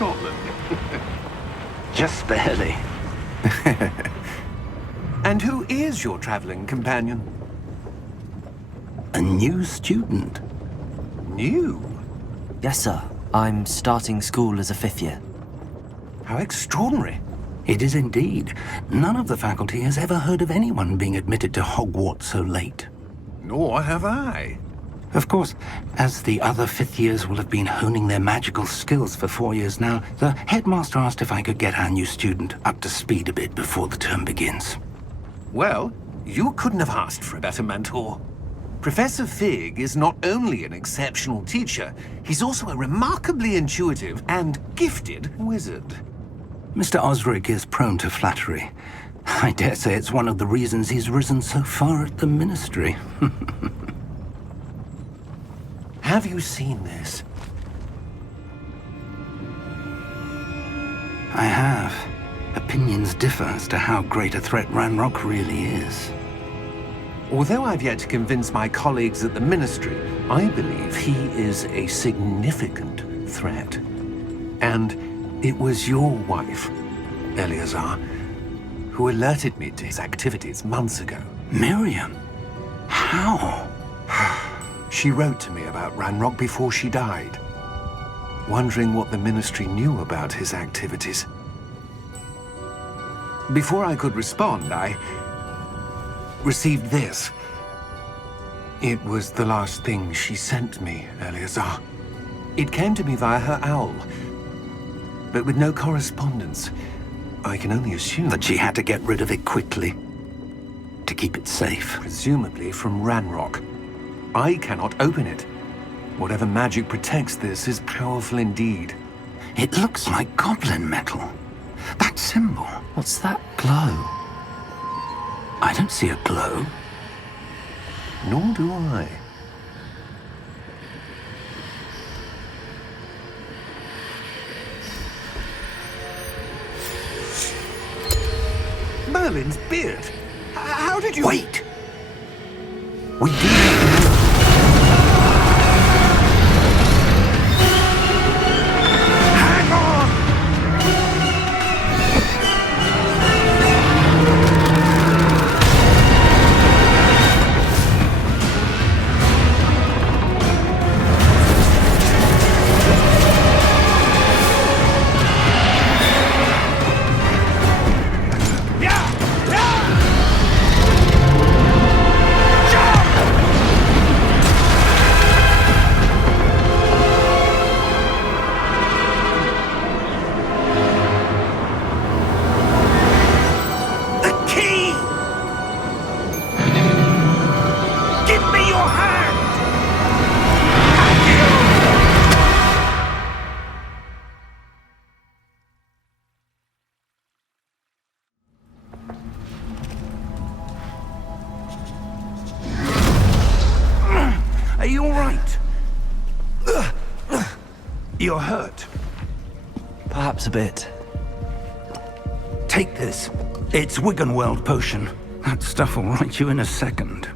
Scotland? Just barely. And who is your traveling companion? A new student. New? Yes, sir. I'm starting school as a 5th year. How extraordinary. It is indeed. None of the faculty has ever heard of anyone being admitted to Hogwarts so late. Nor have I. Of course, as the other 5th years will have been honing their magical skills for 4 years now, the headmaster asked if I could get our new student up to speed a bit before the term begins. Well, you couldn't have asked for a better mentor. Professor Fig is not only an exceptional teacher, he's also a remarkably intuitive and gifted wizard. Mr. Osric is prone to flattery. I dare say it's one of the reasons he's risen so far at the Ministry. Have you seen this? I have. Opinions differ as to how great a threat Ranrock really is. Although I've yet to convince my colleagues at the Ministry, I believe he is a significant threat. And it was your wife, Eleazar, who alerted me to his activities months ago. Miriam? How? She wrote to me about Ranrock before she died, wondering what the Ministry knew about his activities. Before I could respond, I received this. It was the last thing she sent me, Eleazar. It came to me via her owl, but with no correspondence. I can only assume That she had to get rid of it quickly, to keep it safe. presumably from Ranrock. I cannot open it. Whatever magic protects this is powerful indeed. It looks like goblin metal. That symbol. What's that glow? I don't see a glow. Nor do I. Merlin's beard. How did you... Wait! We did. Hang on! Are you all right? You're hurt. Perhaps a bit. Take this. It's Wiggenweld potion. That stuff will right you in a second.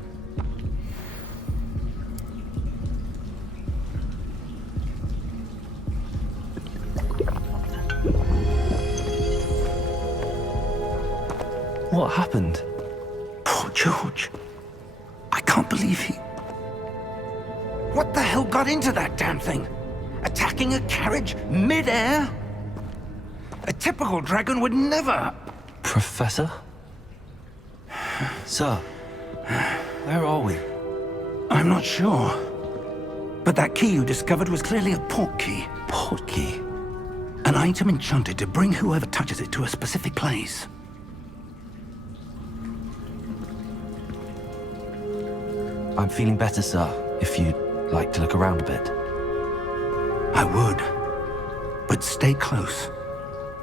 What happened? Poor George. I can't believe he... What the hell got into that damn thing? Attacking a carriage mid-air? A typical dragon would never... Professor? Sir, where are we? I'm not sure. But that key you discovered was clearly a port key. Port key? An item enchanted to bring whoever touches it to a specific place. I'm feeling better, sir, if you'd like to look around a bit. I would. But stay close.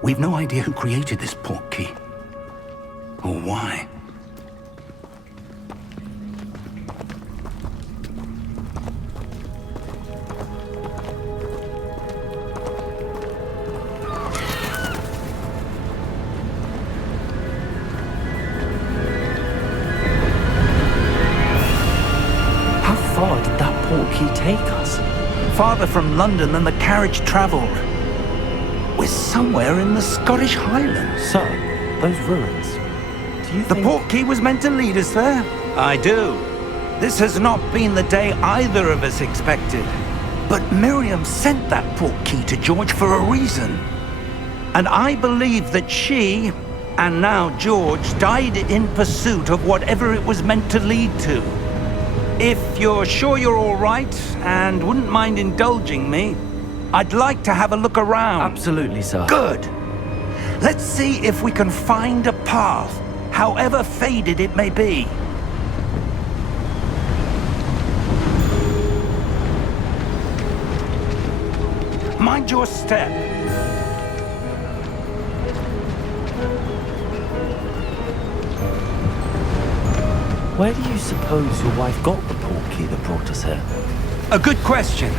We've no idea who created this port key. Or why. How far did that port key take us? Farther from London than the carriage traveled. We're somewhere in the Scottish Highlands. Sir, those ruins. Do you The think... portkey was meant to lead us there? I do. This has not been the day either of us expected. But Miriam sent that portkey to George for a reason. And I believe that she, and now George, died in pursuit of whatever it was meant to lead to. If you're sure you're all right, and wouldn't mind indulging me, I'd like to have a look around. Absolutely, sir. Good. Let's see if we can find a path, however faded it may be. Mind your step. Where do you suppose your wife got the portkey that brought us here? A good question.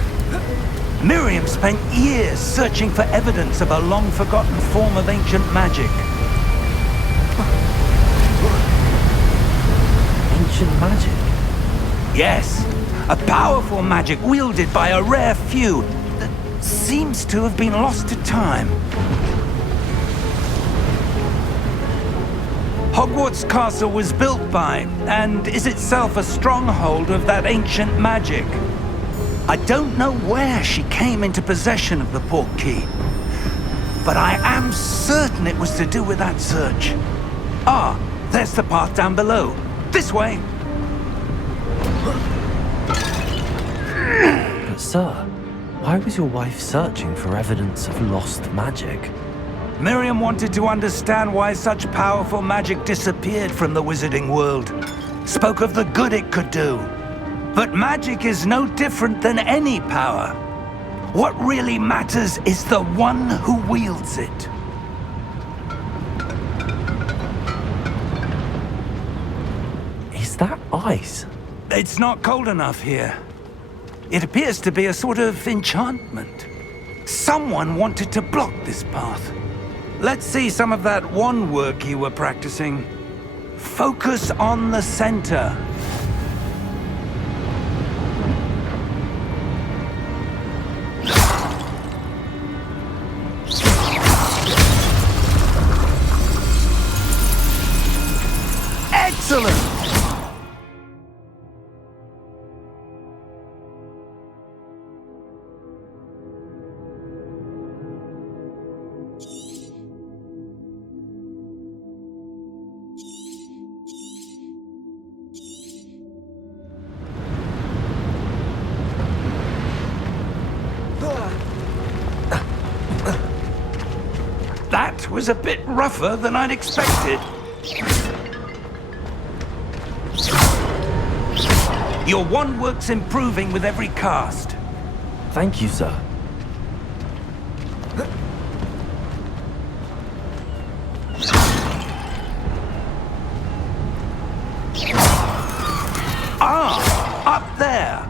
Miriam spent years searching for evidence of a long-forgotten form of ancient magic. Ancient magic? Yes, a powerful magic wielded by a rare few that seems to have been lost to time. Hogwarts Castle was built by, and is itself a stronghold of that ancient magic. I don't know where she came into possession of the portkey, but I am certain it was to do with that search. Ah, there's the path down below. This way. But sir, why was your wife searching for evidence of lost magic? Miriam wanted to understand why such powerful magic disappeared from the wizarding world. Spoke of the good it could do. But magic is no different than any power. What really matters is the one who wields it. Is that ice? It's not cold enough here. It appears to be a sort of enchantment. Someone wanted to block this path. Let's see some of that wand work you were practicing. Focus on the center. Excellent! That was a bit rougher than I'd expected. Your wand work's improving with every cast. Thank you, sir. Ah, up there.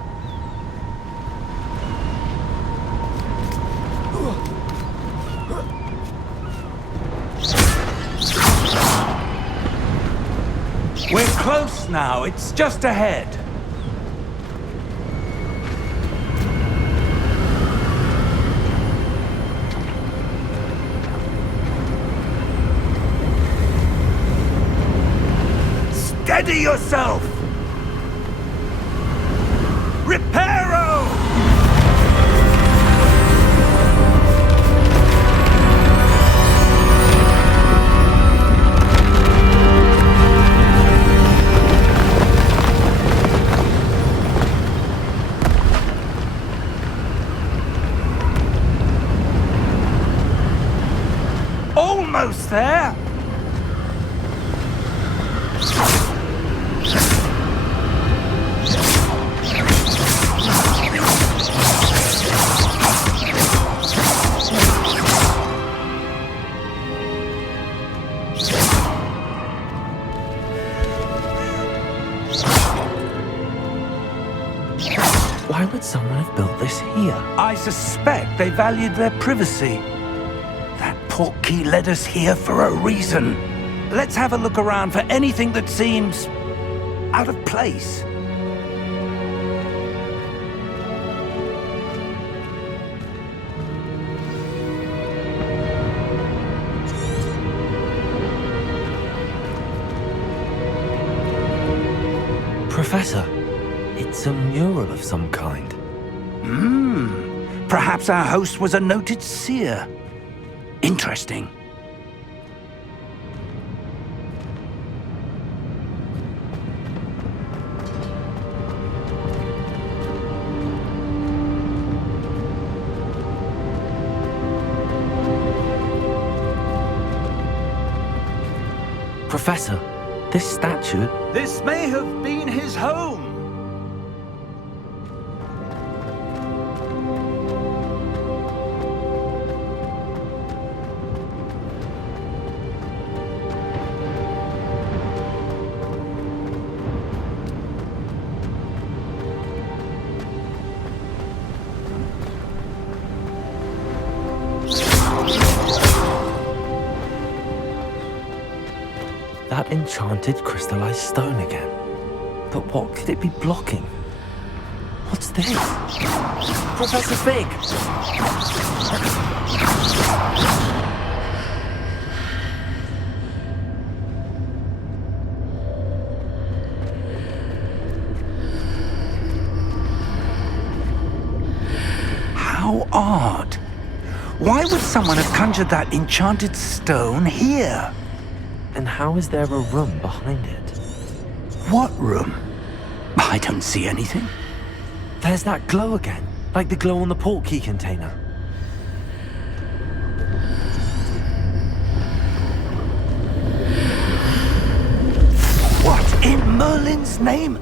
We're close now. It's just ahead. Steady yourself! Reparo! Almost there! Why would someone have built this here? I suspect they valued their privacy. That portkey led us here for a reason. Let's have a look around for anything that seems out of place. Professor, it's a mural of some kind. Perhaps our host was a noted seer. Interesting. Professor, this statue... This may have been his home. That enchanted crystallized stone again. But what could it be blocking? What's this? Professor Fig! How odd. Why would someone have conjured that enchanted stone here? And how is there a room behind it? What room? I don't see anything. There's that glow again, like the glow on the portkey container. What in Merlin's name?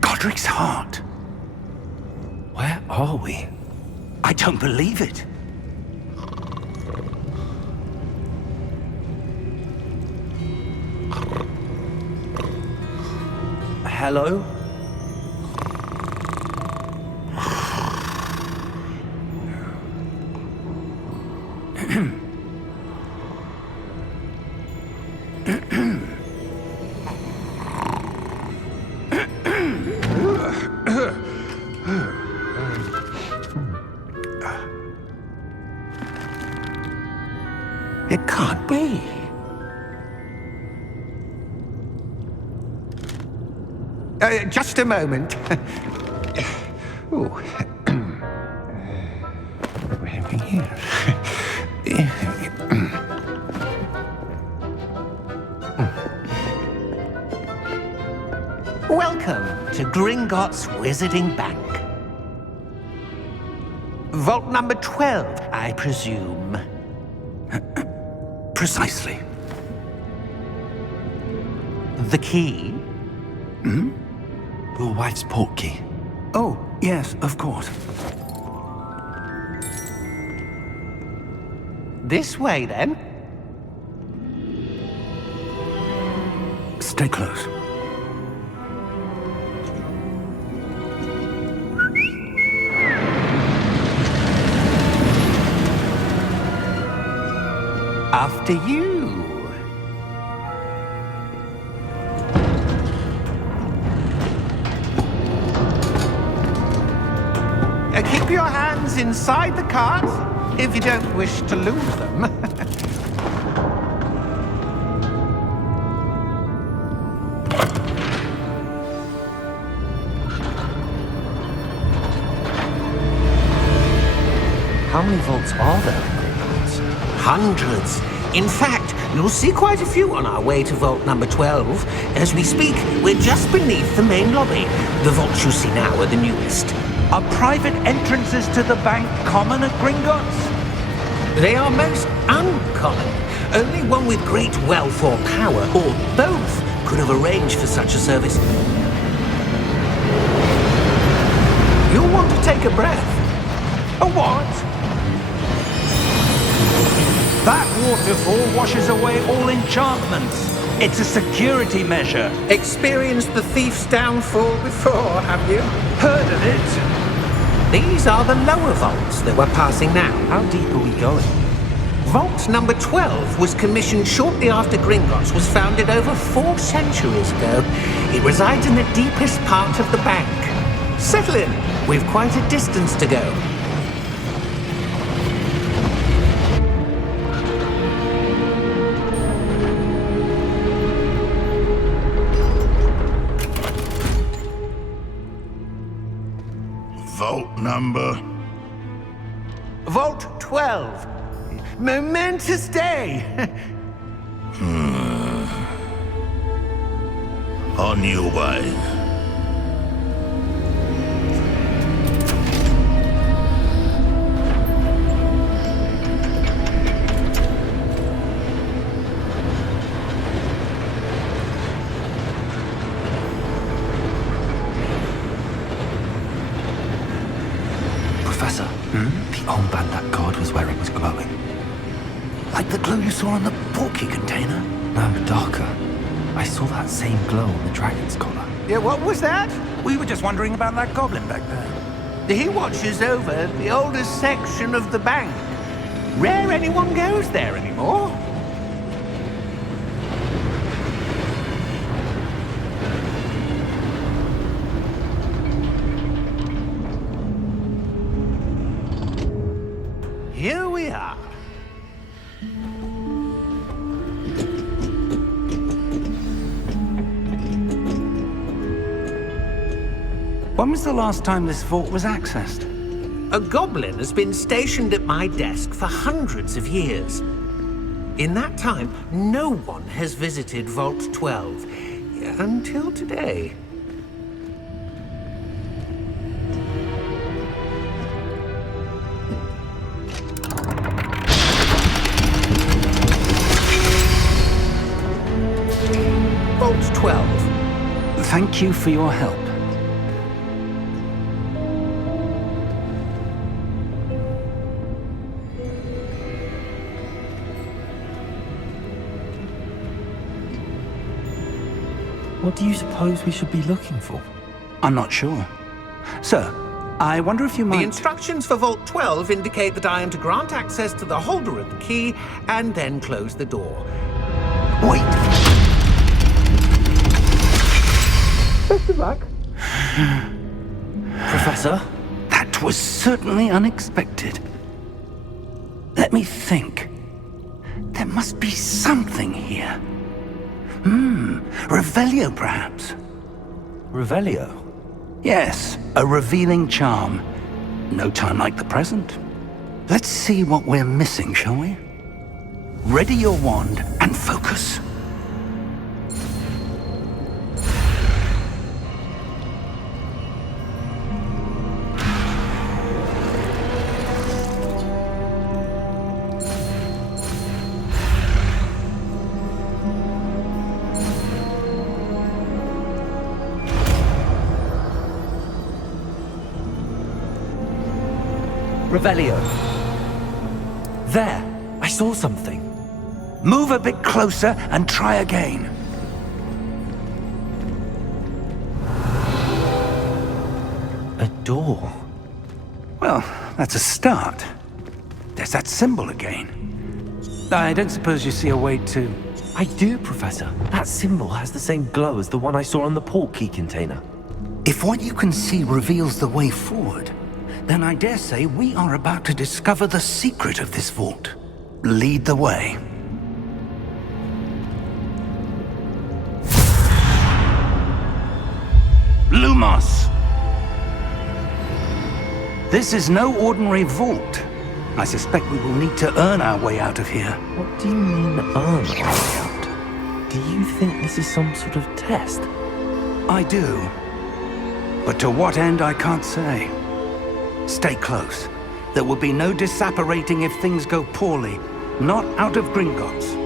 Godric's heart. Where are we? I don't believe it. Hello? It can't be. Just a moment. Oh. Over here. Welcome to Gringotts Wizarding Bank. Vault number 12, I presume. Precisely. The key? Your wife's portkey. Oh, yes, of course. This way, then. Stay close. After you. Keep your hands inside the cart if you don't wish to lose them. How many vaults are there in Gringotts? Hundreds. In fact, you'll see quite a few on our way to vault number 12. As we speak, we're just beneath the main lobby. The vaults you see now are the newest. Are private entrances to the bank common at Gringotts? They are most uncommon. Only one with great wealth or power, or both, could have arranged for such a service. You'll want to take a breath. A what? That waterfall washes away all enchantments. It's a security measure. Experienced the thief's downfall before, have you? Heard of it? These are the lower vaults that we're passing now. How deep are we going? Vault number 12 was commissioned shortly after Gringotts was founded over 4 centuries ago. It resides in the deepest part of the bank. Settle in. We've quite a distance to go. number? Vault 12. Momentous day. On your way. Professor, the armband that guard was wearing was glowing. Like the glow you saw on the porky container? No, darker. I saw that same glow on the dragon's collar. Yeah, what was that? We were just wondering about that goblin back there. He watches over the oldest section of the bank. Rare anyone goes there anymore. Here we are. When was the last time this vault was accessed? A goblin has been stationed at my desk for hundreds of years. In that time, no one has visited Vault 12 until today. Vault 12. Thank you for your help. What do you suppose we should be looking for? I'm not sure. Sir, I wonder if you might... The instructions for Vault 12 indicate that I am to grant access to the holder of the key and then close the door. Wait! Best of luck. Professor? That was certainly unexpected. Let me think. There must be something here. Revelio, perhaps? Revelio? Yes, a revealing charm. No time like the present. Let's see what we're missing, shall we? Ready your wand and focus. Revelio. There! I saw something. Move a bit closer and try again. A door. Well, that's a start. There's that symbol again. I don't suppose you see a way to... I do, Professor. That symbol has the same glow as the one I saw on the port key container. If what you can see reveals the way forward, then I dare say we are about to discover the secret of this vault. Lead the way. Lumos! This is no ordinary vault. I suspect we will need to earn our way out of here. What do you mean, earn our way out? Do you think this is some sort of test? I do. But to what end, I can't say. Stay close. There will be no disapparating if things go poorly. Not out of Gringotts.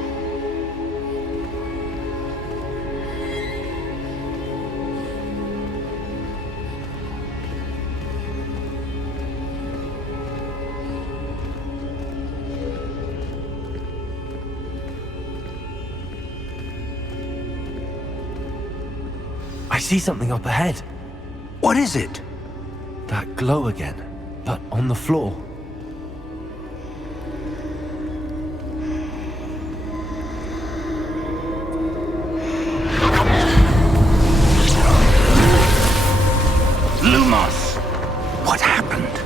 I see something up ahead. What is it? That glow again, but on the floor. Lumos! What happened?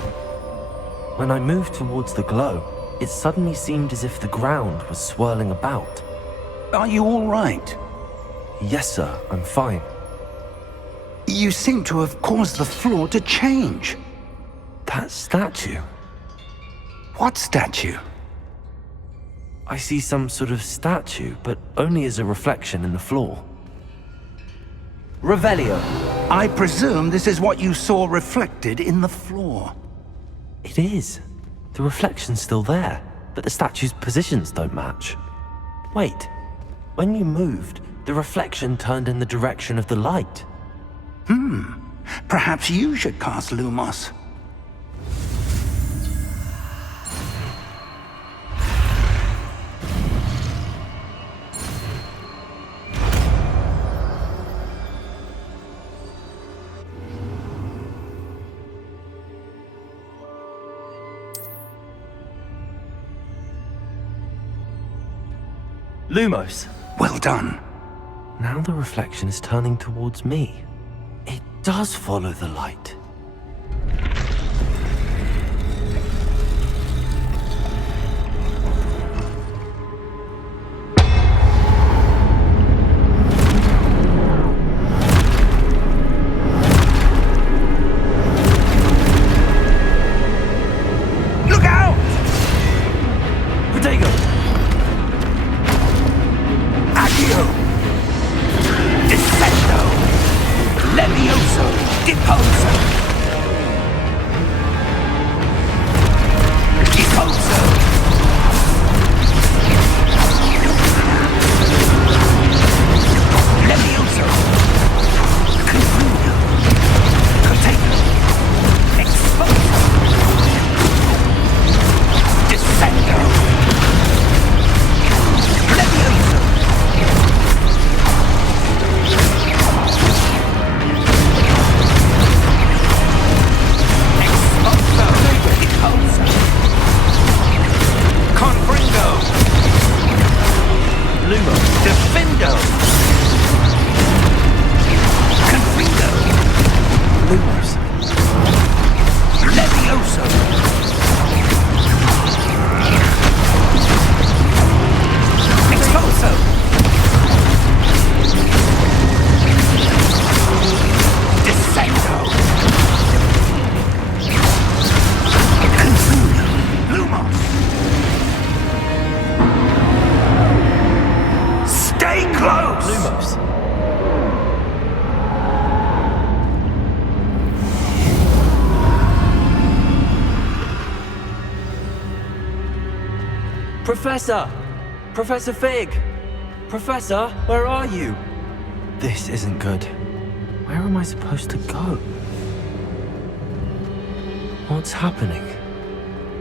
When I moved towards the glow, it suddenly seemed as if the ground was swirling about. Are you all right? Yes, sir, I'm fine. You seem to have caused the floor to change. That statue. What statue? I see some sort of statue, but only as a reflection in the floor. Revelio. I presume this is what you saw reflected in the floor. It is. The reflection's still there, but the statue's positions don't match. Wait. When you moved, the reflection turned in the direction of the light. Perhaps you should cast Lumos. Lumos. Well done. Now the reflection is turning towards me. It does follow the light. Look out! Protego! Accio! Descendo! Levioso! Deposo! Deposo! Levioso! Confundo! Contagion! Exposo! Descendo! Levioso! Confringo! Lumo! Defendo! Confringo! Lumos! Levioso! Expulso! Descendo! Confringo! Lumos! Stay close! Lumos! Professor! Professor Fig! Professor, where are you? This isn't good. Where am I supposed to go? What's happening?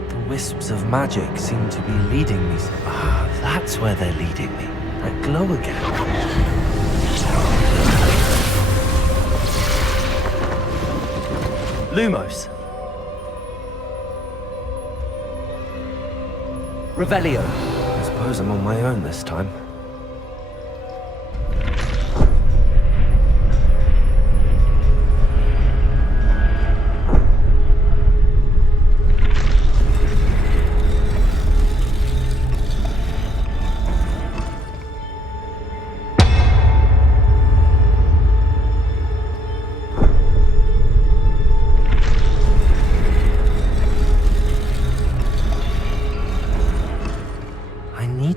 The wisps of magic seem to be leading me. Ah, that's where they're leading me. That glow again. Lumos. Revelio. I suppose I'm on my own this time.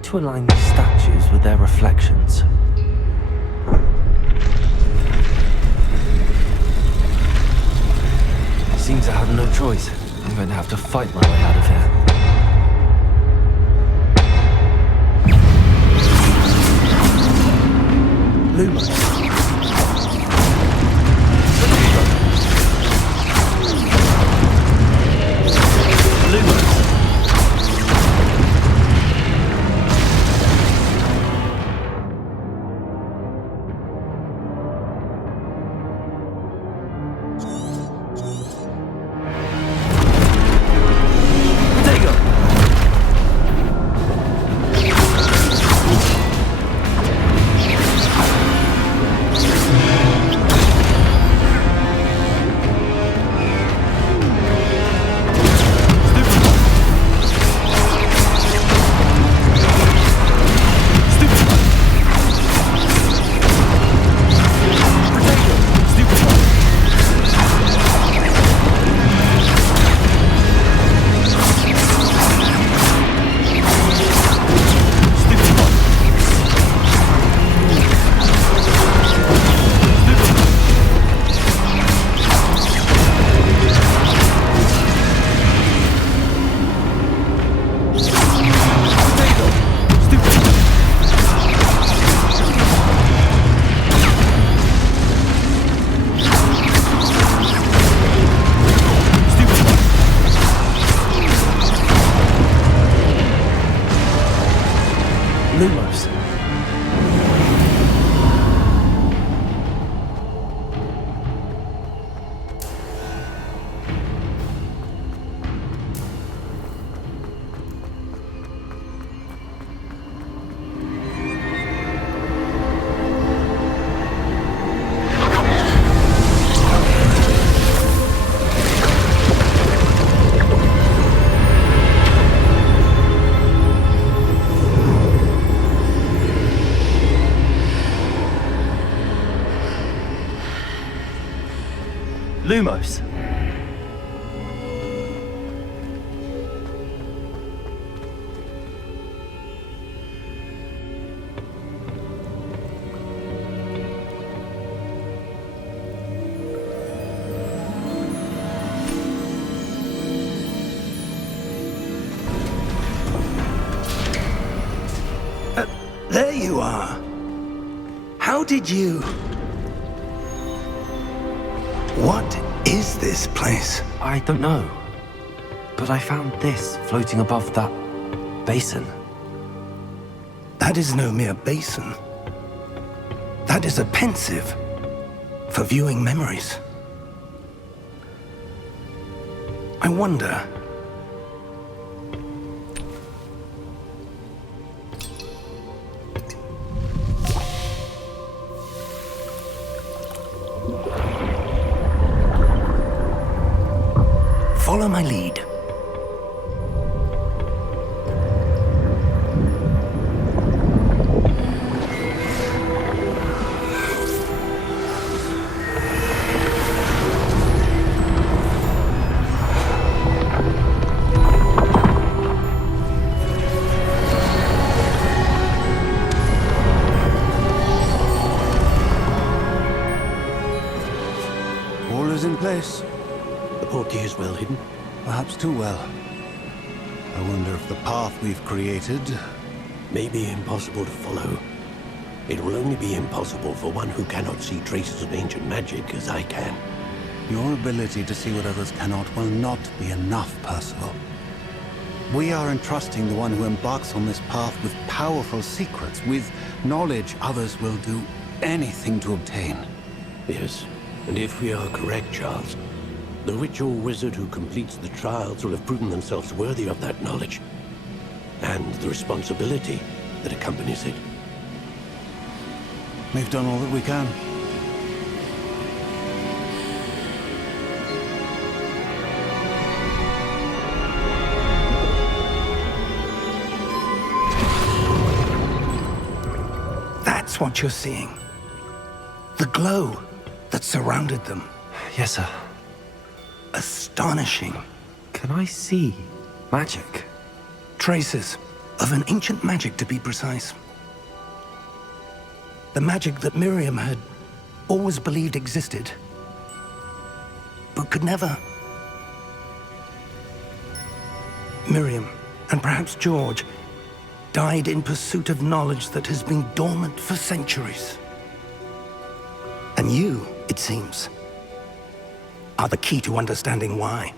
To align these statues with their reflections. Seems I have no choice. I'm going to have to fight my way out of here. Lumos. Lumos. Lumos. Lumos. There you are. How did you... What is this place? I don't know. But I found this floating above that basin. That is no mere basin. That is a pensive for viewing memories. I wonder... Follow my lead. All is in place. The portkey is well hidden. Perhaps too well. I wonder if the path we've created... May be impossible to follow. It will only be impossible for one who cannot see traces of ancient magic as I can. Your ability to see what others cannot will not be enough, Percival. We are entrusting the one who embarks on this path with powerful secrets, with knowledge others will do anything to obtain. Yes, and if we are correct, Charles, the witch or wizard who completes the trials will have proven themselves worthy of that knowledge, and the responsibility that accompanies it. We've done all that we can. That's what you're seeing. The glow that surrounded them. Yes, sir. Astonishing. Can I see magic? Traces of an ancient magic, to be precise. The magic that Miriam had always believed existed, but could never. Miriam, and perhaps George, died in pursuit of knowledge that has been dormant for centuries. And you, it seems, are the key to understanding why.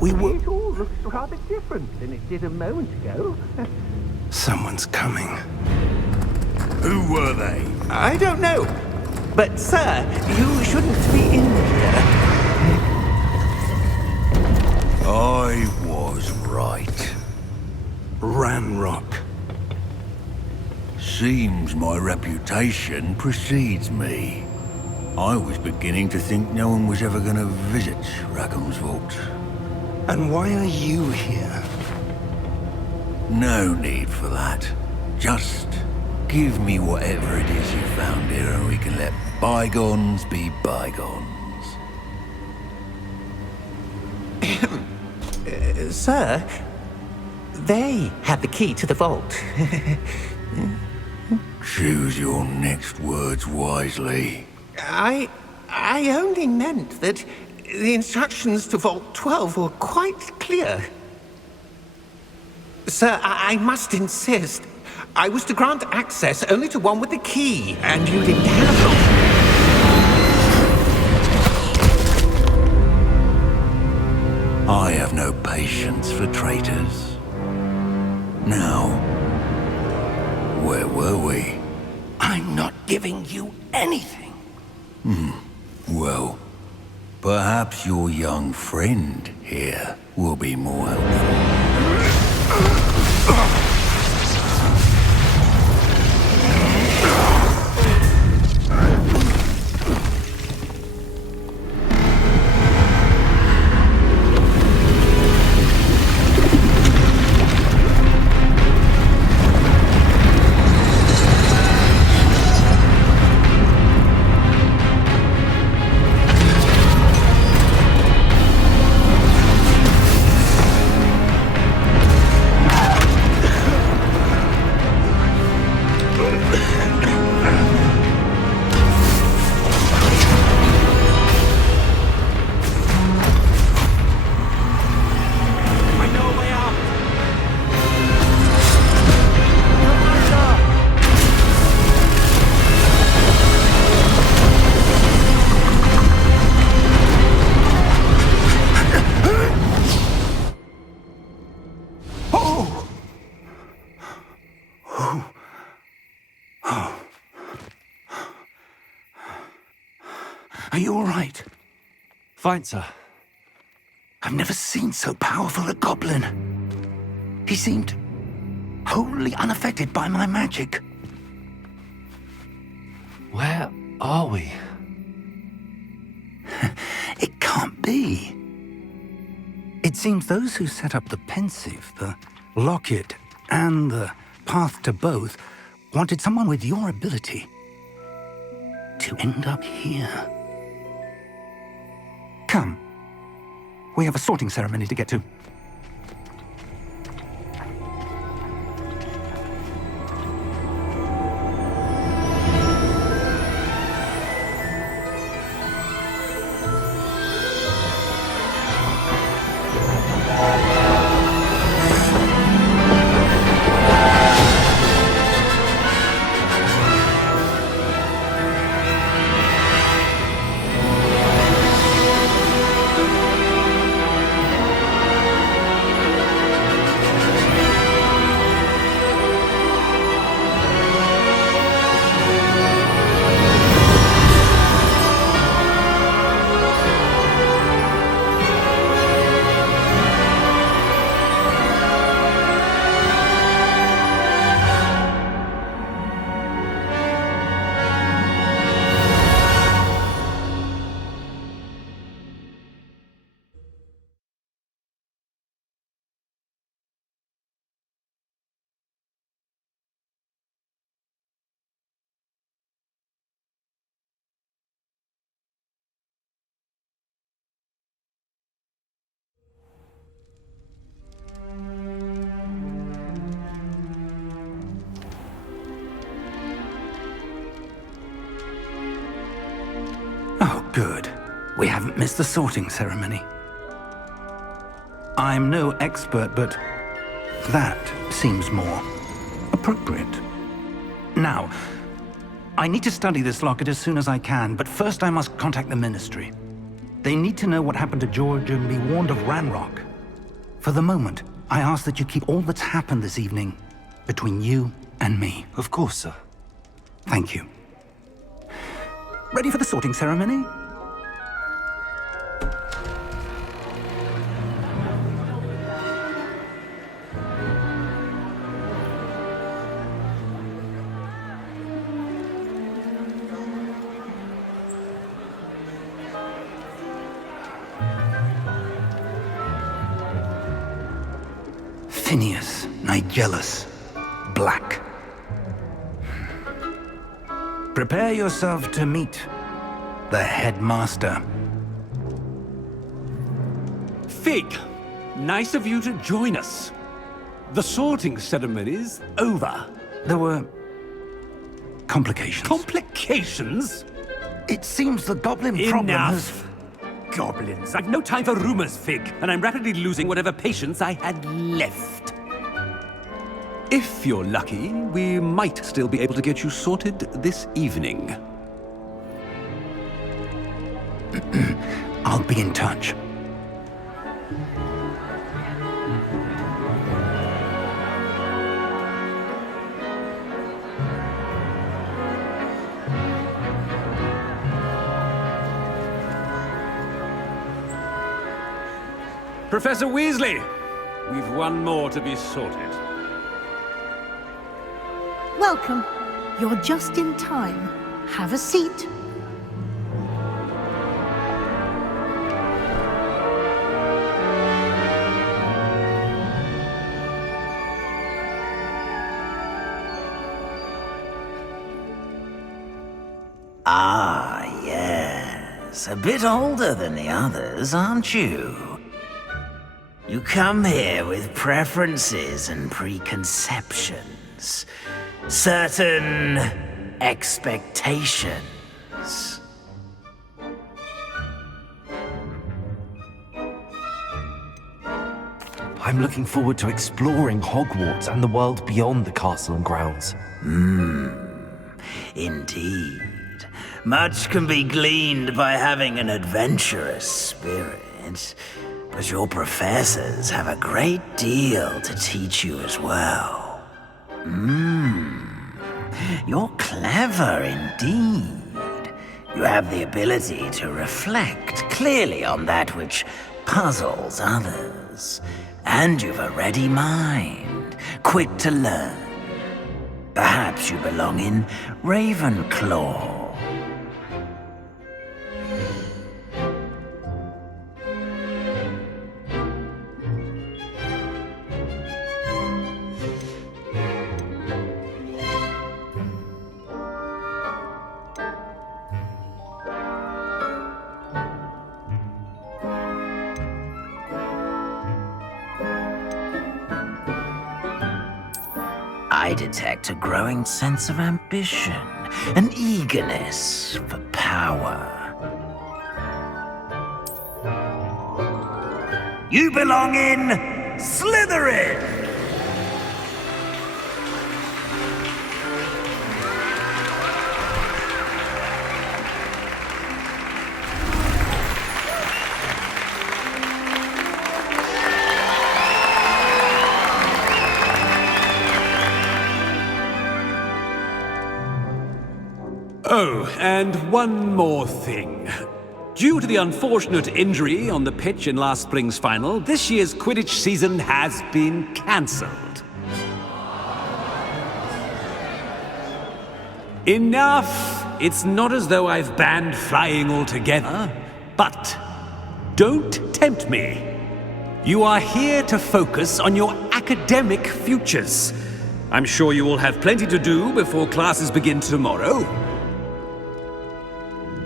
We were... It all looks rather different than it did a moment ago. Someone's coming. Who were they? I don't know. But, sir, you shouldn't be in here. I was right. Ranrock. Seems my reputation precedes me. I was beginning to think no one was ever going to visit Rackham's vault. And why are you here? No need for that. Just give me whatever it is you found here and we can let bygones be bygones. Sir, they had the key to the vault. Choose your next words wisely. I only meant that the instructions to Vault 12 were quite clear. Sir, I must insist. I was to grant access only to one with the key, and you didn't have them. I have no patience for traitors. Now, Where were we? I'm not giving you anything. Well, perhaps your young friend here will be more helpful. Are you all right? Fine, sir. I've never seen so powerful a goblin. He seemed wholly unaffected by my magic. Where are we? It can't be. It seems those who set up the pensive, the locket, and the path to both wanted someone with your ability to end up here. Come. We have a sorting ceremony to get to. Oh, good. We haven't missed the sorting ceremony. I'm no expert, but that seems more appropriate. Now, I need to study this locket as soon as I can, but first I must contact the Ministry. They need to know what happened to George and be warned of Ranrock. For the moment, I ask that you keep all that's happened this evening between you and me. Of course, sir. Thank you. Ready for the sorting ceremony? Phineas Nigellus Black. Prepare yourself to meet the headmaster. Fig, nice of you to join us. The sorting ceremony's over. There were complications. Complications? It seems the goblin problem has... Enough! Goblins. I've no time for rumors, Fig, and I'm rapidly losing whatever patience I had left. If you're lucky, we might still be able to get you sorted this evening. I'll be in touch. Professor Weasley! We've one more to be sorted. Welcome. You're just in time. Have a seat. Ah, yes. A bit older than the others, aren't you? You come here with preferences and preconceptions. Certain expectations. I'm looking forward to exploring Hogwarts and the world beyond the castle and grounds. Indeed. Much can be gleaned by having an adventurous spirit, but your professors have a great deal to teach you as well. You're clever indeed. You have the ability to reflect clearly on that which puzzles others. And you've a ready mind, quick to learn. Perhaps you belong in Ravenclaw. I detect a growing sense of ambition, an eagerness for power. You belong in Slytherin! Oh, and one more thing. Due to the unfortunate injury on the pitch in last spring's final, this year's Quidditch season has been cancelled. Enough! It's not as though I've banned flying altogether, but don't tempt me. You are here to focus on your academic futures. I'm sure you will have plenty to do before classes begin tomorrow.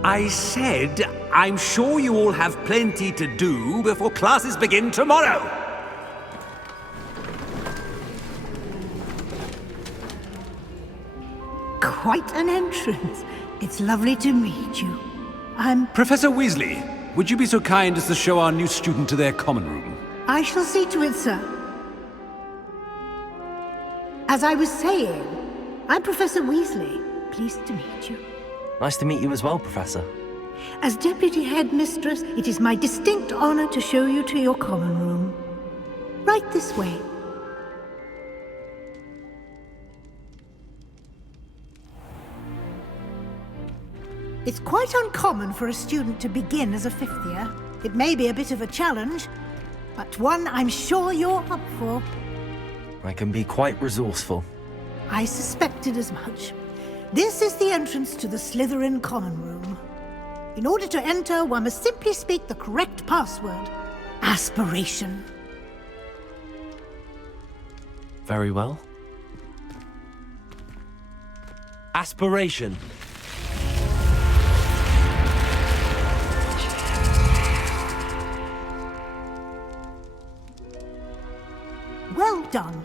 I said, I'm sure you all have plenty to do before classes begin tomorrow. Quite an entrance. It's lovely to meet you. Professor Weasley, would you be so kind as to show our new student to their common room? I shall see to it, sir. As I was saying, I'm Professor Weasley. Pleased to meet you. Nice to meet you as well, Professor. As Deputy Headmistress, it is my distinct honor to show you to your common room. Right this way. It's quite uncommon for a student to begin as a fifth year. It may be a bit of a challenge, but one I'm sure you're up for. I can be quite resourceful. I suspected as much. This is the entrance to the Slytherin common room. In order to enter, one must simply speak the correct password. Aspiration. Very well. Aspiration. Well done.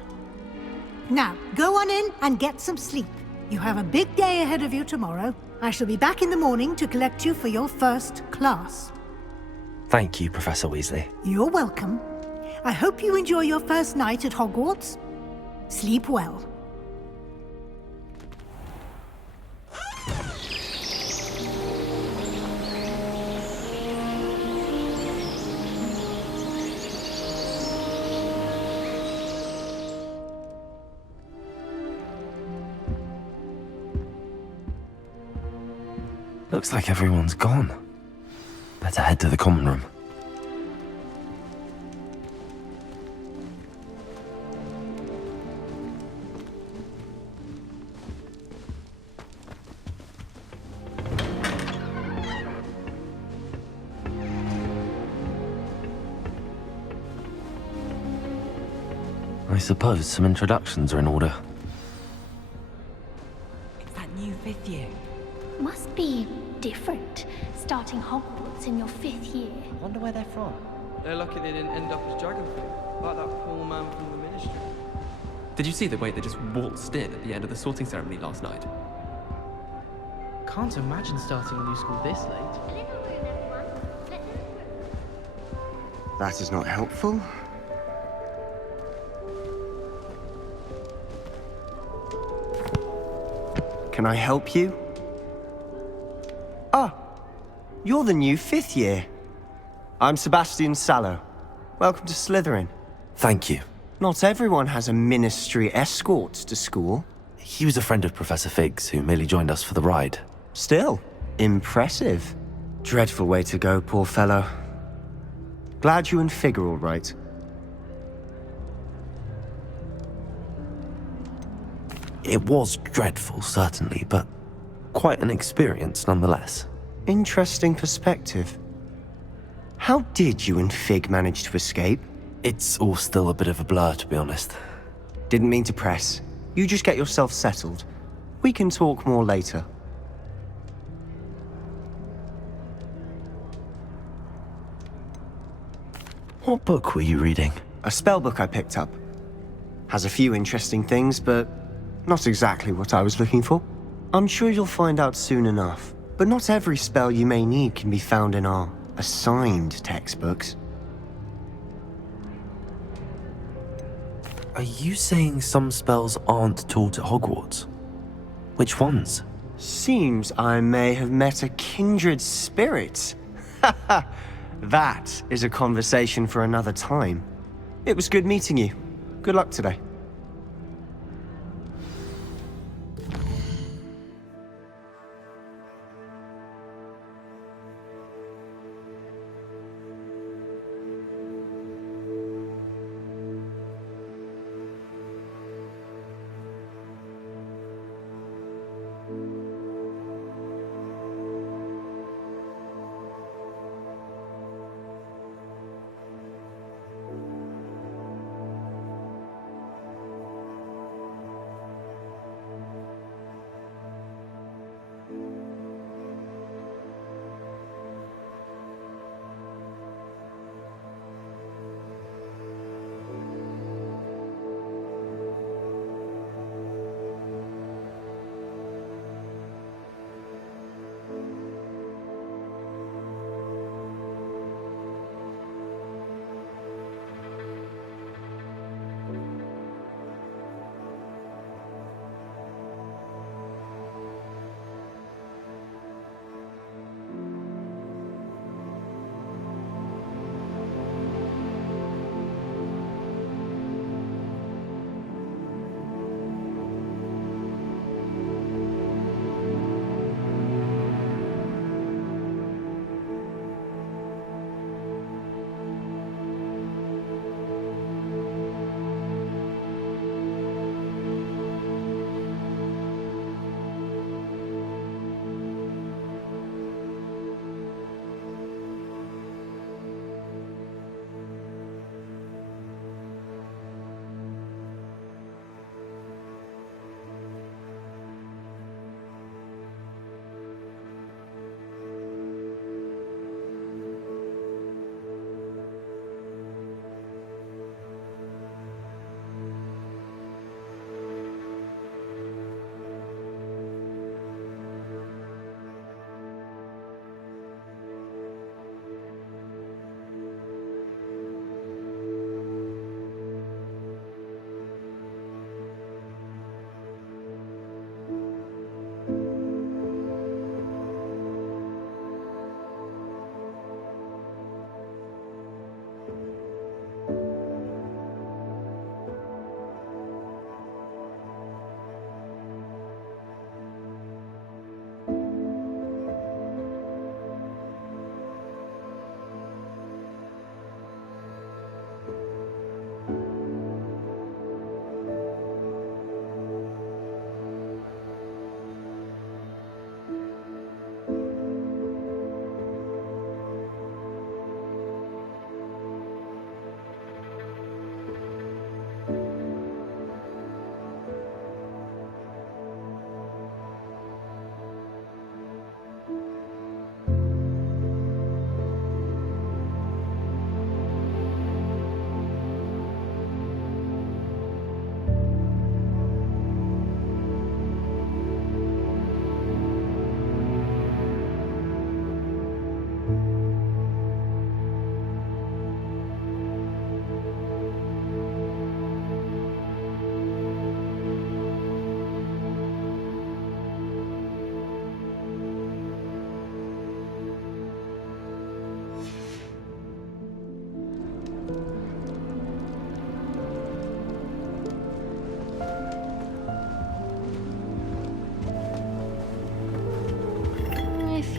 Now, go on in and get some sleep. You have a big day ahead of you tomorrow. I shall be back in the morning to collect you for your first class. Thank you, Professor Weasley. You're welcome. I hope you enjoy your first night at Hogwarts. Sleep well. Looks like everyone's gone. Better head to the common room. I suppose some introductions are in order. It's that new 5th year. Must be different, starting Hogwarts in your 5th year. I wonder where they're from. They're lucky they didn't end up as Dragonfly, like that poor man from the Ministry. Did you see the way they just waltzed in at the end of the sorting ceremony last night? Can't imagine starting a new school this late. That is not helpful. Can I help you? Ah, you're the new 5th year. I'm Sebastian Sallow. Welcome to Slytherin. Thank you. Not everyone has a ministry escort to school. He was a friend of Professor Fig's who merely joined us for the ride. Still, impressive. Dreadful way to go, poor fellow. Glad you and Fig are all right. It was dreadful, certainly, but quite an experience nonetheless. Interesting perspective. How did you and Fig manage to escape? It's all still a bit of a blur, to be honest. Didn't mean to press. You just get yourself settled. We can talk more later. What book were you reading? A spellbook I picked up. Has a few interesting things, but not exactly what I was looking for. I'm sure you'll find out soon enough. But not every spell you may need can be found in our assigned textbooks. Are you saying some spells aren't taught at Hogwarts? Which ones? Seems I may have met a kindred spirit. That is a conversation for another time. It was good meeting you. Good luck today.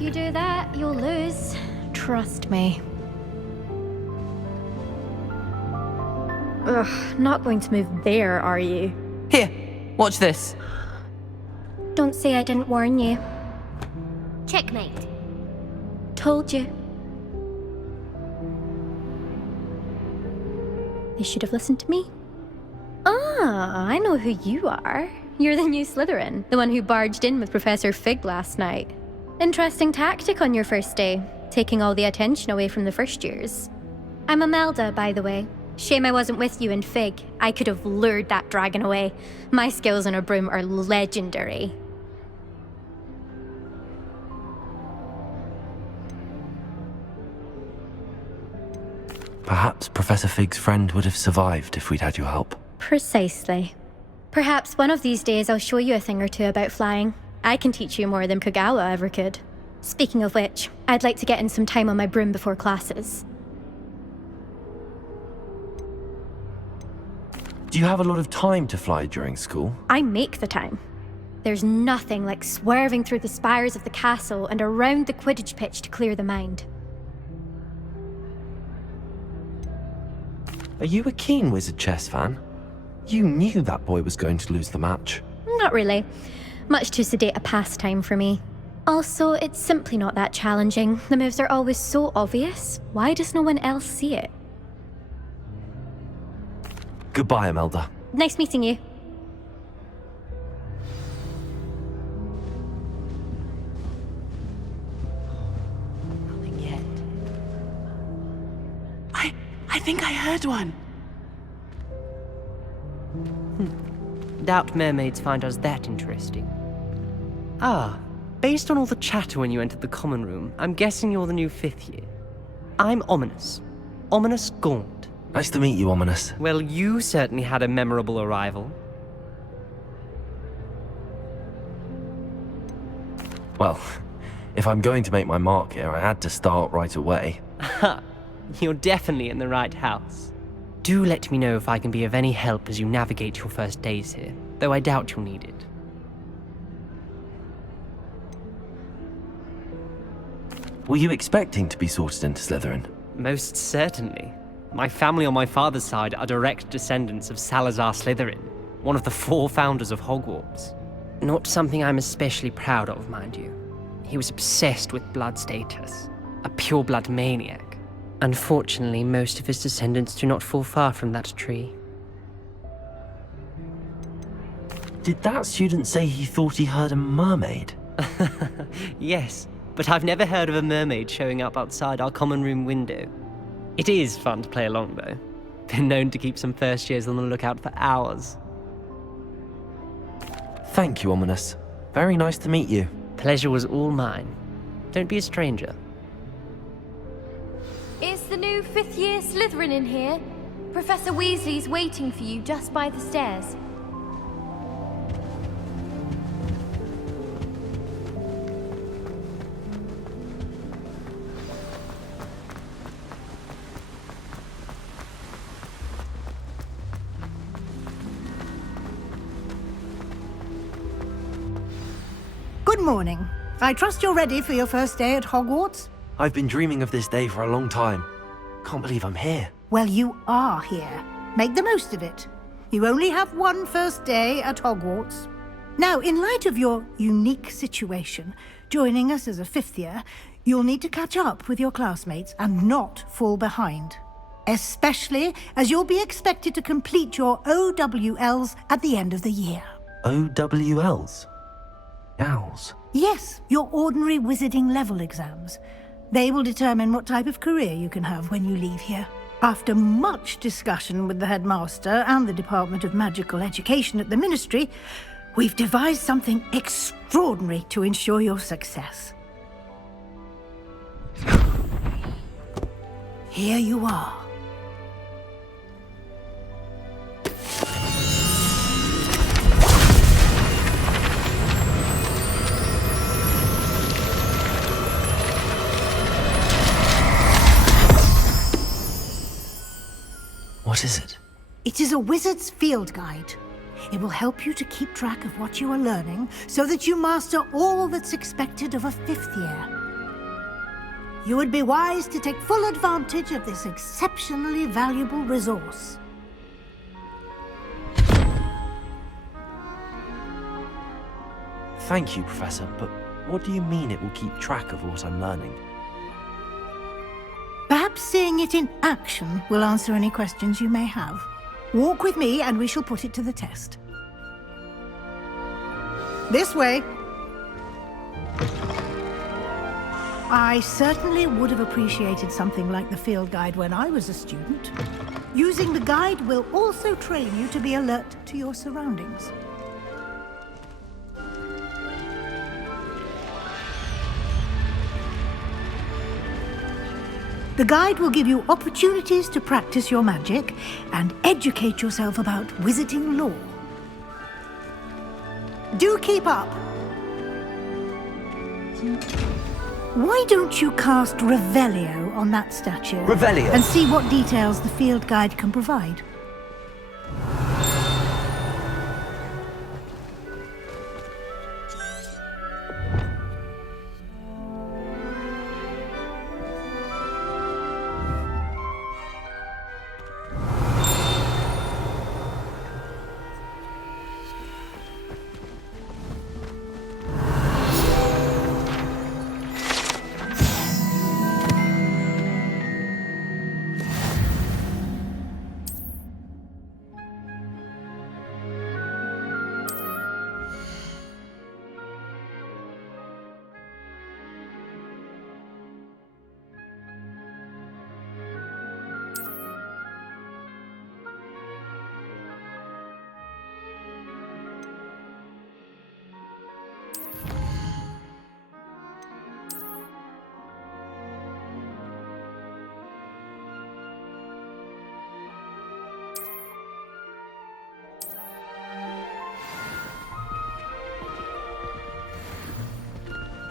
you do that, you'll lose. Trust me. Ugh, not going to move there, are you? Here, watch this. Don't say I didn't warn you. Checkmate. Told you. You should have listened to me. Ah, I know who you are. You're the new Slytherin, the one who barged in with Professor Fig last night. Interesting tactic on your first day, taking all the attention away from the first years. I'm Imelda, by the way. Shame I wasn't with you in Fig. I could have lured that dragon away. My skills on a broom are legendary. Perhaps Professor Fig's friend would have survived if we'd had your help. Precisely. Perhaps one of these days I'll show you a thing or two about flying. I can teach you more than Kogawa ever could. Speaking of which, I'd like to get in some time on my broom before classes. Do you have a lot of time to fly during school? I make the time. There's nothing like swerving through the spires of the castle and around the Quidditch pitch to clear the mind. Are you a keen Wizard chess fan? You knew that boy was going to lose the match. Not really. Much too sedate a pastime for me. Also, it's simply not that challenging. The moves are always so obvious. Why does no one else see it? Goodbye, Imelda. Nice meeting you. Nothing yet. I think I heard one. Doubt mermaids find us that interesting. Ah, based on all the chatter when you entered the common room, I'm guessing you're the new 5th year. I'm Ominous. Ominous Gaunt. Nice to meet you, Ominous. Well, you certainly had a memorable arrival. Well, if I'm going to make my mark here, I had to start right away. Ha! You're definitely in the right house. Do let me know if I can be of any help as you navigate your first days here, though I doubt you'll need it. Were you expecting to be sorted into Slytherin? Most certainly. My family on my father's side are direct descendants of Salazar Slytherin, one of the 4 founders of Hogwarts. Not something I'm especially proud of, mind you. He was obsessed with blood status, a pure-blood maniac. Unfortunately, most of his descendants do not fall far from that tree. Did that student say he thought he heard a mermaid? Yes, but I've never heard of a mermaid showing up outside our common room window. It is fun to play along, though. Been known to keep some first years on the lookout for hours. Thank you, Ominous. Very nice to meet you. Pleasure was all mine. Don't be a stranger. Is the new 5th year Slytherin in here? Professor Weasley's waiting for you just by the stairs. Good morning. I trust you're ready for your first day at Hogwarts? I've been dreaming of this day for a long time. Can't believe I'm here. Well, you are here. Make the most of it. You only have one first day at Hogwarts. Now, in light of your unique situation, joining us as a 5th year, you'll need to catch up with your classmates and not fall behind. Especially as you'll be expected to complete your OWLs at the end of the year. OWLs? Owls? Yes, your ordinary wizarding level exams. They will determine what type of career you can have when you leave here. After much discussion with the headmaster and the Department of Magical Education at the Ministry, we've devised something extraordinary to ensure your success. Here you are. What is it? It is a wizard's field guide. It will help you to keep track of what you are learning so that you master all that's expected of a 5th year. You would be wise to take full advantage of this exceptionally valuable resource. Thank you, Professor, but what do you mean it will keep track of what I'm learning? Perhaps seeing it in action will answer any questions you may have. Walk with me and we shall put it to the test. This way. I certainly would have appreciated something like the field guide when I was a student. Using the guide will also train you to be alert to your surroundings. The guide will give you opportunities to practice your magic and educate yourself about wizarding lore. Do keep up! Why don't you cast Revelio on that statue? Revelio? And see what details the field guide can provide.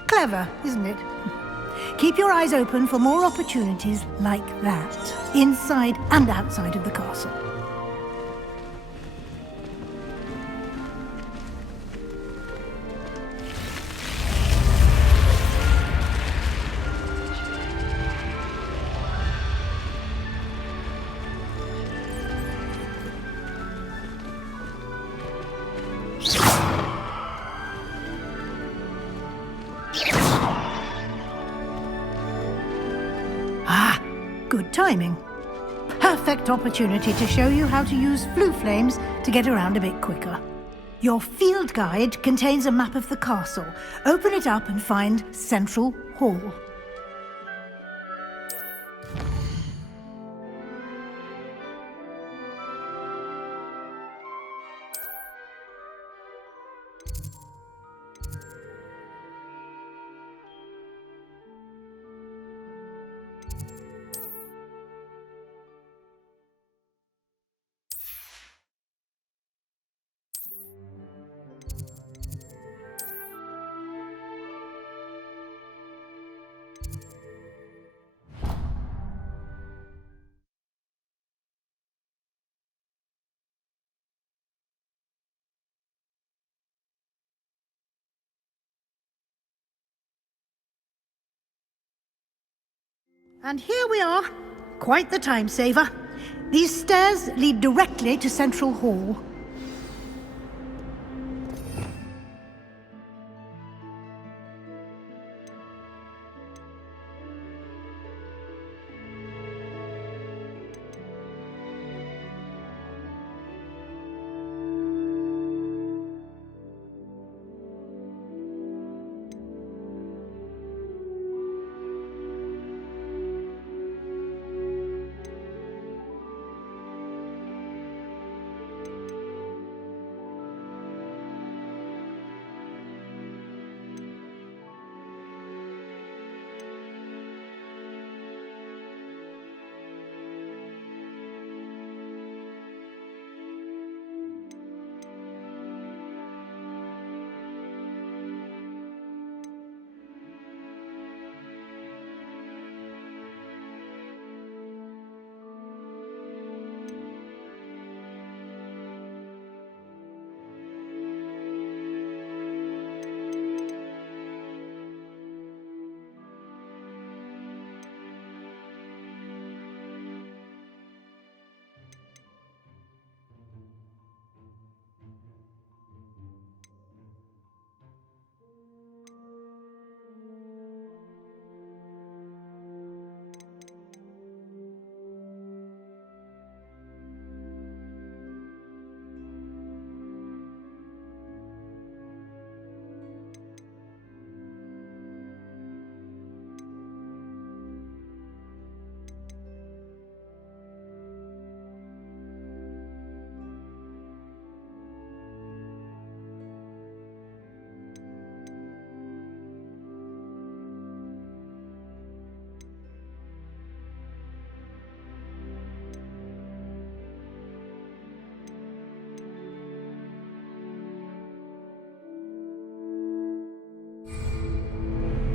Clever, isn't it? Keep your eyes open for more opportunities like that, inside and outside of the castle. Good timing. Perfect opportunity to show you how to use flue flames to get around a bit quicker. Your field guide contains a map of the castle. Open it up and find Central Hall. And here we are. Quite the time saver. These stairs lead directly to Central Hall.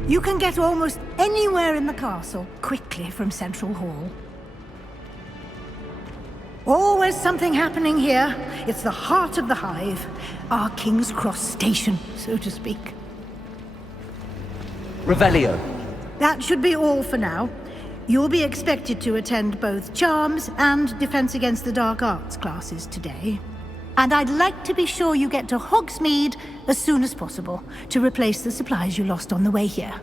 You can get almost anywhere in the castle quickly from Central Hall. Always something happening here. It's the heart of the Hive. Our King's Cross station, so to speak. Revelio. That should be all for now. You'll be expected to attend both Charms and Defense Against the Dark Arts classes today. And I'd like to be sure you get to Hogsmeade as soon as possible to replace the supplies you lost on the way here.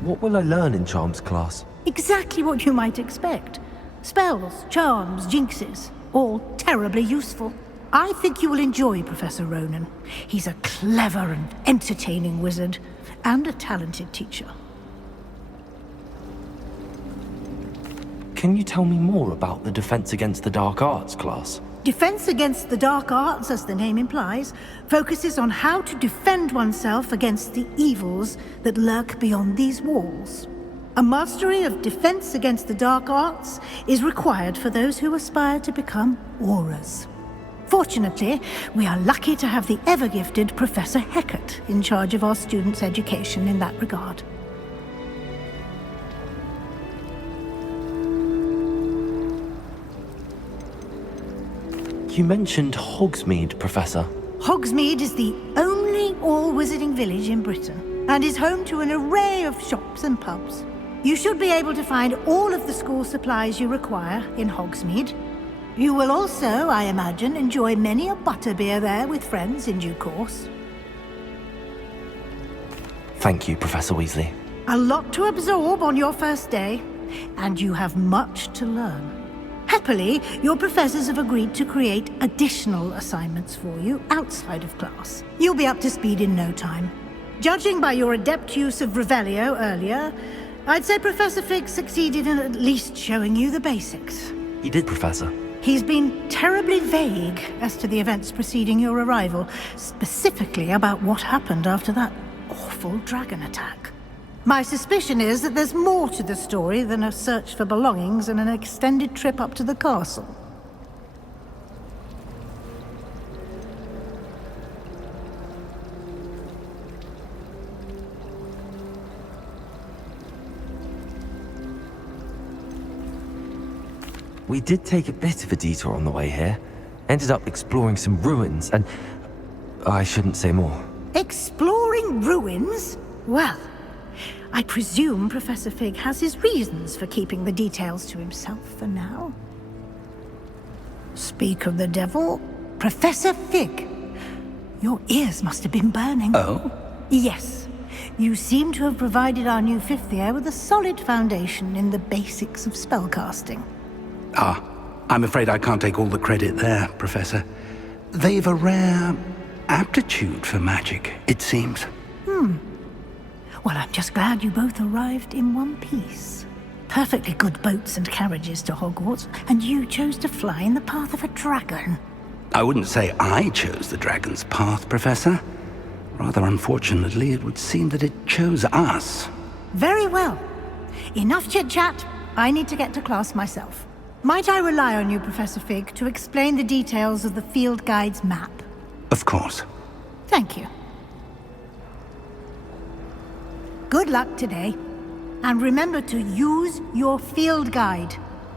What will I learn in Charms class? Exactly what you might expect. Spells, charms, jinxes, all terribly useful. I think you will enjoy Professor Ronan. He's a clever and entertaining wizard, and a talented teacher. Can you tell me more about the Defense Against the Dark Arts class? Defense Against the Dark Arts, as the name implies, focuses on how to defend oneself against the evils that lurk beyond these walls. A mastery of Defense Against the Dark Arts is required for those who aspire to become Aurors. Fortunately, we are lucky to have the ever-gifted Professor Hecat in charge of our students' education in that regard. You mentioned Hogsmeade, Professor. Hogsmeade is the only all-wizarding village in Britain, and is home to an array of shops and pubs. You should be able to find all of the school supplies you require in Hogsmeade. You will also, I imagine, enjoy many a butterbeer there with friends in due course. Thank you, Professor Weasley. A lot to absorb on your first day, and you have much to learn. Happily, your professors have agreed to create additional assignments for you outside of class. You'll be up to speed in no time. Judging by your adept use of Revelio earlier, I'd say Professor Fig succeeded in at least showing you the basics. He did, Professor. He's been terribly vague as to the events preceding your arrival, specifically about what happened after that awful dragon attack. My suspicion is that there's more to the story than a search for belongings and an extended trip up to the castle. We did take a bit of a detour on the way here. Ended up exploring some ruins and... I shouldn't say more. Exploring ruins? Well, I presume Professor Fig has his reasons for keeping the details to himself for now. Speak of the devil, Professor Fig. Your ears must have been burning. Oh? Yes. You seem to have provided our new fifth year with a solid foundation in the basics of spellcasting. Ah, I'm afraid I can't take all the credit there, Professor. They've a rare aptitude for magic, it seems. Well, I'm just glad you both arrived in one piece. Perfectly good boats and carriages to Hogwarts, and you chose to fly in the path of a dragon. I wouldn't say I chose the dragon's path, Professor. Rather unfortunately, it would seem that it chose us. Very well. Enough chit-chat. I need to get to class myself. Might I rely on you, Professor Fig, to explain the details of the field guide's map? Of course. Thank you. Good luck today. And remember to use your field guide.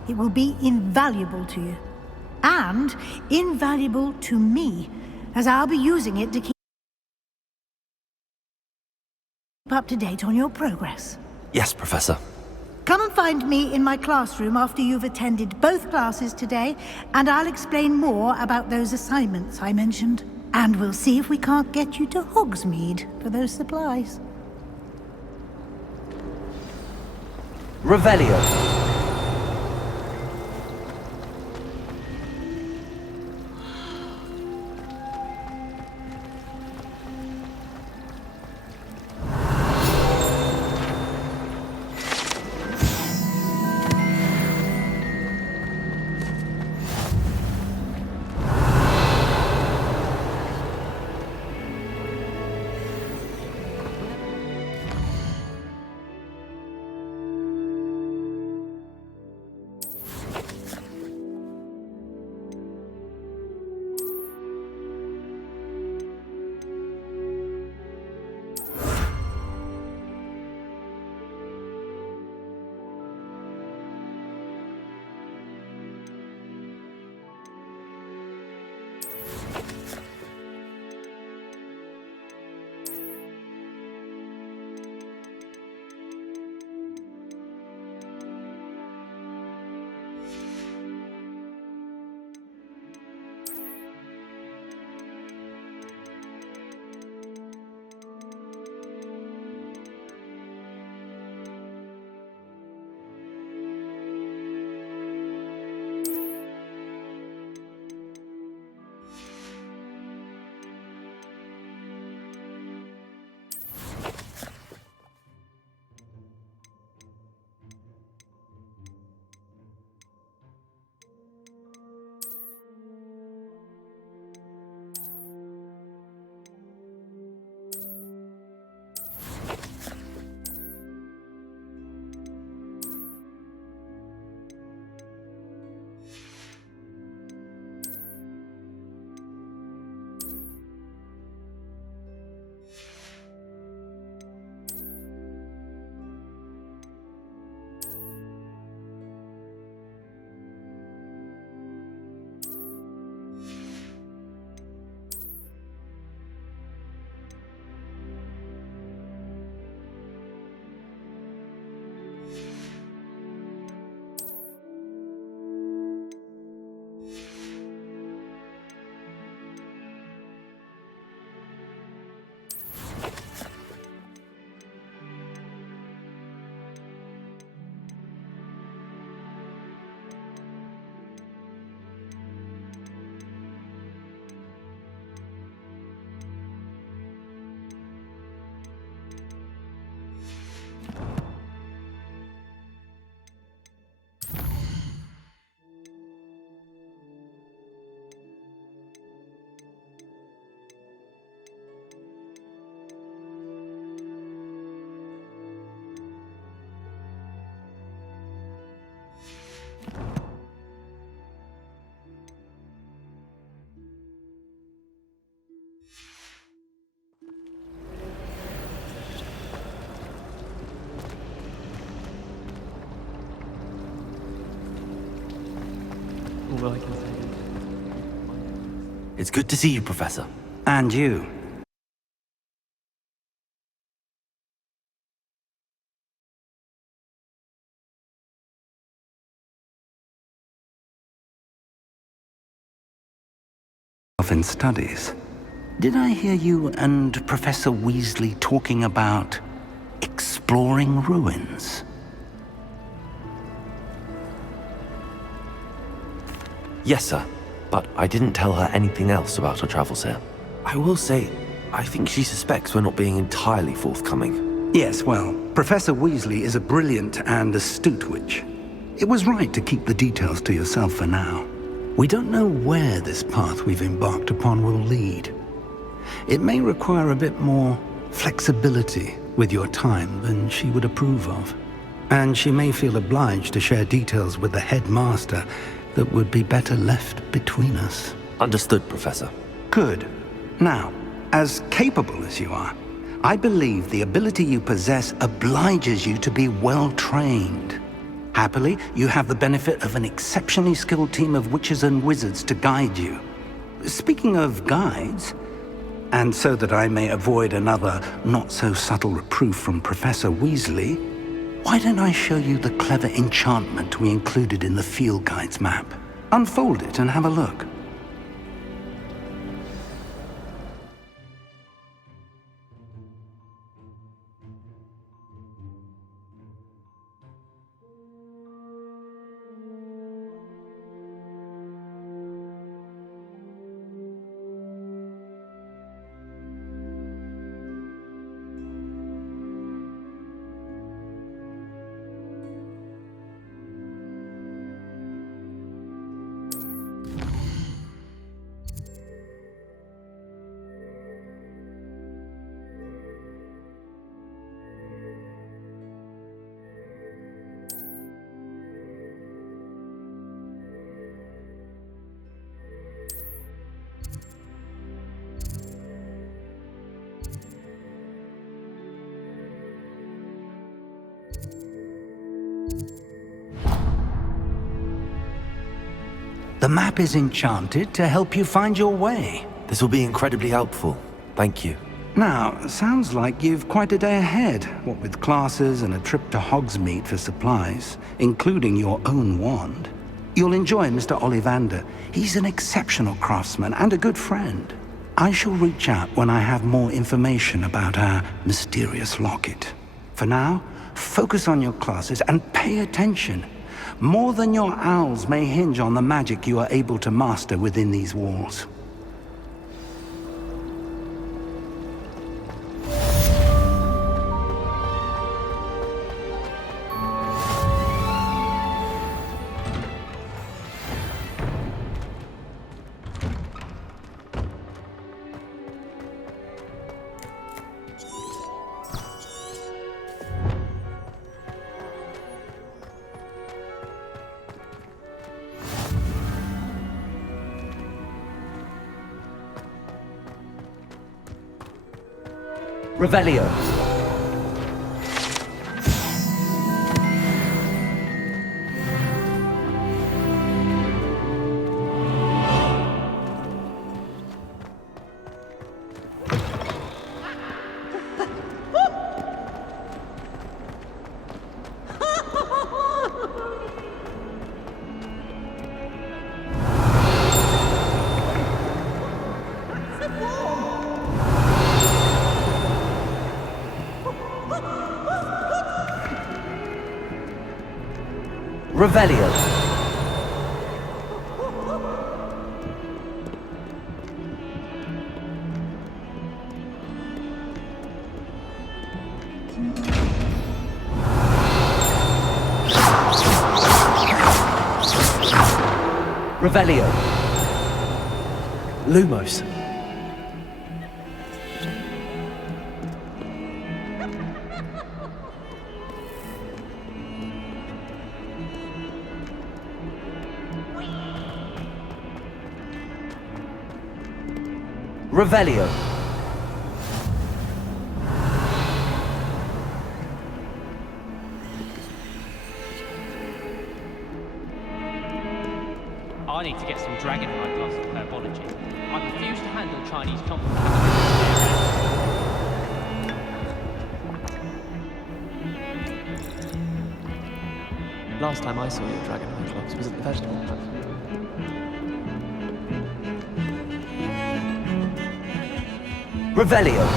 It will be invaluable to you. And invaluable to me, as I'll be using it to keep up to date on your progress. Yes, Professor. Come and find me in my classroom after you've attended both classes today, and I'll explain more about those assignments I mentioned. And we'll see if we can't get you to Hogsmeade for those supplies. Revelio. all I can say. It's good to see you, Professor. And you. In studies. Did I hear you and Professor Weasley talking about exploring ruins? Yes, sir. But I didn't tell her anything else about our travels here. I will say, I think she suspects we're not being entirely forthcoming. Yes, well, Professor Weasley is a brilliant and astute witch. It was right to keep the details to yourself for now. We don't know where this path we've embarked upon will lead. It may require a bit more flexibility with your time than she would approve of. And she may feel obliged to share details with the headmaster that would be better left between us. Understood, Professor. Good. Now, as capable as you are, I believe the ability you possess obliges you to be well-trained. Happily, you have the benefit of an exceptionally skilled team of witches and wizards to guide you. Speaking of guides, and so that I may avoid another not-so-subtle reproof from Professor Weasley, why don't I show you the clever enchantment we included in the field guide's map? Unfold it and have a look. The map is enchanted to help you find your way. This will be incredibly helpful. Thank you. Now, sounds like you've quite a day ahead, what with classes and a trip to Hogsmeade for supplies, including your own wand. You'll enjoy Mr. Ollivander. He's an exceptional craftsman and a good friend. I shall reach out when I have more information about our mysterious locket. For now, focus on your classes and pay attention. More than your owls may hinge on the magic you are able to master within these walls. Revelio. Revelio. Revelio. Lumos. Revelio. I need to get some dragonhide class of herbology. I refuse to handle Chinese compliments. Last time I saw your dragonhide clubs was at the vegetable plant. Revelio.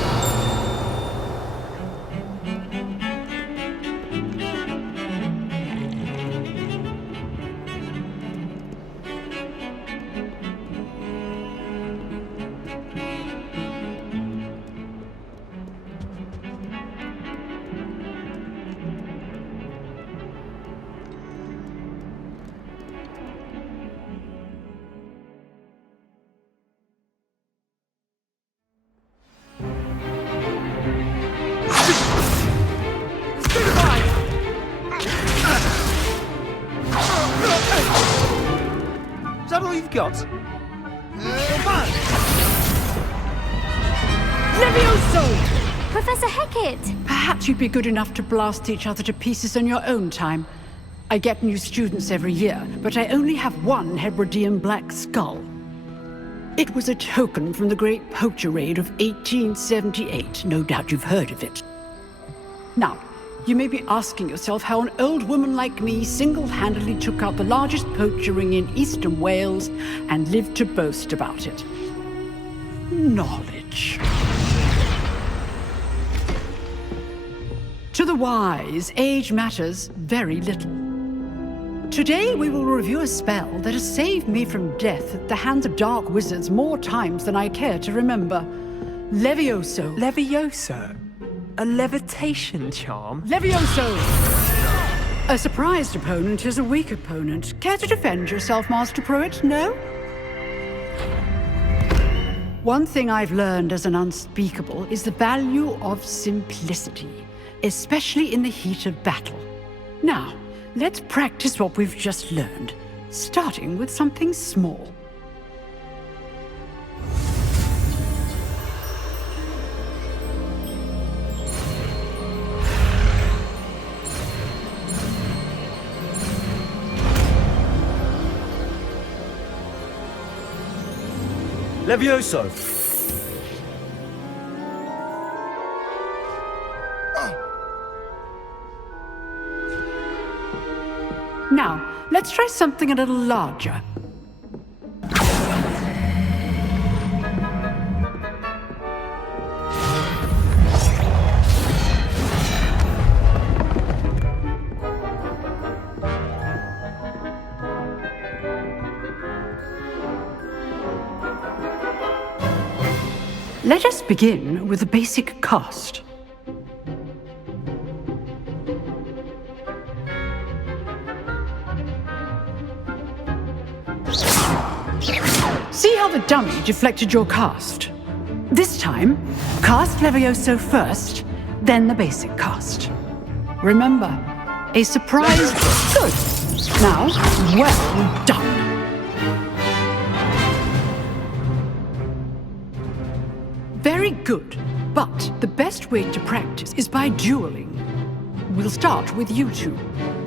Is that all you've got? Levioso! Professor Hecat! Perhaps you'd be good enough to blast each other to pieces on your own time. I get new students every year, but I only have one Hebridean black skull. It was a token from the Great Poacher Raid of 1878. No doubt you've heard of it. Now, you may be asking yourself how an old woman like me single-handedly took out the largest poacher ring in eastern Wales and lived to boast about it. Knowledge. To the wise, age matters very little. Today we will review a spell that has saved me from death at the hands of dark wizards more times than I care to remember. Levioso. Levioso? A levitation charm? Levioso! A surprised opponent is a weak opponent. Care to defend yourself, Master Pruitt? No? One thing I've learned as an unspeakable is the value of simplicity, especially in the heat of battle. Now, let's practice what we've just learned, starting with something small. Levioso. Now, let's try something a little larger. Let us begin with a basic cast. See how the dummy deflected your cast? This time, cast Levioso first, then the basic cast. Remember, a surprise... Good. Now, well done. Very good, but the best way to practice is by dueling. We'll start with you two.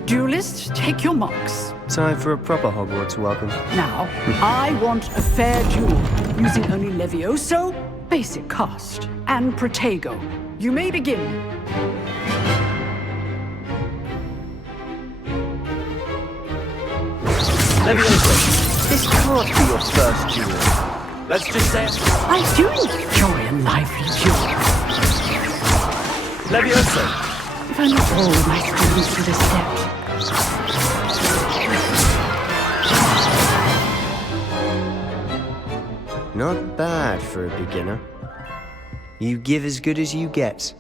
Duelists, take your marks. Time for a proper Hogwarts welcome. Now, I want a fair duel, using only Levioso, basic cast, and Protego. You may begin. Levioso, this can't be your first duel. Let's just say I do enjoy a lively duel. Levioso. If only all my students would accept. Not bad for a beginner. You give as good as you get.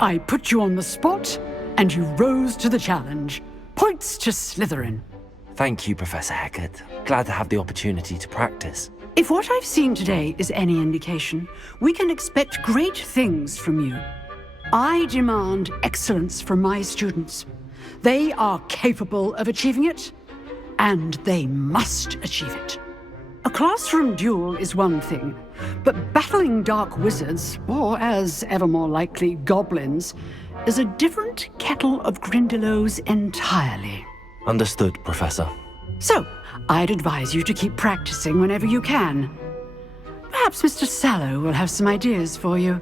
I put you on the spot, and you rose to the challenge. Points to Slytherin. Thank you, Professor Hecat. Glad to have the opportunity to practice. If what I've seen today is any indication, we can expect great things from you. I demand excellence from my students. They are capable of achieving it, and they must achieve it. A classroom duel is one thing, But battling dark wizards, or as ever more likely, goblins, is a different kettle of Grindylows entirely. Understood, Professor. So, I'd advise you to keep practicing whenever you can. Perhaps Mr. Sallow will have some ideas for you.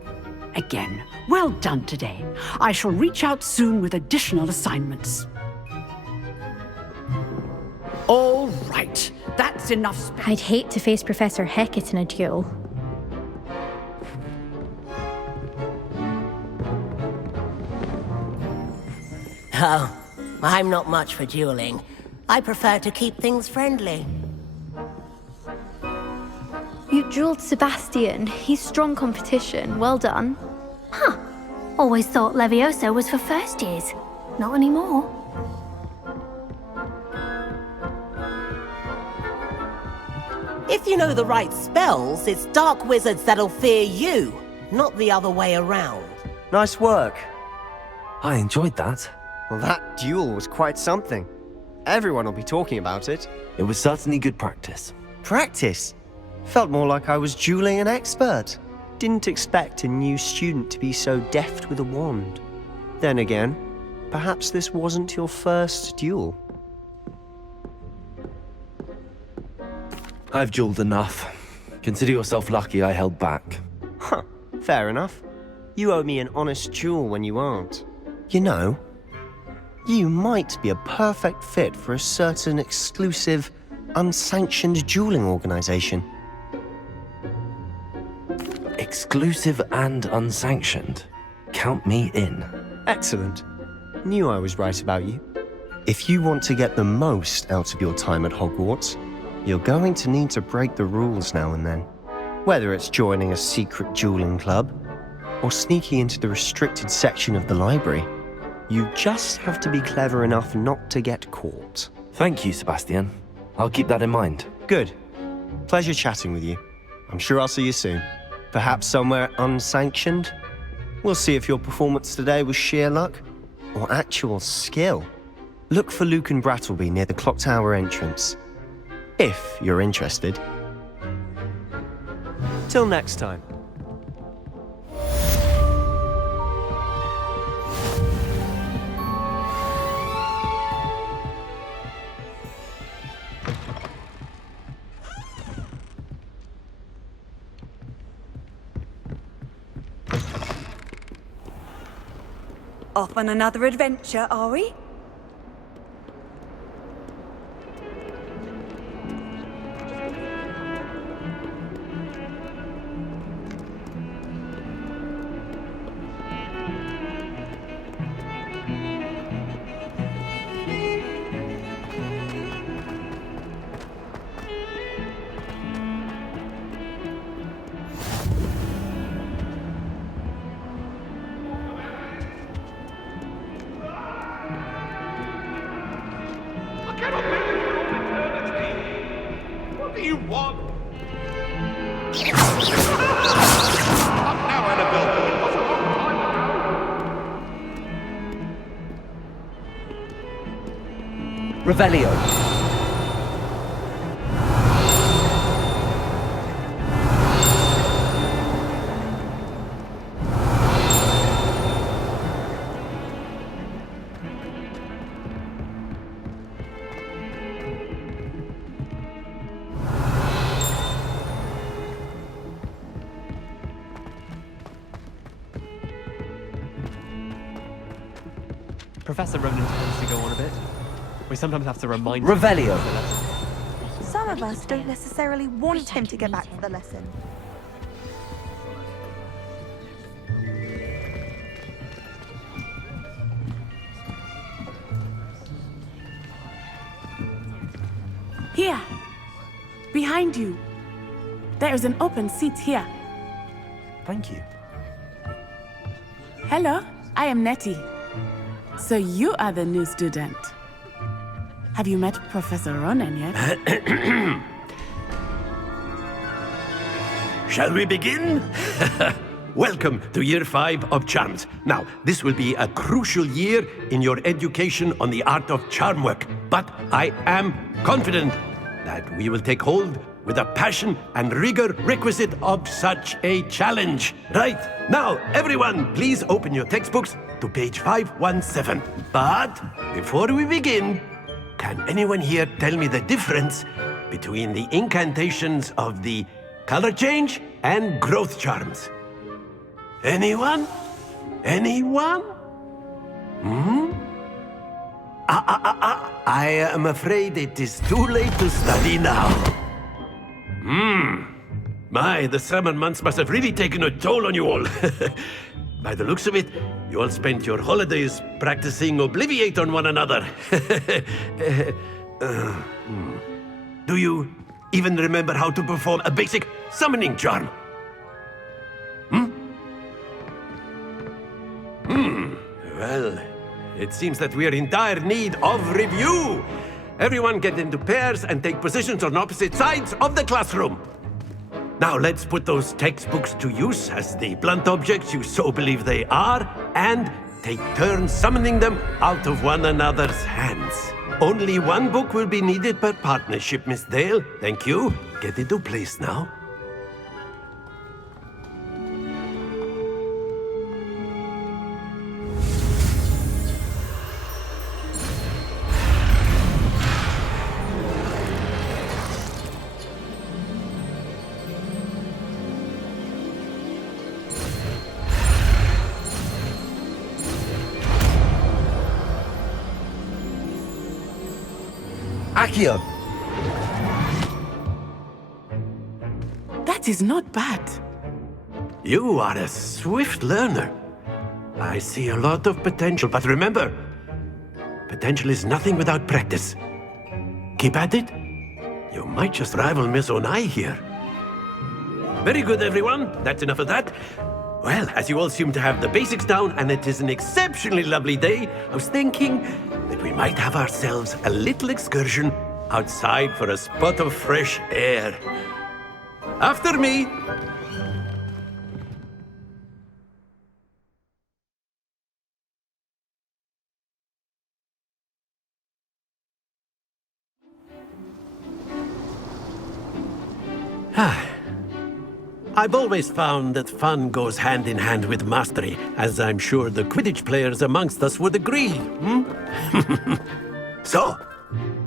Again, well done today. I shall reach out soon with additional assignments. All right, that's enough. I'd hate to face Professor Hecat in a duel. Oh, I'm not much for dueling. I prefer to keep things friendly. You dueled Sebastian. He's strong competition. Well done. Huh. Always thought Levioso was for first years. Not anymore. If you know the right spells, it's dark wizards that'll fear you, not the other way around. Nice work. I enjoyed that. Well, that duel was quite something. Everyone will be talking about it. It was certainly good practice. Practice? Felt more like I was dueling an expert. Didn't expect a new student to be so deft with a wand. Then again, perhaps this wasn't your first duel. I've dueled enough. Consider yourself lucky I held back. Huh, fair enough. You owe me an honest duel when you aren't. You know, you might be a perfect fit for a certain exclusive, unsanctioned dueling organization. Exclusive and unsanctioned. Count me in. Excellent. Knew I was right about you. If you want to get the most out of your time at Hogwarts, you're going to need to break the rules now and then. Whether it's joining a secret dueling club, or sneaking into the restricted section of the library, you just have to be clever enough not to get caught. Thank you, Sebastian. I'll keep that in mind. Good. Pleasure chatting with you. I'm sure I'll see you soon. Perhaps somewhere unsanctioned? We'll see if your performance today was sheer luck or actual skill. Look for Luke and Brattleby near the clock tower entrance, if you're interested. Till next time. Off on another adventure, are we? What do you want? Up now, Annabelle. It was a long time ago. Revelio. Professor Ronan tends to go on a bit. We sometimes have to remind Revelio. Some of us don't necessarily want him to get back to the lesson. Here. Behind you. There is an open seat here. Thank you. Hello, I am Nettie. So you are the new student. Have you met Professor Ronan yet? Shall we begin? Welcome to Year 5 of Charms. Now, this will be a crucial year in your education on the art of charm work, but I am confident that we will take hold with the passion and rigor requisite of such a challenge. Right, now, everyone, please open your textbooks to page 517. But before we begin, can anyone here tell me the difference between the incantations of the color change and growth charms? Anyone? Anyone? I am afraid it is too late to study now. My, the summer months must have really taken a toll on you all. By the looks of it, you all spent your holidays practicing Obliviate on one another. Do you even remember how to perform a basic summoning charm? Well, it seems that we are in dire need of review. Everyone get into pairs and take positions on opposite sides of the classroom. Now let's put those textbooks to use as the blunt objects you so believe they are, and take turns summoning them out of one another's hands. Only one book will be needed per partnership, Miss Dale. Thank you. Get into place now. Accio! That is not bad. You are a swift learner. I see a lot of potential, but remember, potential is nothing without practice. Keep at it. You might just rival Miss Onai here. Very good, everyone. That's enough of that. Well, as you all seem to have the basics down, and it is an exceptionally lovely day, I was thinking that we might have ourselves a little excursion outside for a spot of fresh air. After me! I've always found that fun goes hand in hand with mastery, as I'm sure the Quidditch players amongst us would agree. So,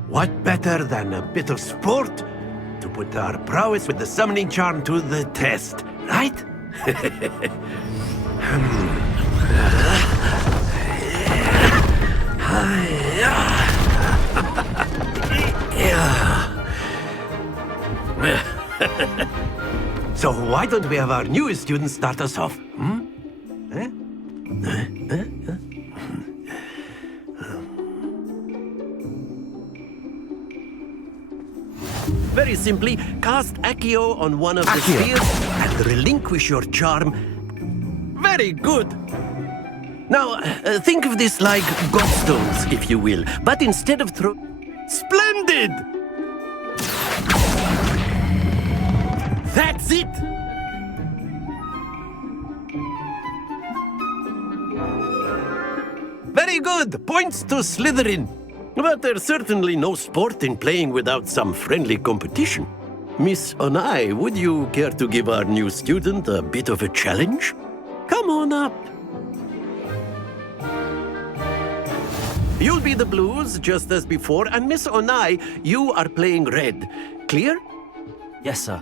what better than a bit of sport to put our prowess with the summoning charm to the test, right? So why don't we have our newest student start us off? Very simply, cast Accio on one of the spheres and relinquish your charm. Very good. Now, think of this like godstones, if you will, but instead of Splendid! That's it! Very good! Points to Slytherin. But there's certainly no sport in playing without some friendly competition. Miss Onai, would you care to give our new student a bit of a challenge? Come on up. You'll be the blues, just as before, and Miss Onai, you are playing red. Clear? Yes, sir.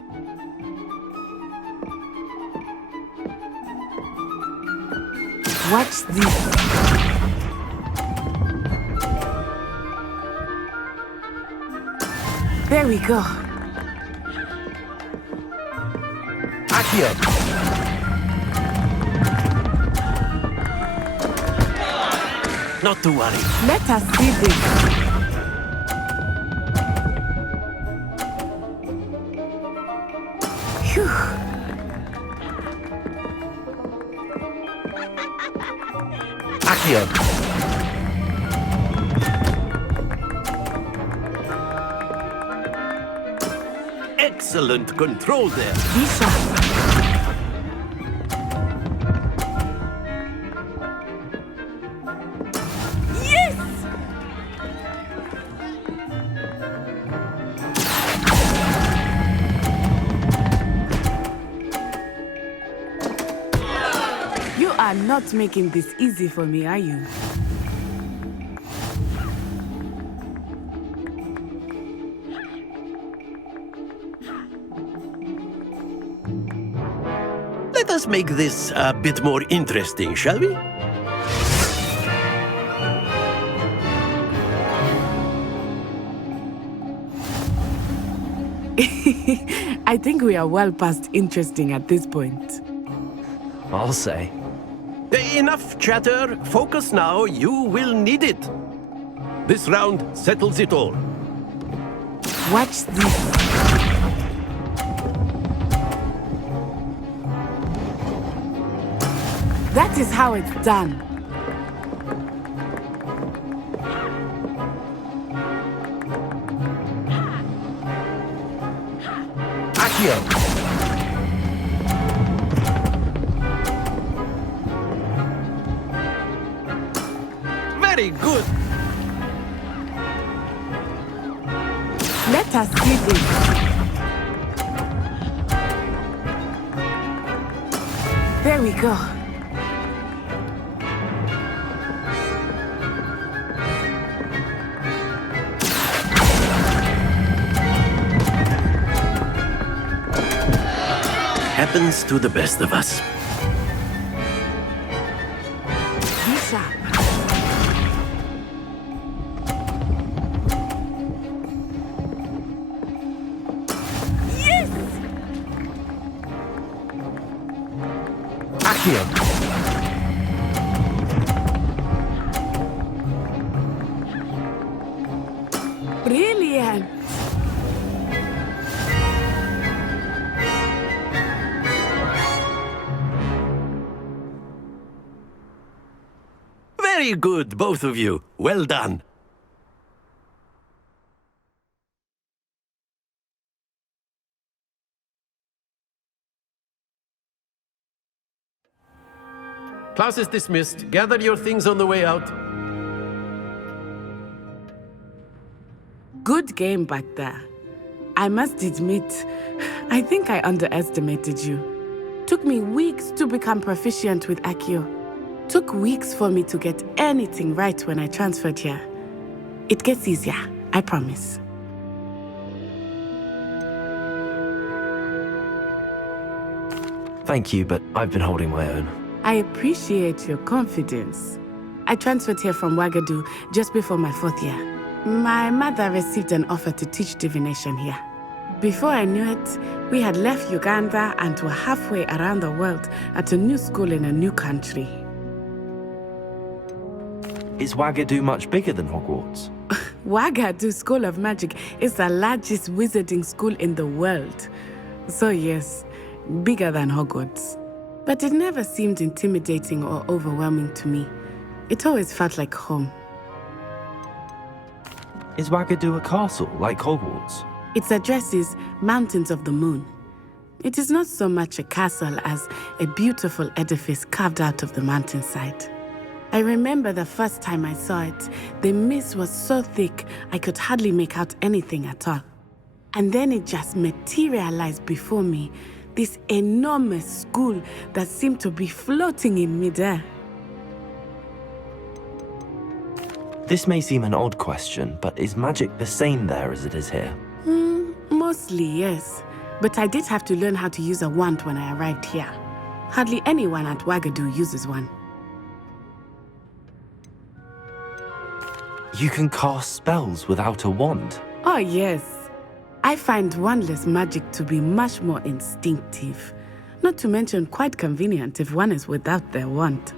What's this? There we go. Accio! Not to worry. Let us see this. Phew. Accio! Excellent control there. Be sharp. are not making this easy for me, are you? Let us make this a bit more interesting, shall we? I think we are well past interesting at this point. I'll say. Enough chatter. Focus now. You will need it. This round settles it all. Watch this. That is how it's done. Accio. Very good. Let us see this. There we go. Happens to the best of us. Be sharp. Yes! Accio. Brilliant. Very good, both of you. Well done. Class is dismissed. Gather your things on the way out. Good game back there. I must admit, I think I underestimated you. Took me weeks to become proficient with Accio. Took weeks for me to get anything right when I transferred here. It gets easier, I promise. Thank you, but I've been holding my own. I appreciate your confidence. I transferred here from Wagadu just before my 4th year. My mother received an offer to teach divination here. Before I knew it, we had left Uganda and were halfway around the world at a new school in a new country. Is Wagadu much bigger than Hogwarts? Wagadu School of Magic is the largest wizarding school in the world. So yes, bigger than Hogwarts. But it never seemed intimidating or overwhelming to me. It always felt like home. Is Wagadu a castle, like Hogwarts? Its address is Mountains of the Moon. It is not so much a castle as a beautiful edifice carved out of the mountainside. I remember the first time I saw it, the mist was so thick I could hardly make out anything at all. And then it just materialized before me, this enormous school that seemed to be floating in midair. This may seem an odd question, but is magic the same there as it is here? Mostly, yes. But I did have to learn how to use a wand when I arrived here. Hardly anyone at Wagadu uses one. You can cast spells without a wand? Oh, yes. I find wandless magic to be much more instinctive. Not to mention quite convenient if one is without their wand.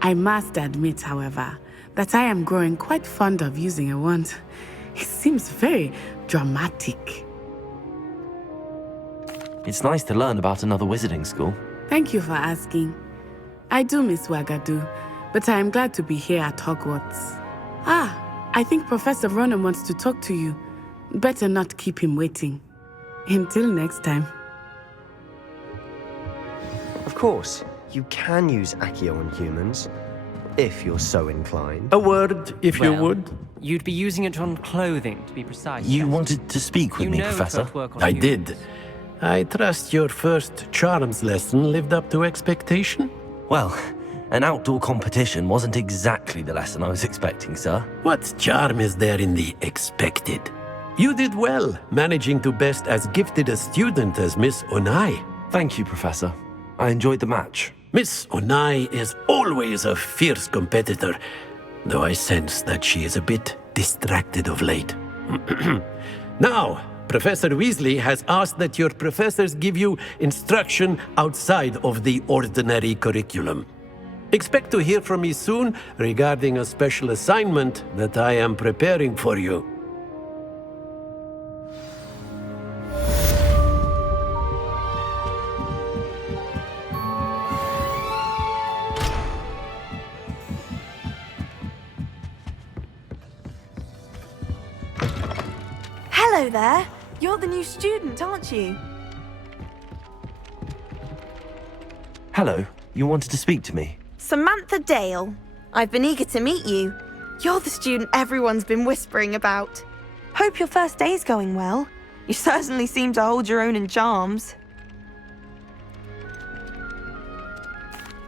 I must admit, however, that I am growing quite fond of using a wand. It seems very dramatic. It's nice to learn about another wizarding school. Thank you for asking. I do miss Wagadu, but I am glad to be here at Hogwarts. I think Professor Ronan wants to talk to you. Better not keep him waiting. Until next time. Of course, you can use Accio on humans, if you're so inclined. A word, if you Well, would. You'd be using it on clothing, to be precise. You wanted to speak with me, Professor? I did. I trust your first charms lesson lived up to expectation? Well, An outdoor competition wasn't exactly the lesson I was expecting, sir. What charm is there in the expected? You did well, managing to best as gifted a student as Miss Onai. Thank you, Professor. I enjoyed the match. Miss Onai is always a fierce competitor, though I sense that she is a bit distracted of late. Now, Professor Weasley has asked that your professors give you instruction outside of the ordinary curriculum. Expect to hear from me soon regarding a special assignment that I am preparing for you. Hello there. You're the new student, aren't you? Hello, you wanted to speak to me? Samantha Dale. I've been eager to meet you. You're the student everyone's been whispering about. Hope your first day's going well. You certainly seem to hold your own in charms.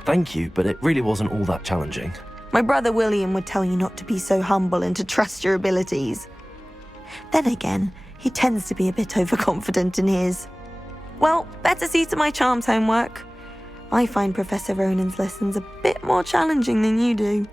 Thank you, but it really wasn't all that challenging. My brother William would tell you not to be so humble and to trust your abilities. Then again, he tends to be a bit overconfident in his. Well, better see to my charms homework. I find Professor Ronan's lessons a bit more challenging than you do.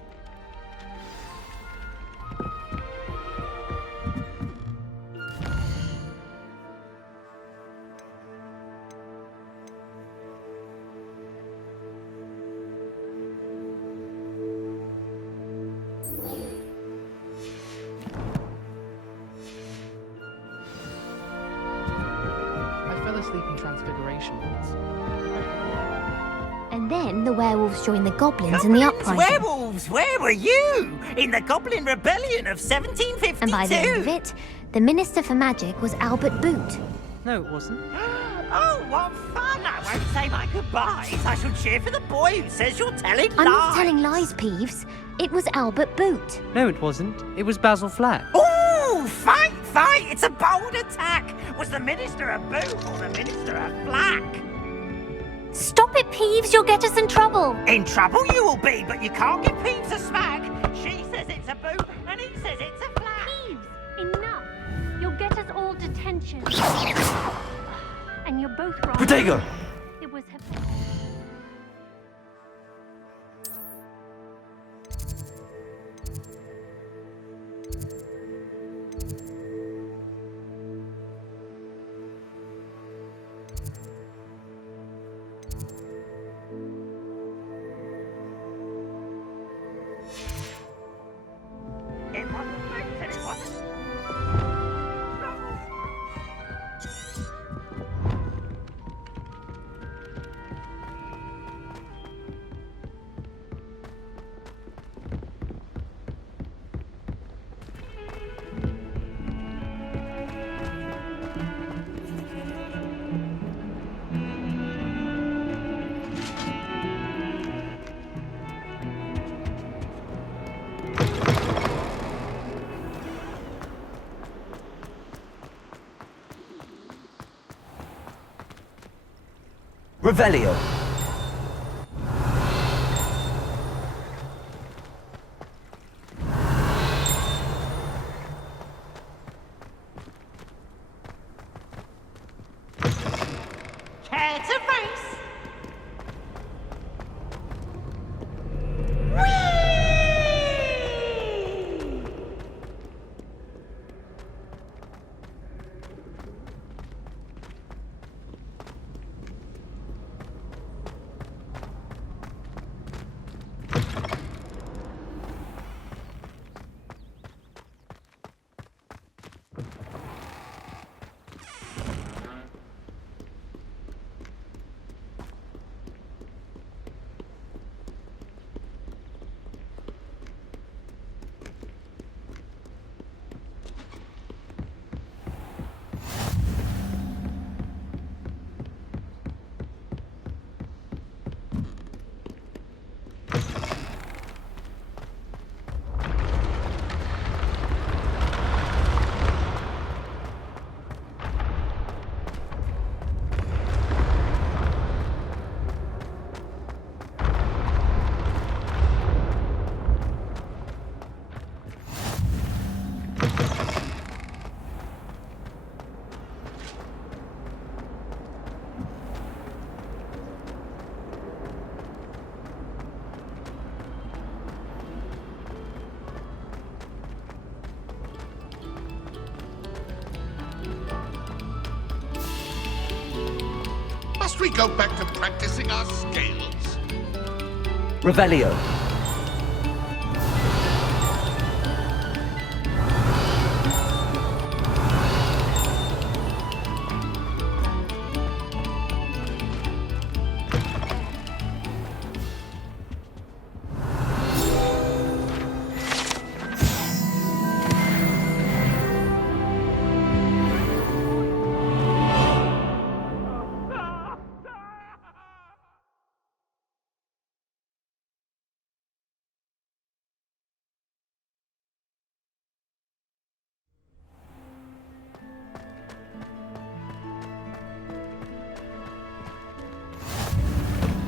In Transfiguration once. And then the werewolves joined the goblins in the uprising. Werewolves, where were you? In the Goblin Rebellion of 1752. And by the end of it, the Minister for Magic was Albert Boot. No, it wasn't. Oh, what fun! I won't say my goodbyes. I shall cheer for the boy who says you're telling lies. I'm not telling lies, Peeves. It was Albert Boot. No, it wasn't. It was Basil Flack. Ooh, fight, fight! It's a bold attack! Was the Minister a boot or the Minister a flack? Stop it, Peeves! You'll get us in trouble! In trouble you will be, but you can't give Peeves a smack. She says it's a boot, and he says it's a flack. Peeves, enough! You'll get us all detention. And you're both wrong. Protego! It was her... It wasn't boot, and it wasn't... Revelio! Care to race? Must we go back to practicing our scales? Revelio.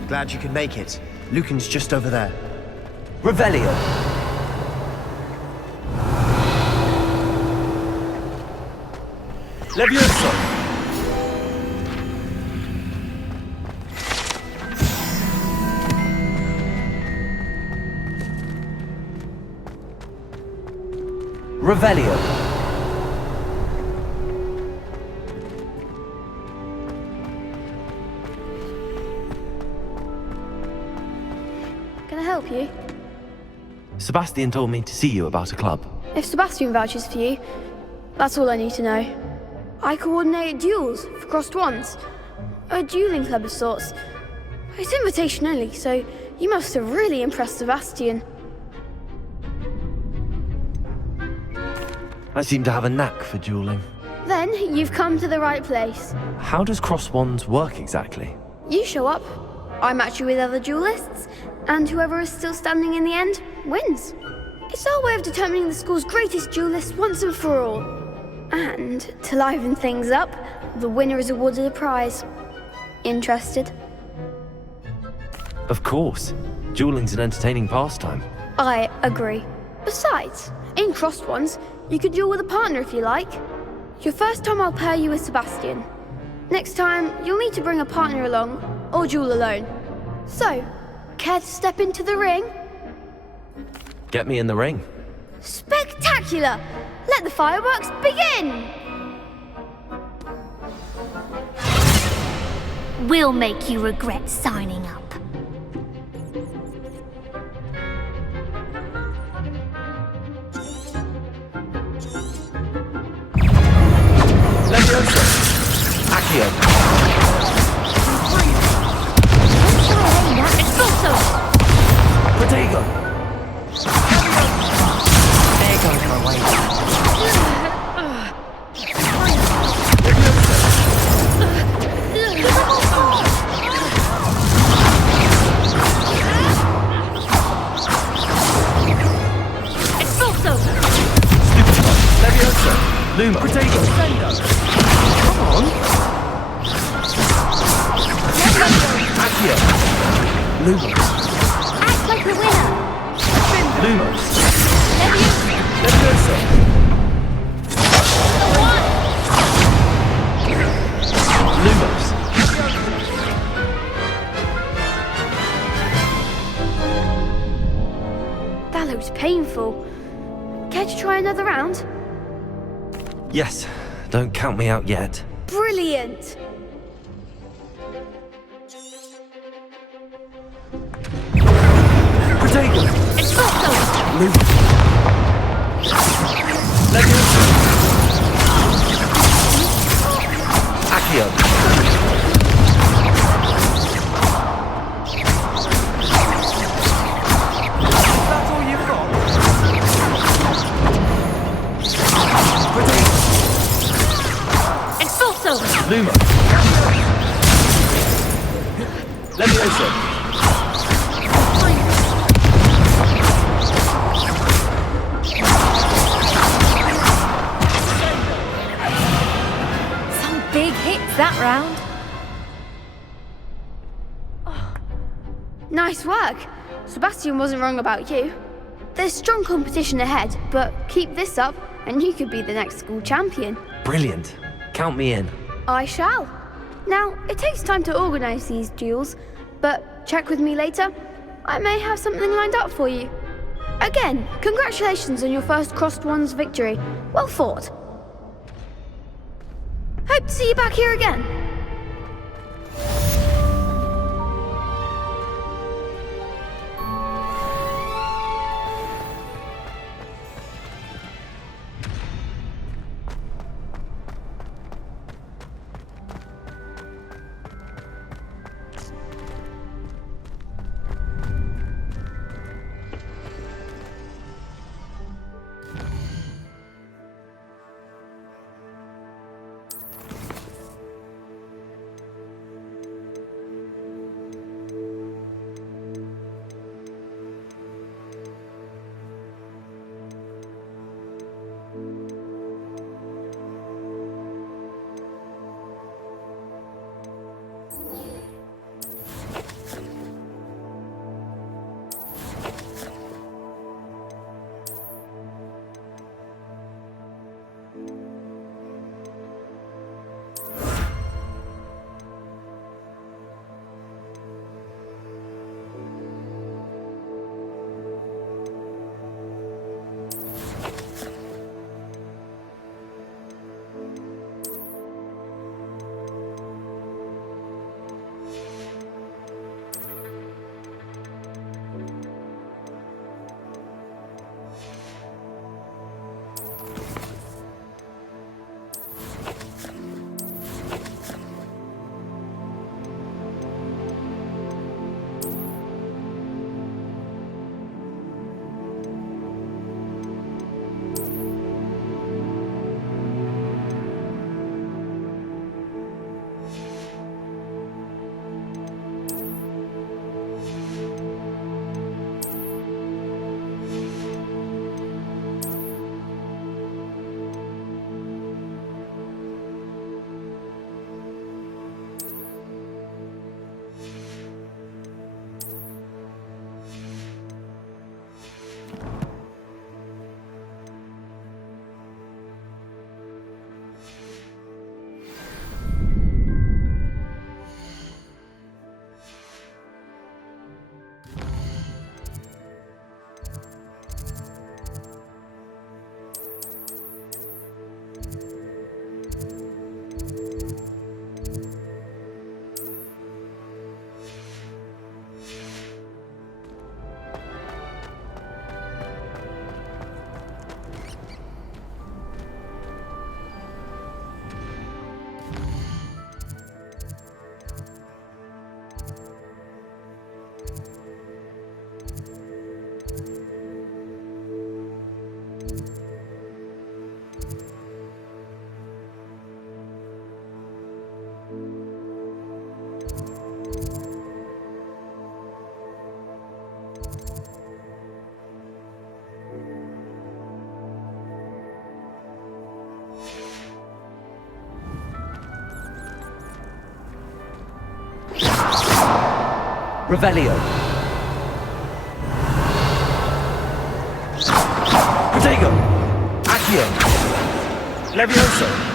Glad you could make it. Lucan's just over there. Revelio. Levioso. Revelio. Can I help you? Sebastian told me to see you about a club. If Sebastian vouches for you, that's all I need to know. I coordinate duels for crossed wands. A dueling club of sorts. It's invitation only, so you must have really impressed Sebastian. I seem to have a knack for dueling. Then you've come to the right place. How does cross wands work exactly? You show up, I match you with other duelists, and whoever is still standing in the end wins. It's our way of determining the school's greatest duelist once and for all. And to liven things up, the winner is awarded a prize. Interested? Of course. Dueling's an entertaining pastime. I agree. Besides, in crossed ones, you can duel with a partner if you like. Your first time I'll pair you with Sebastian. Next time, you'll need to bring a partner along, or duel alone. So, care to step into the ring? Get me in the ring. Spectacular! Let the fireworks begin! We'll make you regret signing up. Levioso. Accio. Protego. There goes my way. Levioso. Luma. Protego. Come on. Accio. Luma. Act like the winner. Lumos. Levioso. Lumos. That looks painful. Care to try another round? Yes. Don't count me out yet. Brilliant! Protego. Esforzo. Luma. Levioso. Accio. That's all you've got? Protego. Esforzo. Luma. Levioso. Big hits that round. Nice work. Sebastian wasn't wrong about you. There's strong competition ahead, but keep this up and you could be the next school champion. Brilliant. Count me in. I shall. Now, it takes time to organise these duels, but check with me later. I may have something lined up for you. Again, congratulations on your first crossed wands victory. Well fought. Hope to see you back here again. Revelio. Protego. Accio. Levioso.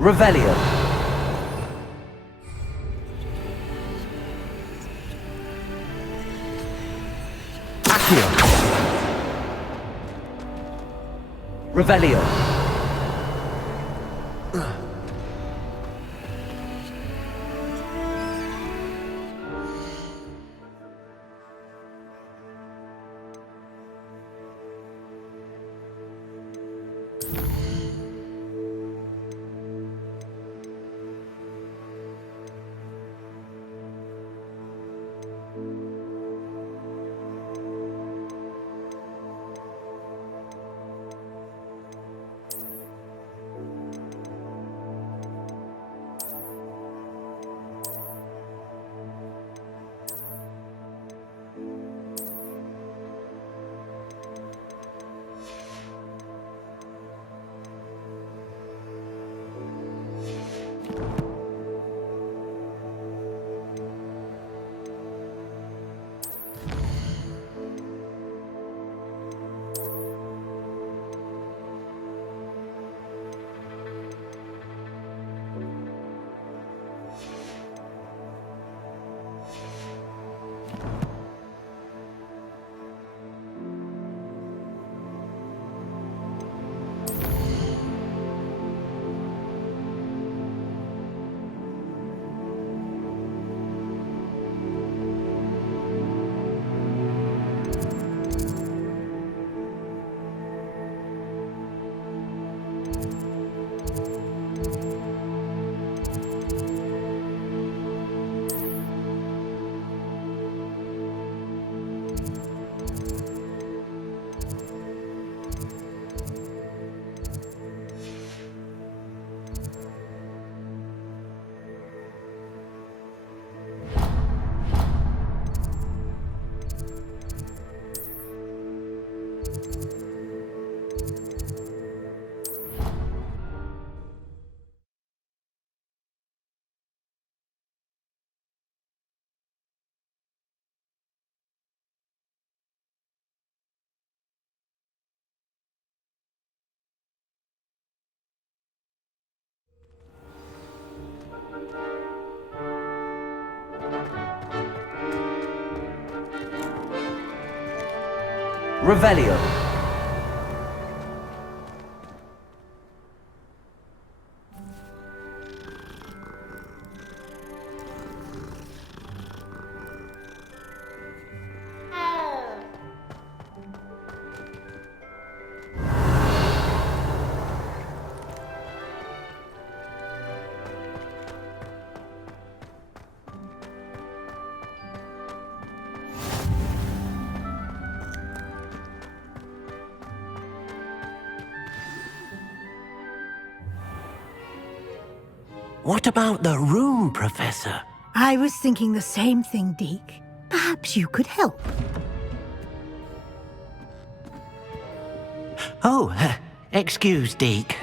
Revelio. Accio. Revelio. Revelio. What about the room, Professor? I was thinking the same thing, Deke. Perhaps you could help. Oh, excuse, Deke.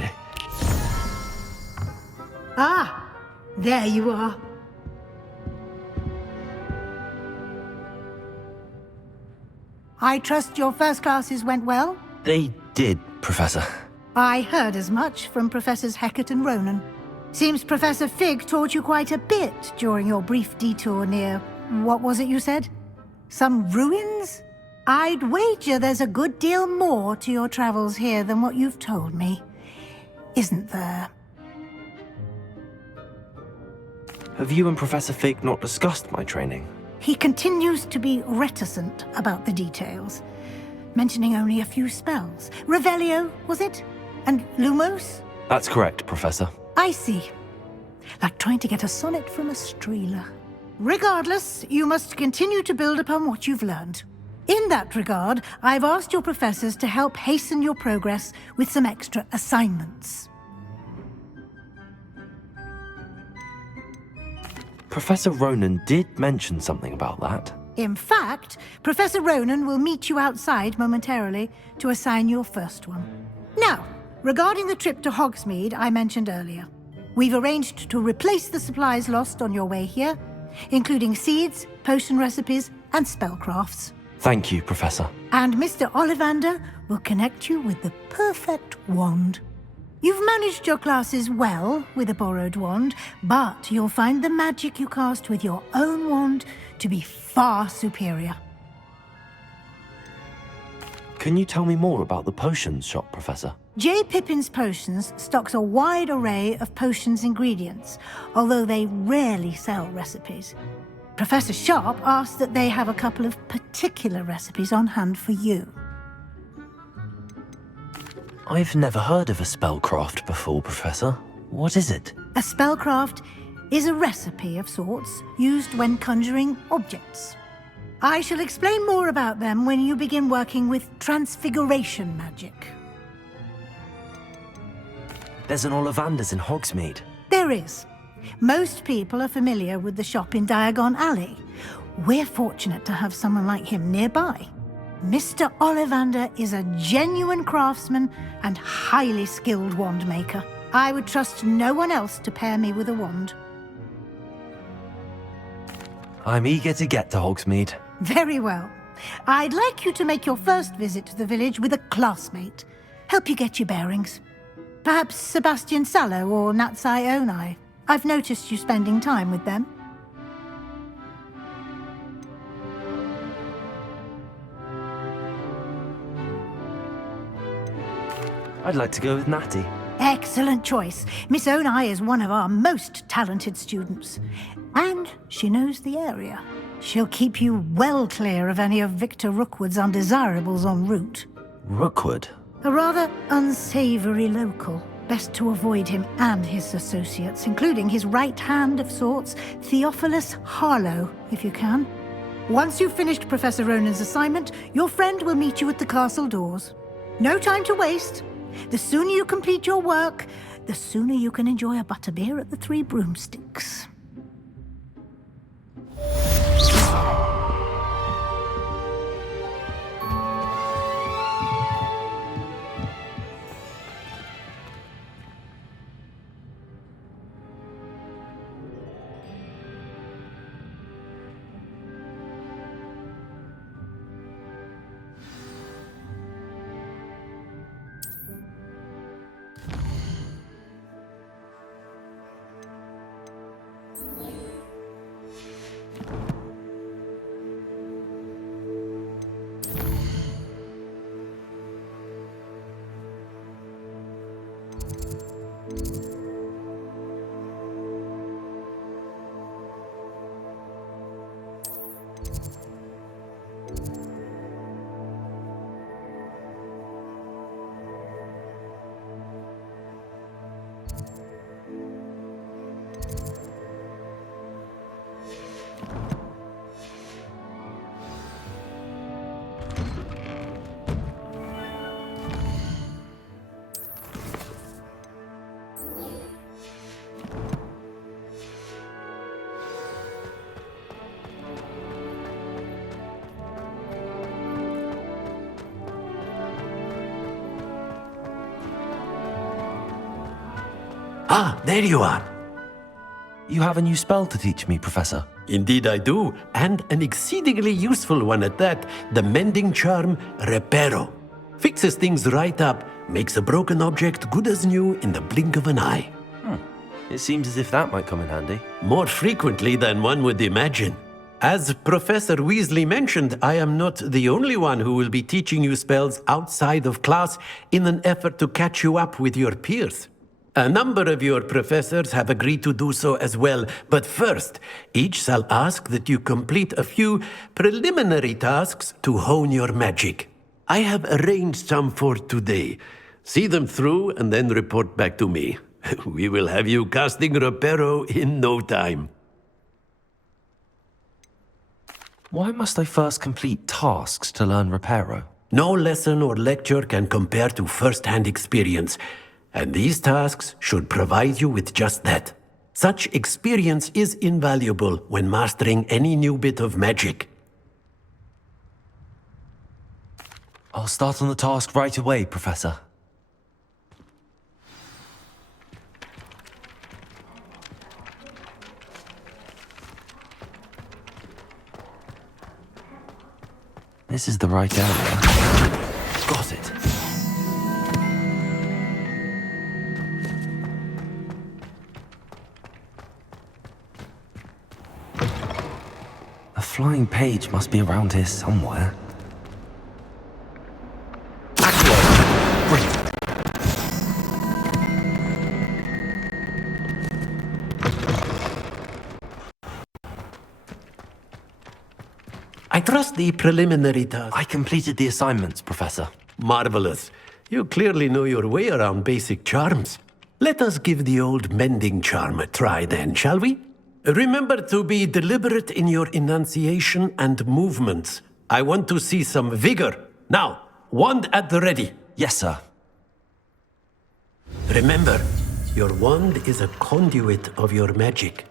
Ah, there you are. I trust your first classes went well? They did, Professor. I heard as much from Professors Hecat and Ronan. Seems Professor Fig taught you quite a bit during your brief detour near... what was it you said? Some ruins? I'd wager there's a good deal more to your travels here than what you've told me. Isn't there? Have you and Professor Fig not discussed my training? He continues to be reticent about the details, mentioning only a few spells. Revelio, was it? And Lumos? That's correct, Professor. I see. Like trying to get a sonnet from a streeler. Regardless, you must continue to build upon what you've learned. In that regard, I've asked your professors to help hasten your progress with some extra assignments. Professor Ronan did mention something about that. In fact, Professor Ronan will meet you outside momentarily to assign your first one. Now, regarding the trip to Hogsmeade I mentioned earlier, we've arranged to replace the supplies lost on your way here, including seeds, potion recipes, and spellcrafts. Thank you, Professor. And Mr. Ollivander will connect you with the perfect wand. You've managed your classes well with a borrowed wand, but you'll find the magic you cast with your own wand to be far superior. Can you tell me more about the potions shop, Professor? J. Pippin's Potions stocks a wide array of potions ingredients, although they rarely sell recipes. Professor Sharp asked that they have a couple of particular recipes on hand for you. I've never heard of a spellcraft before, Professor. What is it? A spellcraft is a recipe of sorts used when conjuring objects. I shall explain more about them when you begin working with transfiguration magic. There's an Ollivander's in Hogsmeade. There is. Most people are familiar with the shop in Diagon Alley. We're fortunate to have someone like him nearby. Mr. Ollivander is a genuine craftsman and highly skilled wand maker. I would trust no one else to pair me with a wand. I'm eager to get to Hogsmeade. Very well. I'd like you to make your first visit to the village with a classmate. Help you get your bearings. Perhaps Sebastian Sallow or Natsai Onai. I've noticed you spending time with them. I'd like to go with Natty. Excellent choice. Miss Onai is one of our most talented students. And she knows the area. She'll keep you well clear of any of Victor Rookwood's undesirables en route. Rookwood? A rather unsavory local. Best to avoid him and his associates, including his right hand of sorts, Theophilus Harlow, if you can. Once you've finished Professor Ronan's assignment, your friend will meet you at the castle doors. No time to waste. The sooner you complete your work, the sooner you can enjoy a butterbeer at the Three Broomsticks. Ah, there you are. You have a new spell to teach me, Professor. Indeed I do, and an exceedingly useful one at that. The mending charm, Reparo. Fixes things right up, makes a broken object good as new in the blink of an eye. It seems as if that might come in handy. More frequently than one would imagine. As Professor Weasley mentioned, I am not the only one who will be teaching you spells outside of class in an effort to catch you up with your peers. A number of your professors have agreed to do so as well, but first, each shall ask that you complete a few preliminary tasks to hone your magic. I have arranged some for today. See them through and then report back to me. We will have you casting Reparo in no time. Why must I first complete tasks to learn Reparo? No lesson or lecture can compare to first-hand experience, and these tasks should provide you with just that. Such experience is invaluable when mastering any new bit of magic. I'll start on the task right away, Professor. This is the right area. Got it. A flying page must be around here somewhere. Brilliant. I trust the preliminary task. I completed the assignments, Professor. Marvelous. You clearly know your way around basic charms. Let us give the old mending charm a try then, shall we? Remember to be deliberate in your enunciation and movements. I want to see some vigor. Now, wand at the ready. Yes, sir. Remember, your wand is a conduit of your magic.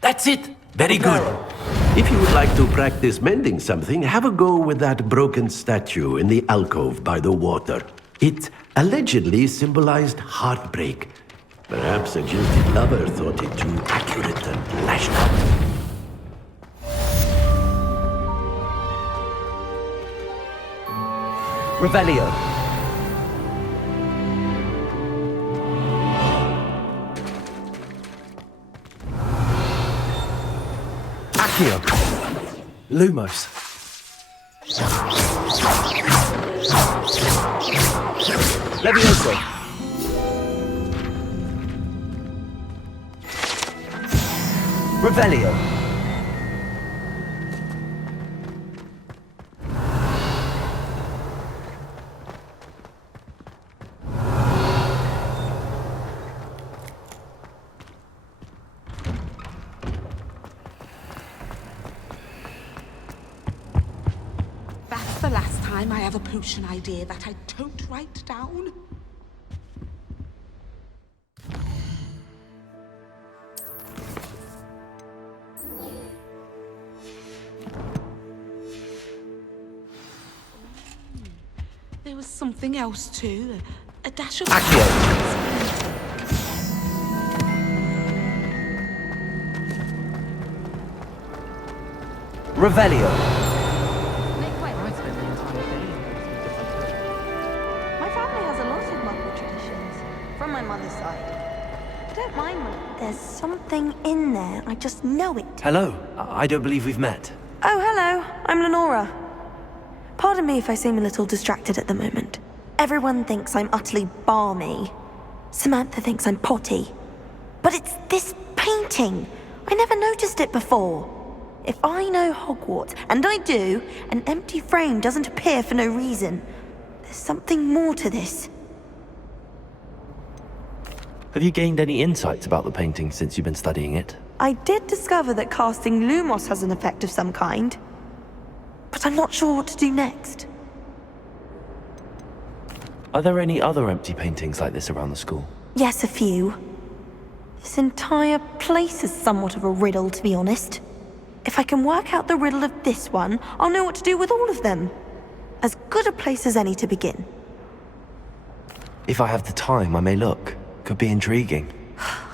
That's it! Very good. If you would like to practice mending something, have a go with that broken statue in the alcove by the water. It allegedly symbolized heartbreak. Perhaps a jilted lover thought it too accurate and lashed out. Revelio. Accio. Lumos. Levioso. Revelio. That's the last time I have a potion idea that I don't write down. There was something else too. A dash of... Revelio. My family has a lot of Muggle traditions, from my mother's side. I don't mind them. There's something in there, I just know it. Hello. I don't believe we've met. Oh, hello. I'm Lenora. Pardon me if I seem a little distracted at the moment. Everyone thinks I'm utterly balmy. Samantha thinks I'm potty. But it's this painting. I never noticed it before. If I know Hogwarts, and I do, an empty frame doesn't appear for no reason. There's something more to this. Have you gained any insights about the painting since you've been studying it? I did discover that casting Lumos has an effect of some kind. But I'm not sure what to do next. Are there any other empty paintings like this around the school? Yes, a few. This entire place is somewhat of a riddle, to be honest. If I can work out the riddle of this one, I'll know what to do with all of them. As good a place as any to begin. If I have the time, I may look. Could be intriguing.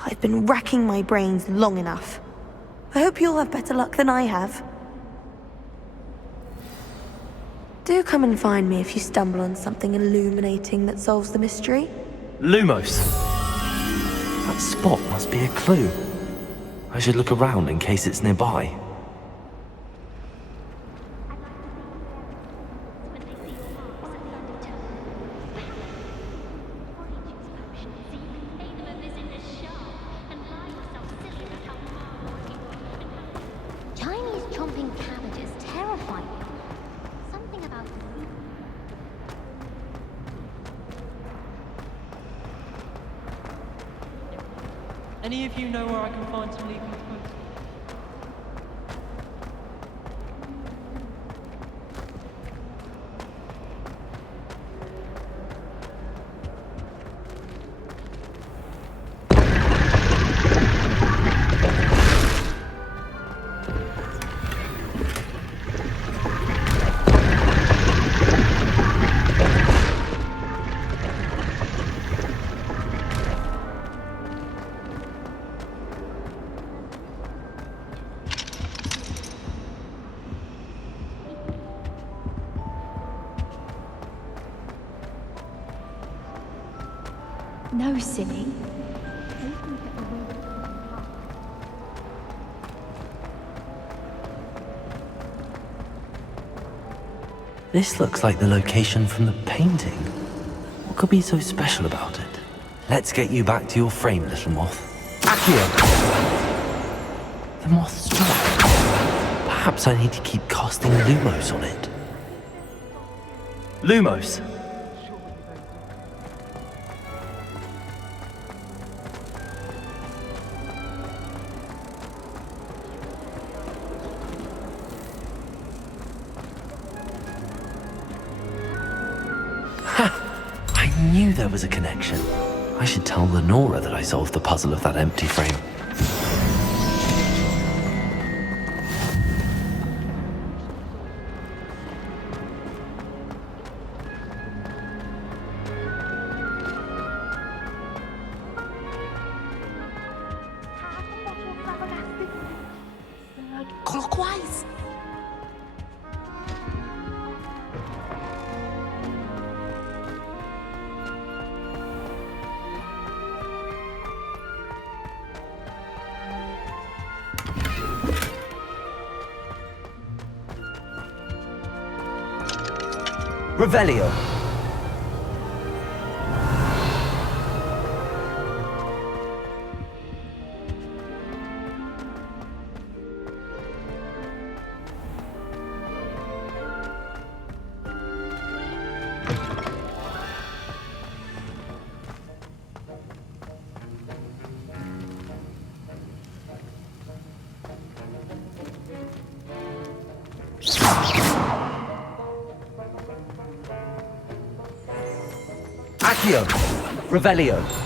I've been racking my brains long enough. I hope you'll have better luck than I have. Do come and find me if you stumble on something illuminating that solves the mystery. Lumos! That spot must be a clue. I should look around in case it's nearby. Chinese chomping cabbages terrify me. Something about Any of you know where I can find some leafy fruit? No, silly. This looks like the location from the painting. What could be so special about it? Let's get you back to your frame, little moth. Accio! The moth's dropped. Perhaps I need to keep casting Lumos on it. Lumos! I knew there was a connection. I should tell Lenora that I solved the puzzle of that empty frame. Clockwise. Revelio. Accio! Revelio!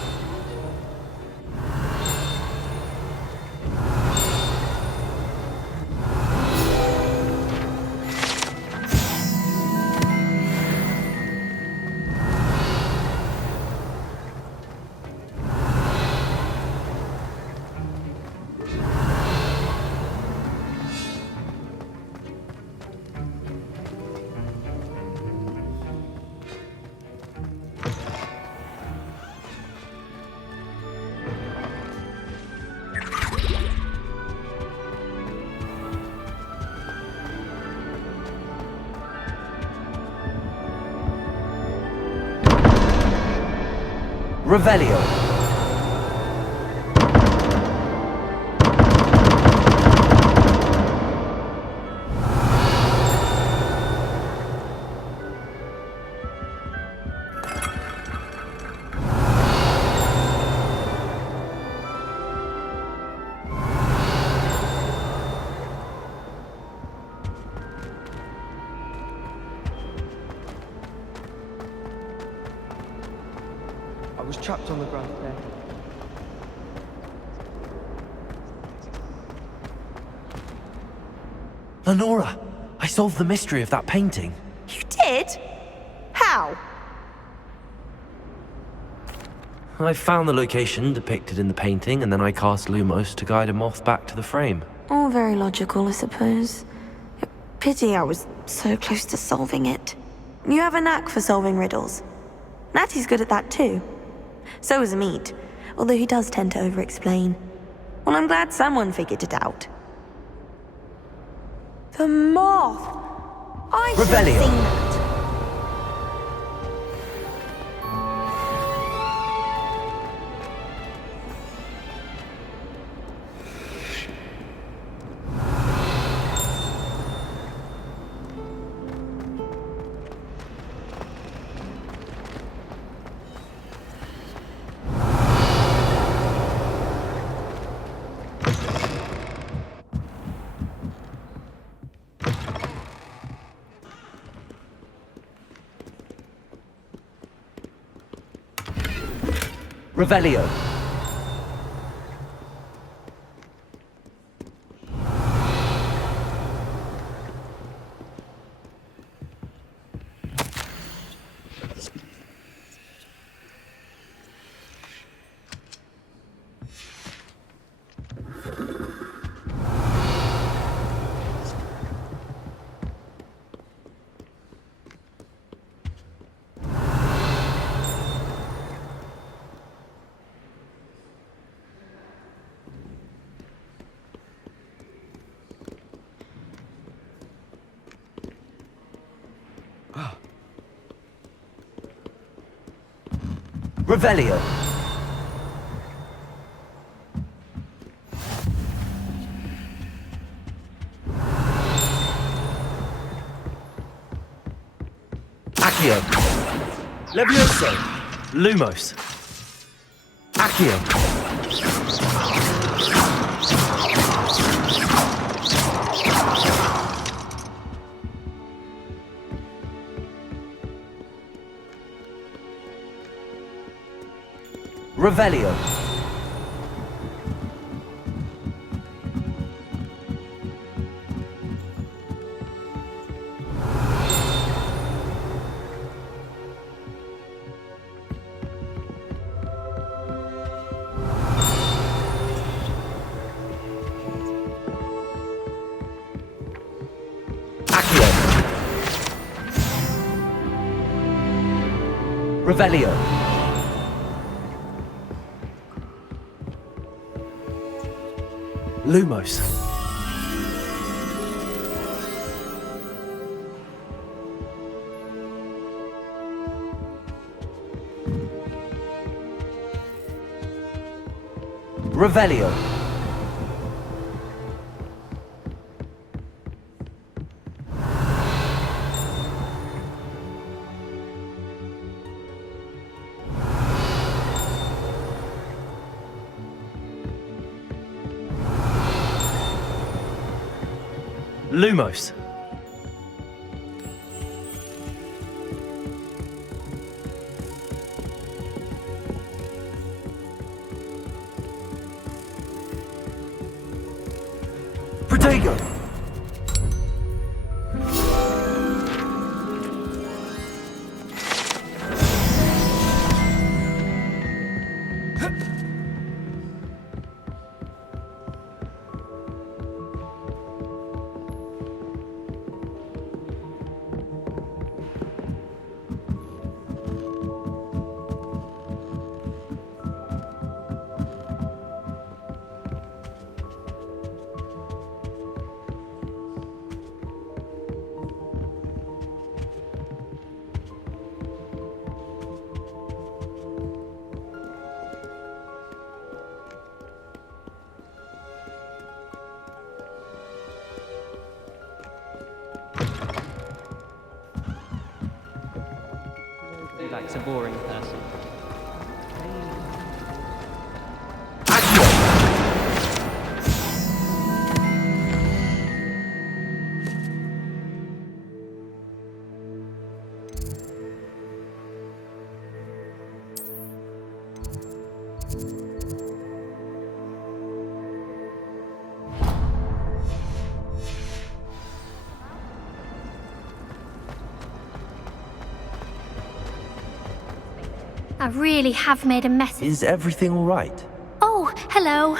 Revelio. I was trapped on the ground there. Lenora, I solved the mystery of that painting. You did? How? I found the location depicted in the painting, and then I cast Lumos to guide a moth back to the frame. All very logical, I suppose. Pity I was so close to solving it. You have a knack for solving riddles. Natty's good at that too. So is Amit, although he does tend to over-explain. Well, I'm glad someone figured it out. The moth! I should have Revelio. seen that. Revelio. Revelio. Accio. Levioso. Lumos. Accio. Revelio. Accio. Revelio. Lumos. Revelio. Lumos. Protego. He likes a boring person. I really have made a mess of... Is everything all right? Oh, hello.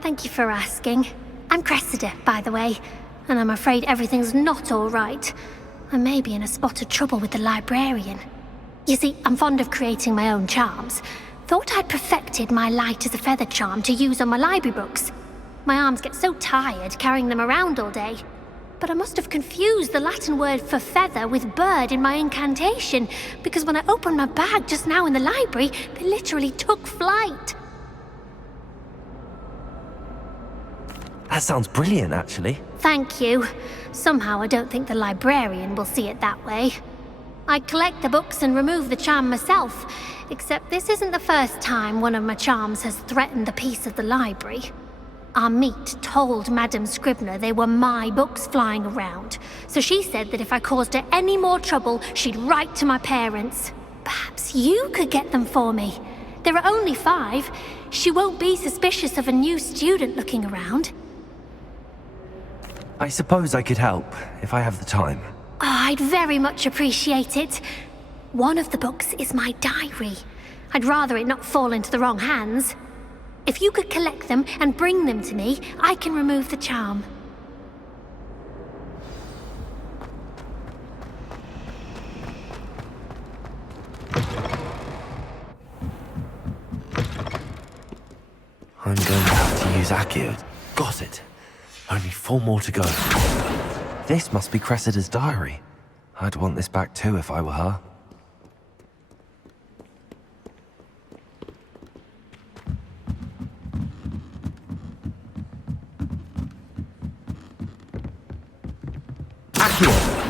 Thank you for asking. I'm Cressida, by the way, and I'm afraid everything's not all right. I may be in a spot of trouble with the librarian. You see, I'm fond of creating my own charms. Thought I'd perfected my light as a feather charm to use on my library books. My arms get so tired carrying them around all day. But I must have confused the Latin word for feather with bird in my incantation, because when I opened my bag just now in the library, they literally took flight. That sounds brilliant, actually. Thank you. Somehow I don't think the librarian will see it that way. I collect the books and remove the charm myself, except this isn't the first time one of my charms has threatened the peace of the library. Our meet told Madame Scribner they were my books flying around, so she said that if I caused her any more trouble, she'd write to my parents. Perhaps you could get them for me. There are only 5. She won't be suspicious of a new student looking around. I suppose I could help, if I have the time. Oh, I'd very much appreciate it. One of the books is my diary. I'd rather it not fall into the wrong hands. If you could collect them and bring them to me, I can remove the charm. I'm going to have to use Accio. Got it. Only 4 more to go. This must be Cressida's diary. I'd want this back too if I were her. Accio!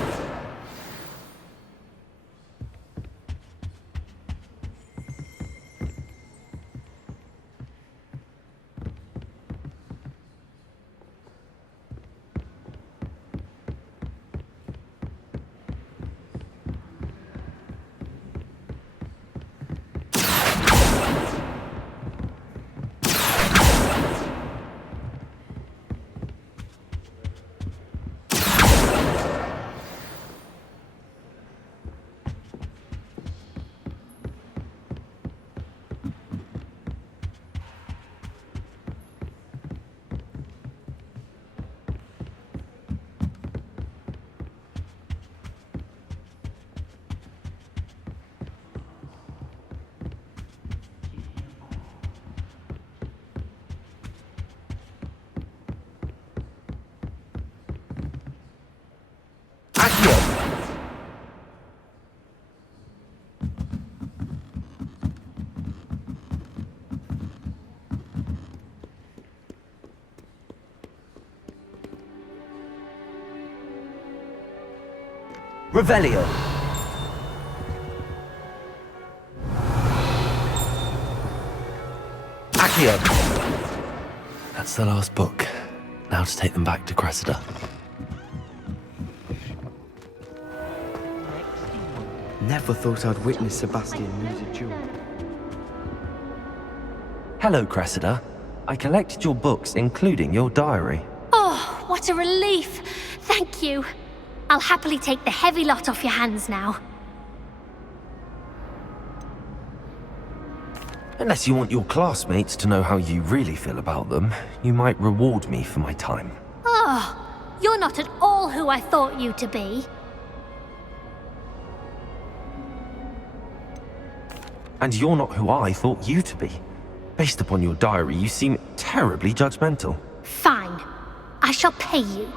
Revelio. Accio. That's the last book. Now to take them back to Cressida. Never thought I'd witness Sebastian lose a duel. Hello, Cressida. I collected your books, including your diary. Oh, what a relief. Thank you. I'll happily take the heavy lot off your hands now. Unless you want your classmates to know how you really feel about them, you might reward me for my time. Oh, you're not at all who I thought you to be. And you're not who I thought you to be. Based upon your diary, you seem terribly judgmental. Fine. I shall pay you.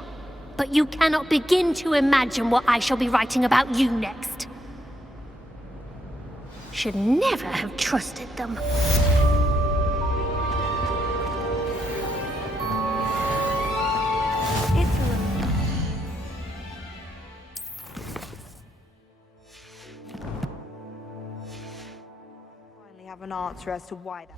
But you cannot begin to imagine what I shall be writing about you next. Should never have trusted them. Finally have an answer as to why that...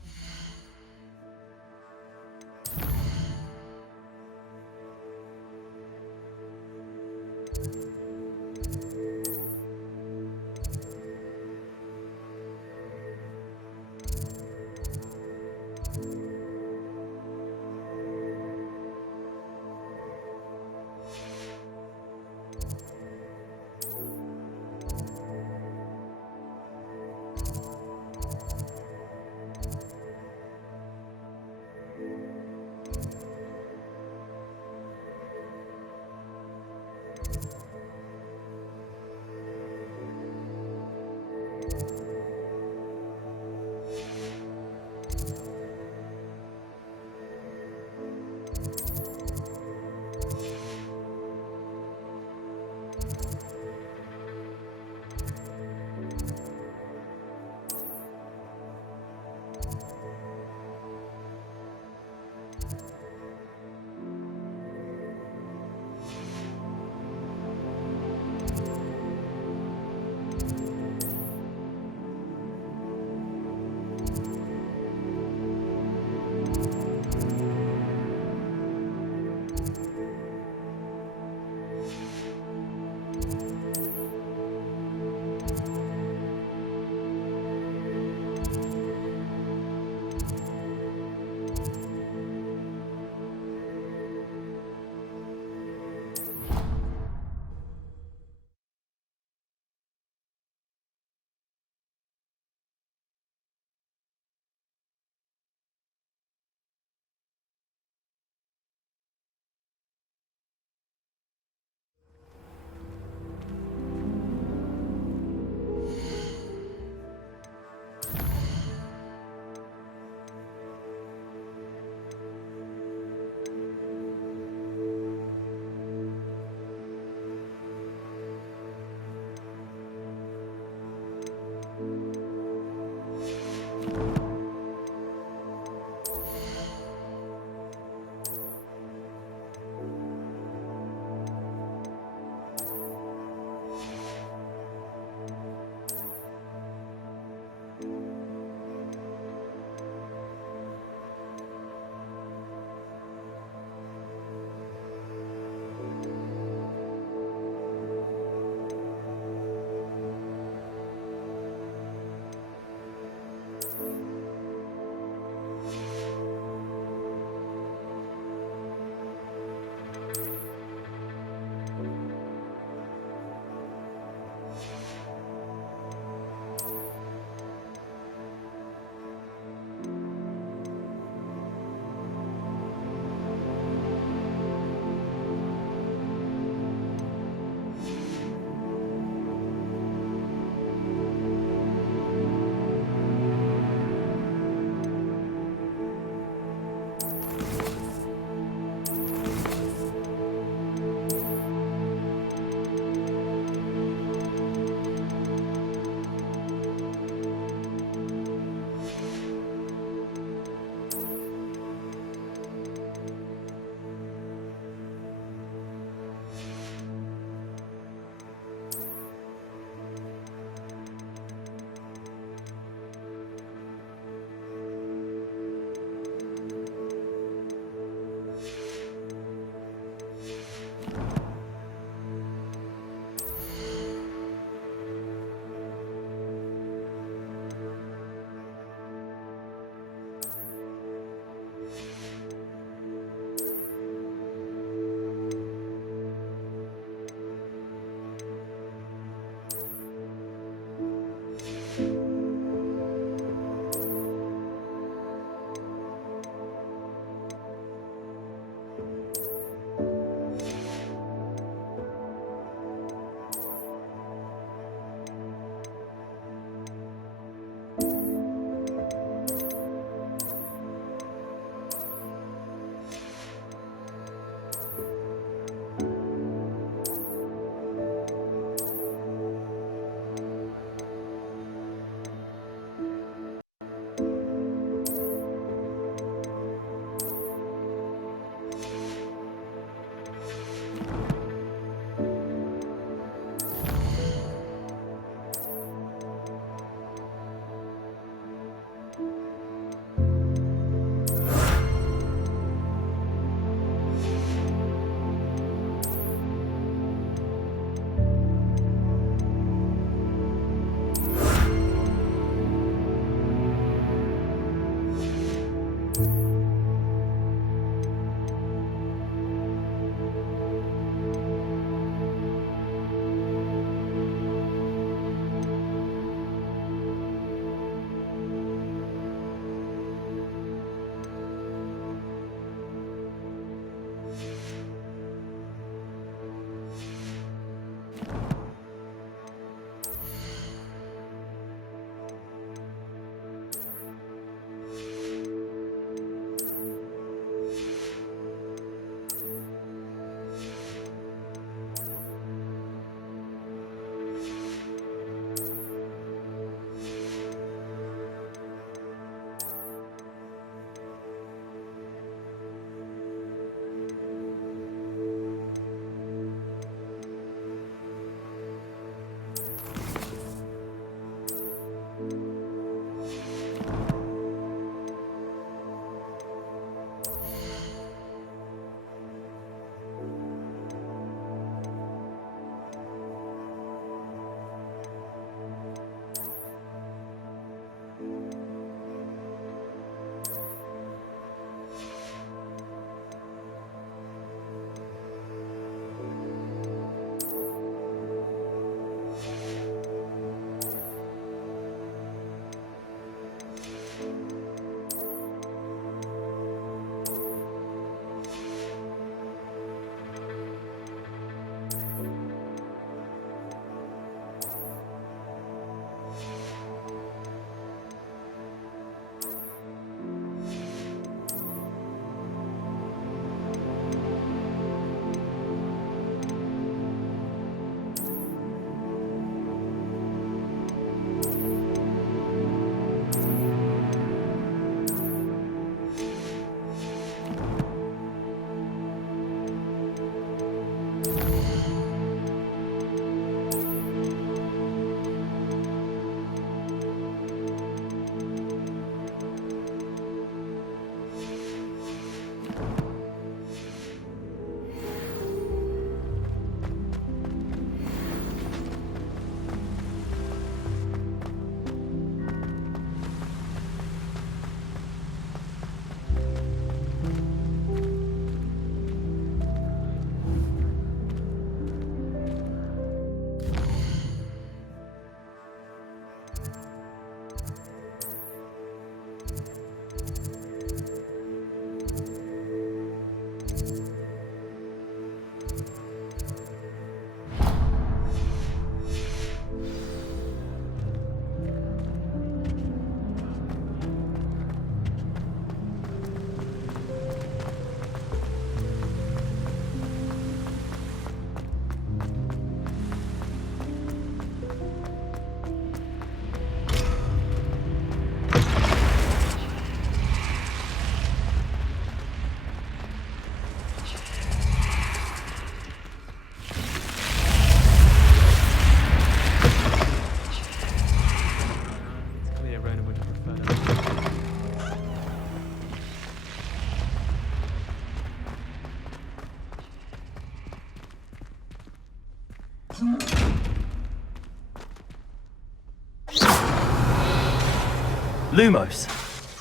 Lumos.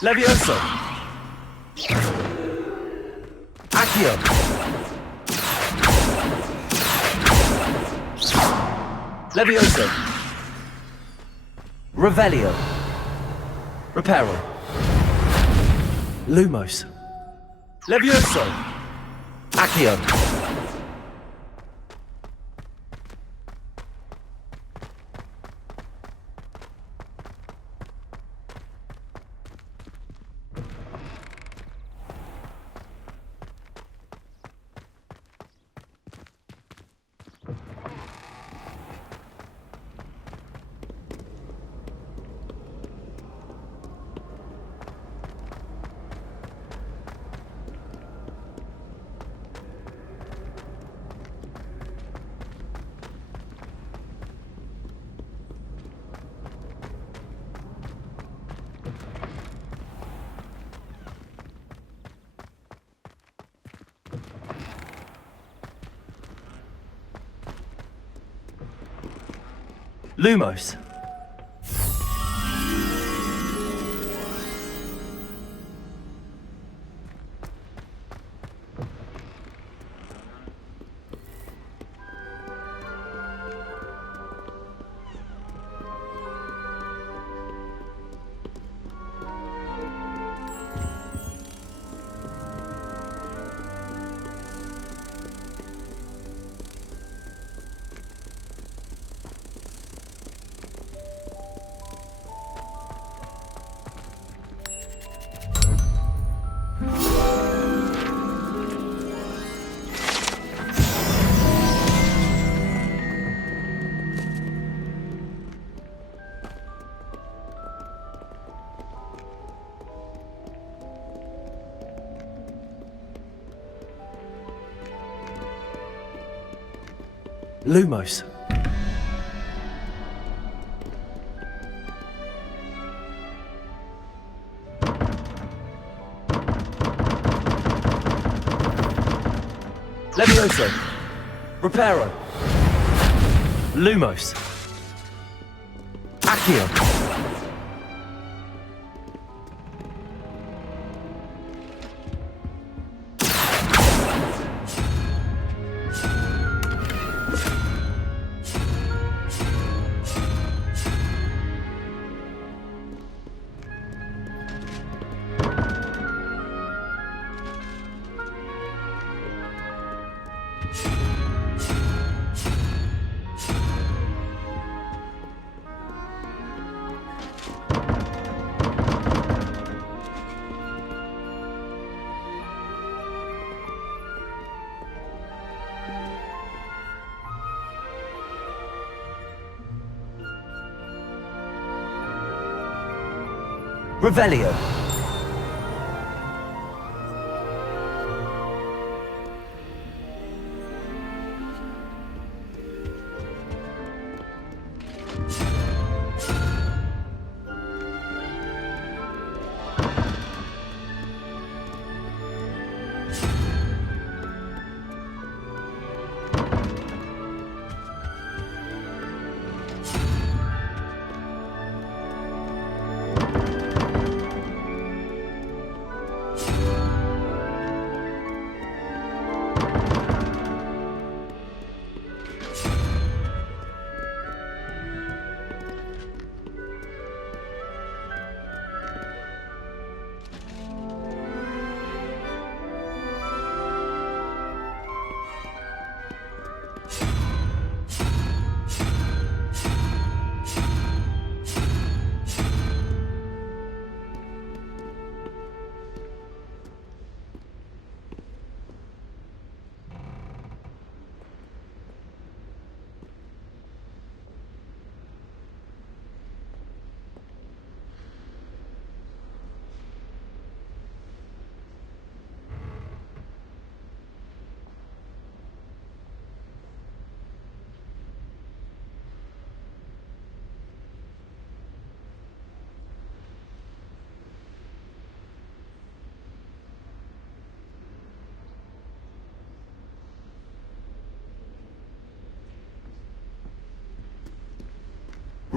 Levioso. Accio. Levioso. Revelio. Reparo. Lumos. Levioso. Accio. Lumos. Lumos. Levioso. Reparo. Lumos. Accio. Revelio.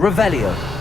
Revelio.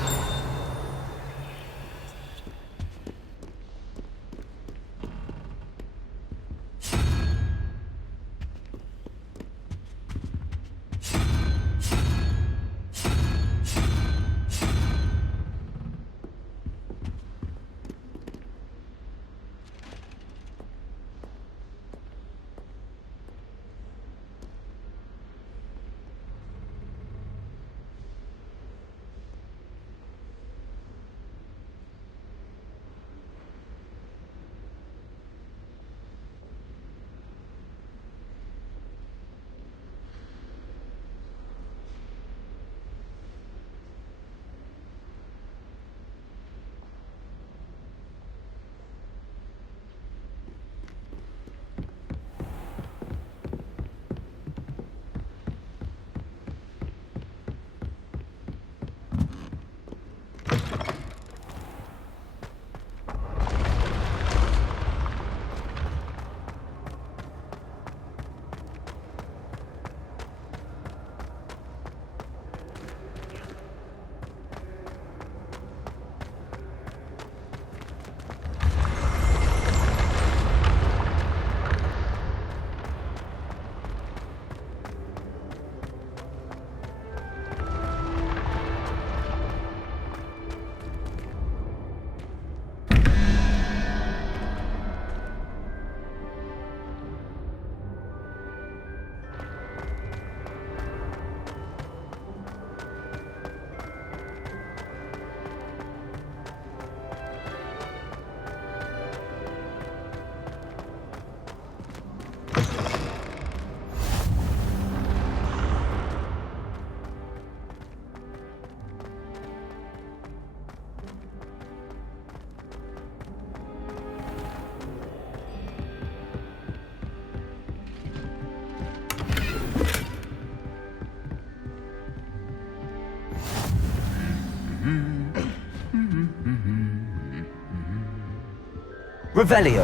Revelio.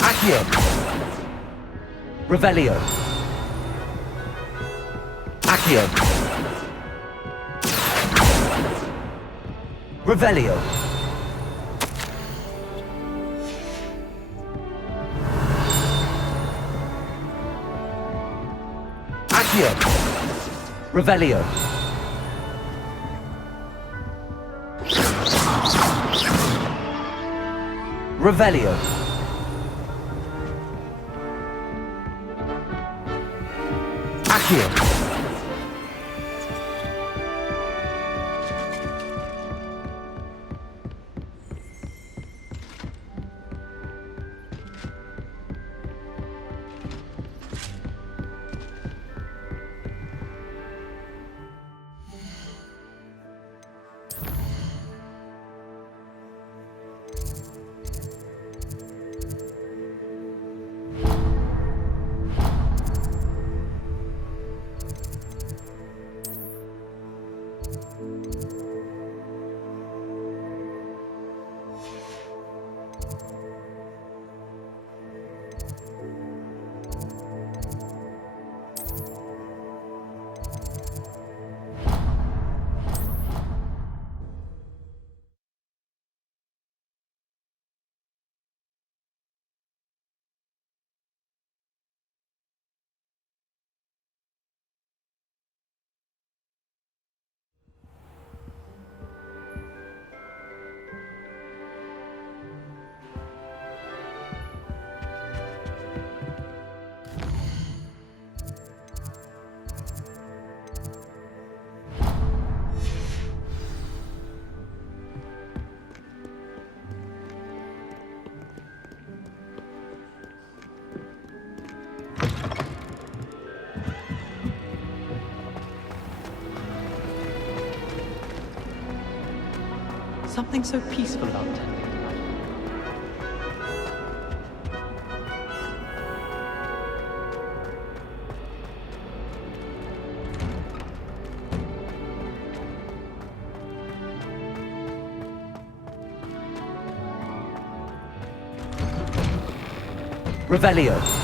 Accio. Revelio. Accio. Revelio. Accio. Revelio. Revelio. Accio. Something so peaceful about tending to magic. Revelio.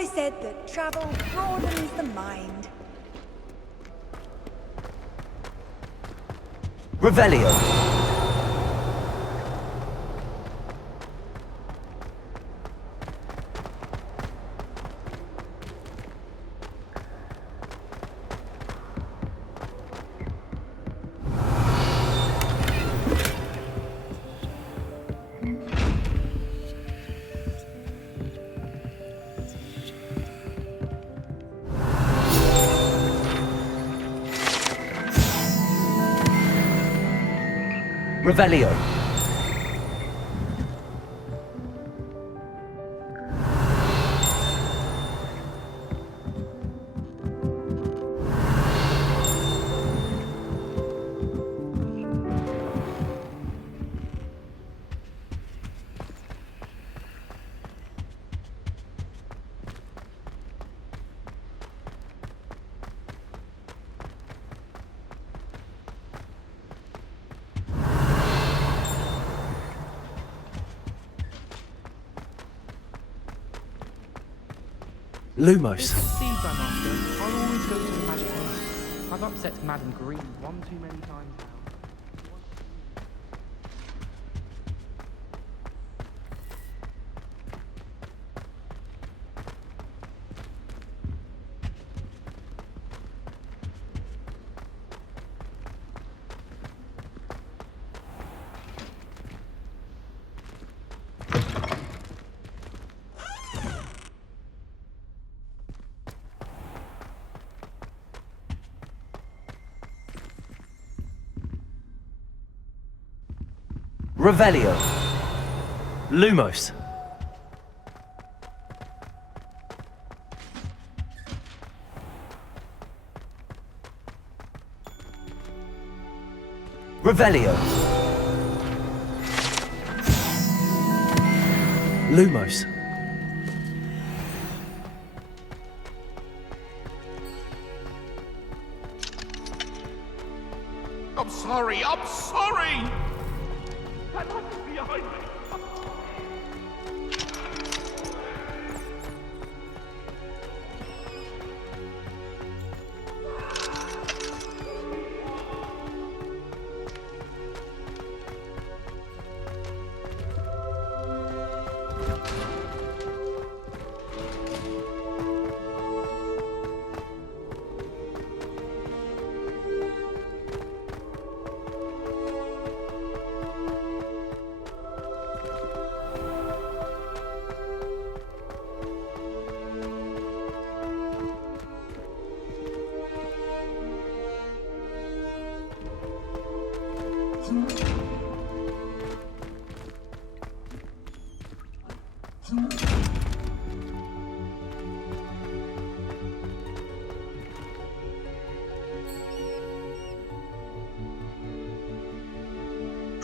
always said that travel broadens the mind. Revelio. Revelio. Lumos. This seems I'm after. I'll always go to the magic room. I've upset Madam Green one too many times now. Revelio. Lumos. Revelio. Lumos. I'm sorry, I'm sorry! That light is behind me!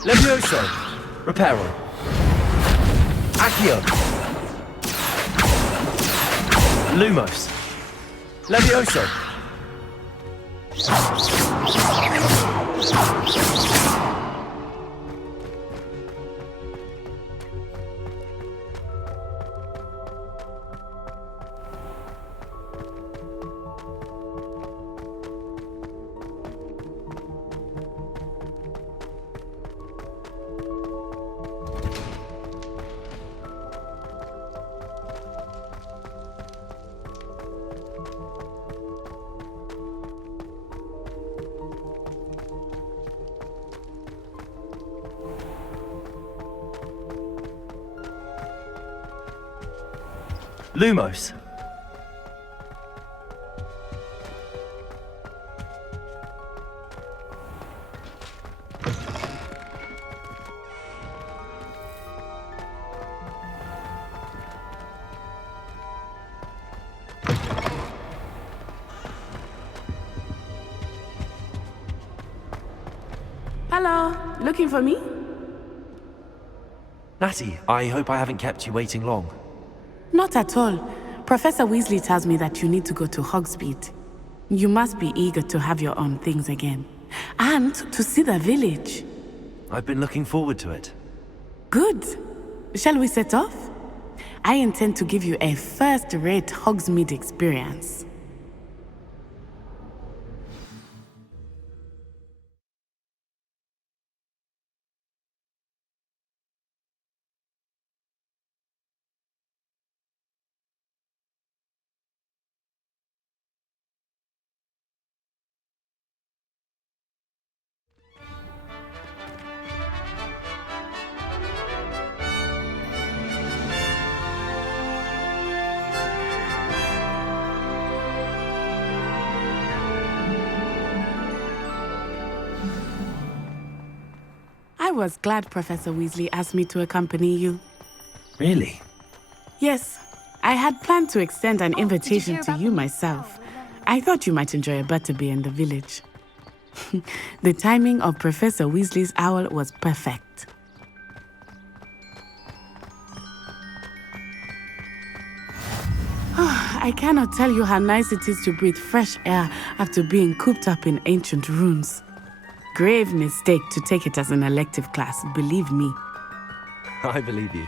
Levioso. Reparo. Accio. Lumos. Levioso. Lumos. Hello, looking for me? Natty, I hope I haven't kept you waiting long. Not at all. Professor Weasley tells me that you need to go to Hogsmeade. You must be eager to have your own things again. And to see the village. I've been looking forward to it. Good. Shall we set off? I intend to give you a first-rate Hogsmeade experience. I was glad Professor Weasley asked me to accompany you. Really? Yes, I had planned to extend an invitation to you myself. I thought you might enjoy a butterbeer in the village. The timing of Professor Weasley's owl was perfect. I cannot tell you how nice it is to breathe fresh air after being cooped up in ancient ruins. Grave mistake to take it as an elective class, believe me. I believe you.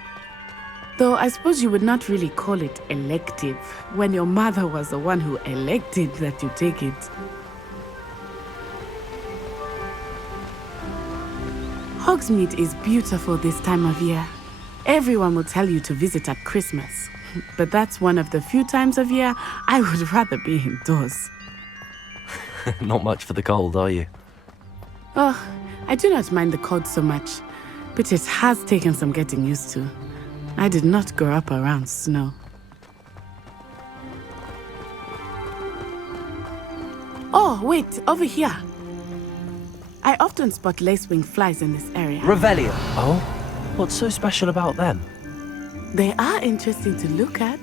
Though I suppose you would not really call it elective when your mother was the one who elected that you take it. Hogsmeade is beautiful this time of year. Everyone will tell you to visit at Christmas. But that's one of the few times of year I would rather be indoors. Not much for the cold, are you? Oh, I do not mind the cold so much, but it has taken some getting used to. I did not grow up around snow. Oh, wait, over here. I often spot lacewing flies in this area. Revelio. Oh? What's so special about them? They are interesting to look at,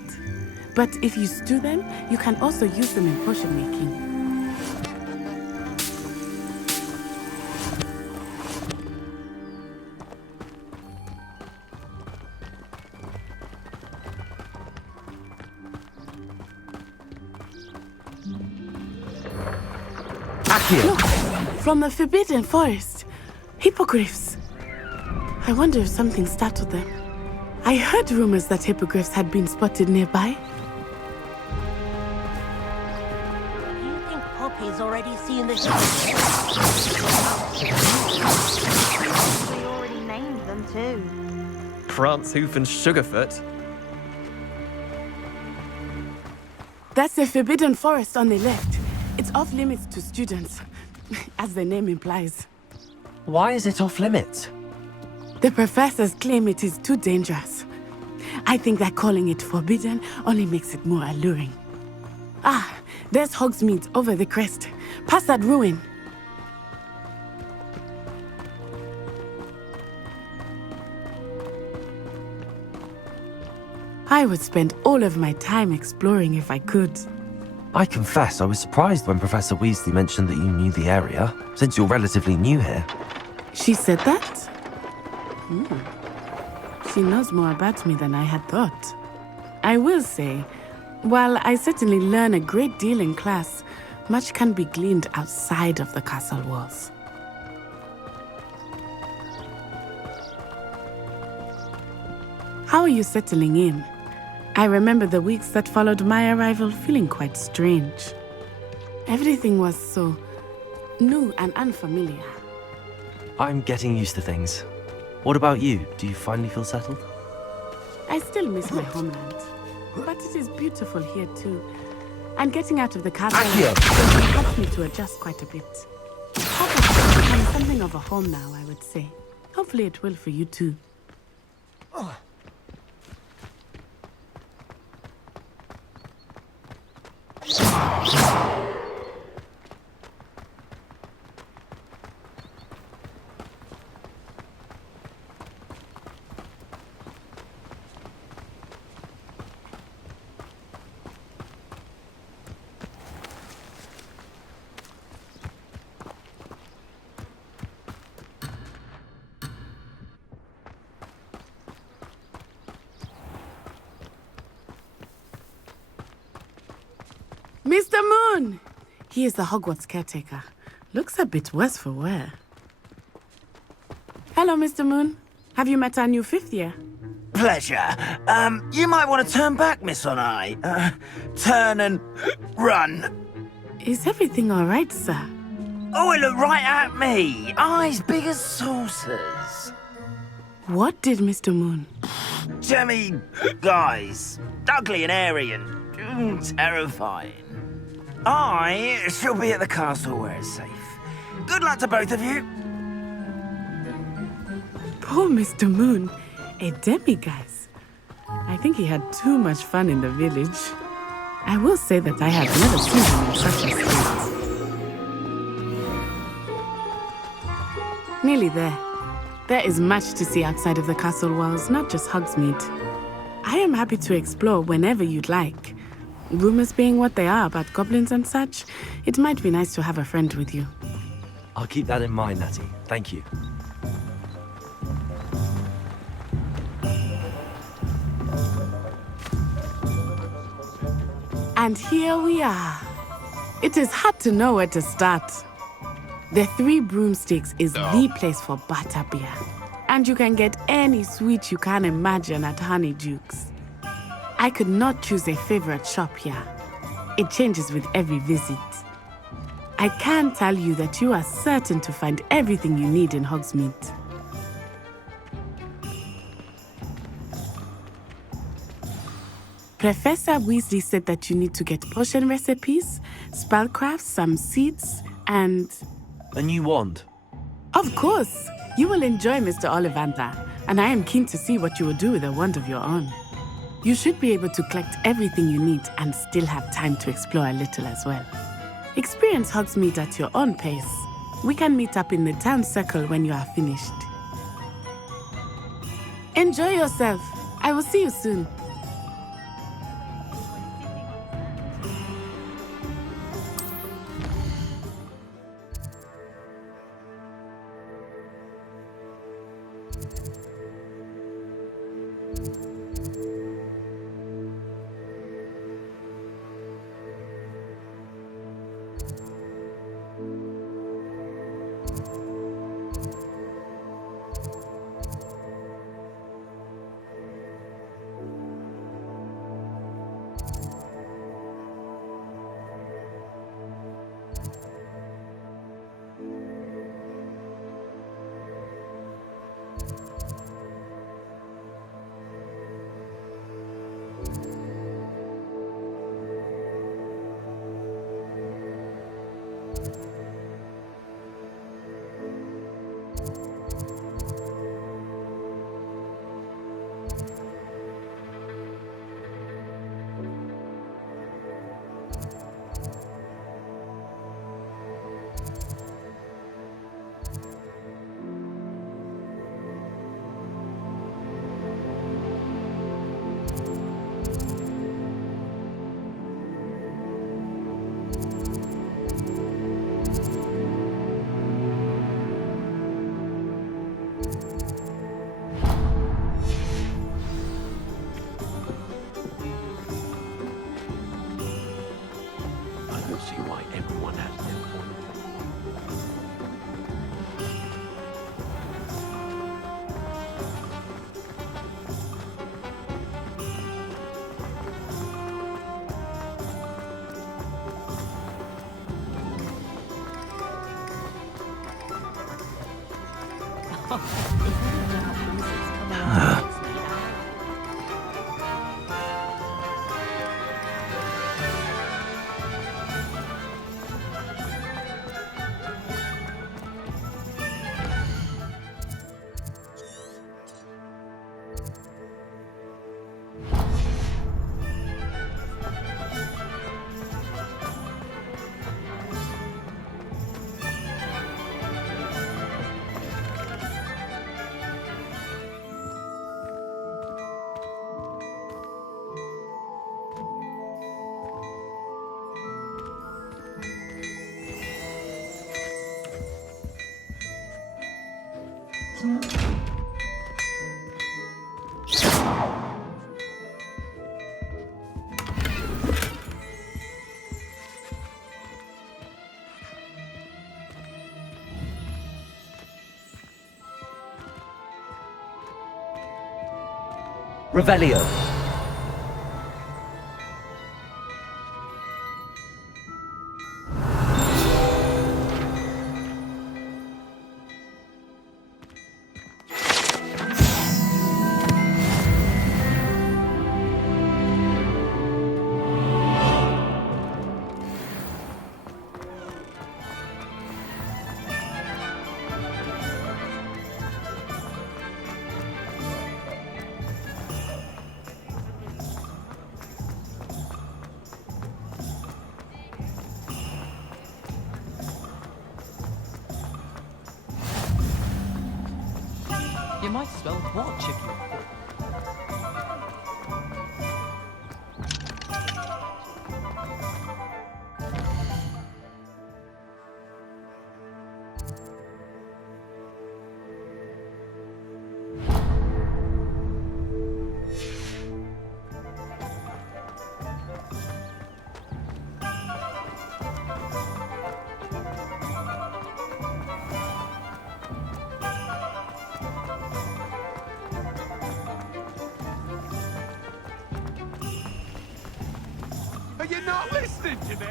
but if you stew them, you can also use them in potion making. Look, from the Forbidden Forest. Hippogriffs. I wonder if something startled them. I heard rumors that hippogriffs had been spotted nearby. Do you think Poppy's already seen the We already named them too. Prancehoof and Sugarfoot. That's the Forbidden Forest on the left. It's off limits to students, as the name implies. Why is it off limits? The professors claim it is too dangerous. I think that calling it forbidden only makes it more alluring. Ah, there's Hogsmeade over the crest. Past that ruin. I would spend all of my time exploring if I could. I confess I was surprised when Professor Weasley mentioned that you knew the area, since you're relatively new here. She said that? She knows more about me than I had thought. I will say, while I certainly learn a great deal in class, much can be gleaned outside of the castle walls. How are you settling in? I remember the weeks that followed my arrival feeling quite strange. Everything was so new and unfamiliar. I'm getting used to things. What about you? Do you finally feel settled? I still miss my homeland, but it is beautiful here too. And getting out of the castle helped me to adjust quite a bit. Hogwarts has something of a home now, I would say. Hopefully it will for you too. Mr. Moon! He is the Hogwarts caretaker. Looks a bit worse for wear. Hello, Mr. Moon. Have you met our new fifth year? pleasure. You might want to turn back, Miss Onai. Turn and run. Is everything all right, sir? Oh, it looked right at me. Eyes big as saucers. What did Mr. Moon? Jemmy, guys. Ugly and airy and terrifying. I shall be at the castle where it's safe. Good luck to both of you. Poor Mr. Moon. A demiguise. I think he had too much fun in the village. I will say that I have never seen him in such a state. Nearly there. There is much to see outside of the castle walls, not just Hogsmeade. I am happy to explore whenever you'd like. Rumors being what they are about goblins and such, it might be nice to have a friend with you. I'll keep that in mind, Natty. Thank you. And here we are. It is hard to know where to start. The Three Broomsticks is the place for butterbeer. And you can get any sweet you can imagine at Honeydukes. I could not choose a favorite shop here. It changes with every visit. I can tell you that you are certain to find everything you need in Hogsmeade. Professor Weasley said that you need to get potion recipes, spellcrafts, some seeds, and... A new wand? Of course! You will enjoy Mr. Ollivander, and I am keen to see what you will do with a wand of your own. You should be able to collect everything you need and still have time to explore a little as well. Experience Hogsmeade at your own pace. We can meet up in the town circle when you are finished. Enjoy yourself. I will see you soon. Revelio. You might as well watch if you... Are you not listening to me?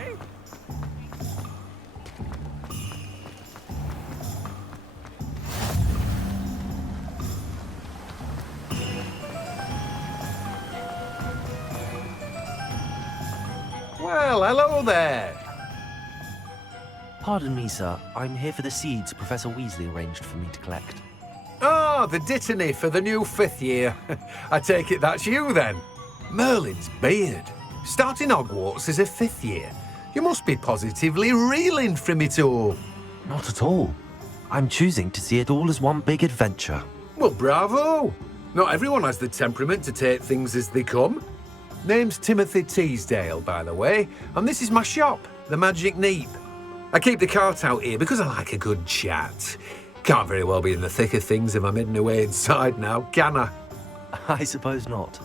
Well, hello there. Pardon me, sir. I'm here for the seeds Professor Weasley arranged for me to collect. Oh, the dittany for the new 5th year. I take it that's you, then. Merlin's beard. Starting Hogwarts as a 5th year. You must be positively reeling from it all. Not at all. I'm choosing to see it all as one big adventure. Well, bravo. Not everyone has the temperament to take things as they come. Name's Timothy Teasdale, by the way, and this is my shop, the Magic Neep. I keep the cart out here because I like a good chat. Can't very well be in the thick of things if I'm hidden away inside now, can I? I suppose not.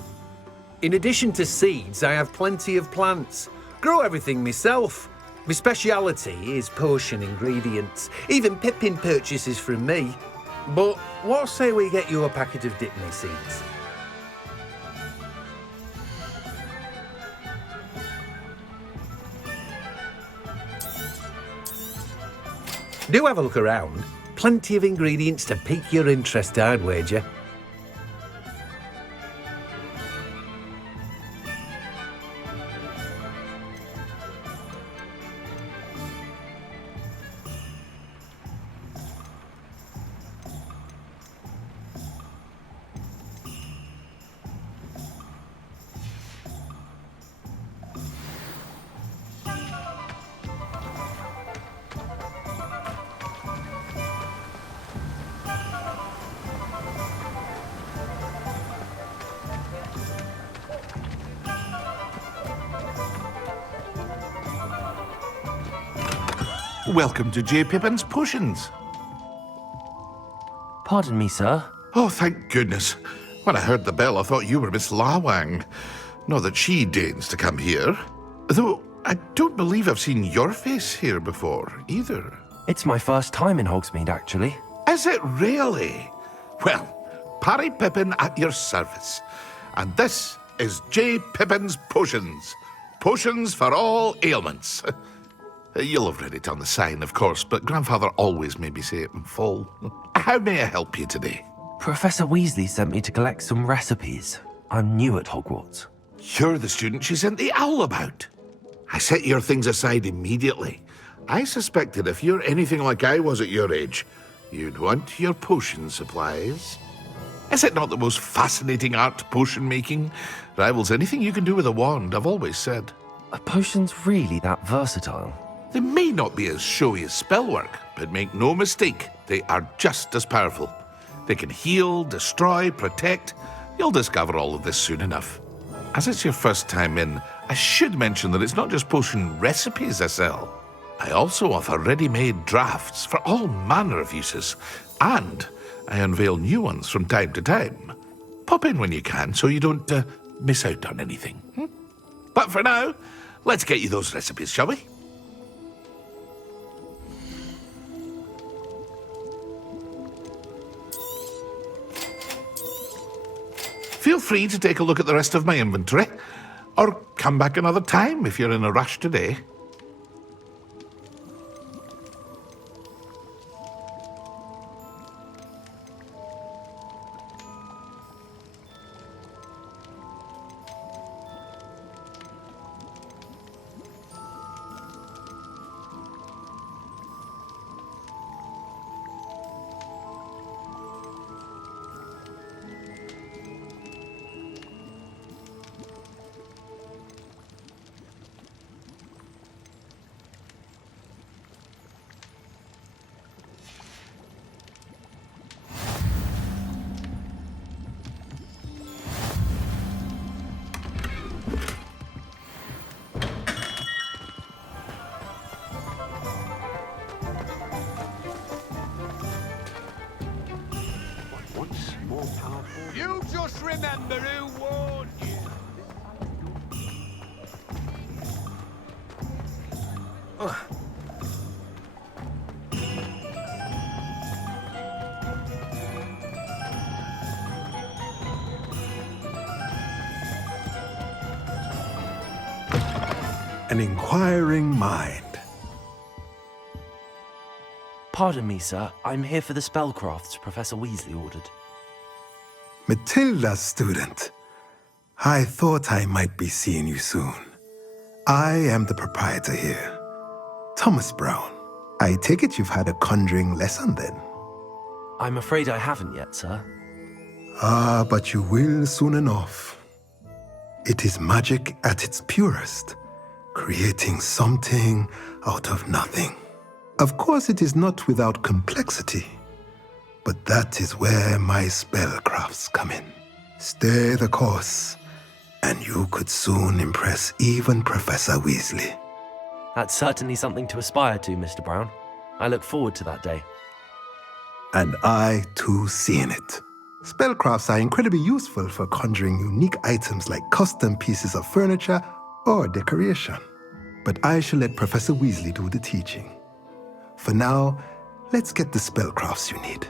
In addition to seeds, I have plenty of plants. Grow everything myself. My speciality is potion ingredients. Even Pippin purchases from me. But what say we get you a packet of Dittany seeds? Do have a look around. Plenty of ingredients to pique your interest, I'd wager. Welcome to J. Pippin's Potions. Pardon me, sir. Oh, thank goodness. When I heard the bell, I thought you were Miss Lawang. Not that she deigns to come here. Though, I don't believe I've seen your face here before, either. It's my first time in Hogsmeade, actually. Is it really? Well, Parry Pippin at your service. And this is J. Pippin's Potions. Potions for all ailments. You'll have read it on the sign, of course, but Grandfather always made me say it in full. How may I help you today? Professor Weasley sent me to collect some recipes. I'm new at Hogwarts. You're the student she sent the owl about. I set your things aside immediately. I suspected if you're anything like I was at your age, you'd want your potion supplies. Is it not the most fascinating art, potion making? Rivals anything you can do with a wand, I've always said. Are potions really that versatile? They may not be as showy as spellwork, but make no mistake, they are just as powerful. They can heal, destroy, protect. You'll discover all of this soon enough. As it's your first time in, I should mention that it's not just potion recipes I sell. I also offer ready-made drafts for all manner of uses, and I unveil new ones from time to time. Pop in when you can so you don't miss out on anything. But for now, let's get you those recipes, shall we? Feel free to take a look at the rest of my inventory, or come back another time if you're in a rush today. You just remember who warned you. An inquiring mind. Pardon me, sir. I'm here for the spellcrafts Professor Weasley ordered. Matilda's student. I thought I might be seeing you soon. I am the proprietor here, Thomas Brown. I take it you've had a conjuring lesson then? I'm afraid I haven't yet, sir. Ah, but you will soon enough. It is magic at its purest, creating something out of nothing. Of course, it is not without complexity, but that is where my spellcrafts come in. Stay the course, and you could soon impress even Professor Weasley. That's certainly something to aspire to, Mr. Brown. I look forward to that day. And I, too, seeing it. Spellcrafts are incredibly useful for conjuring unique items like custom pieces of furniture or decoration. But I shall let Professor Weasley do the teaching. For now, let's get the spellcrafts you need.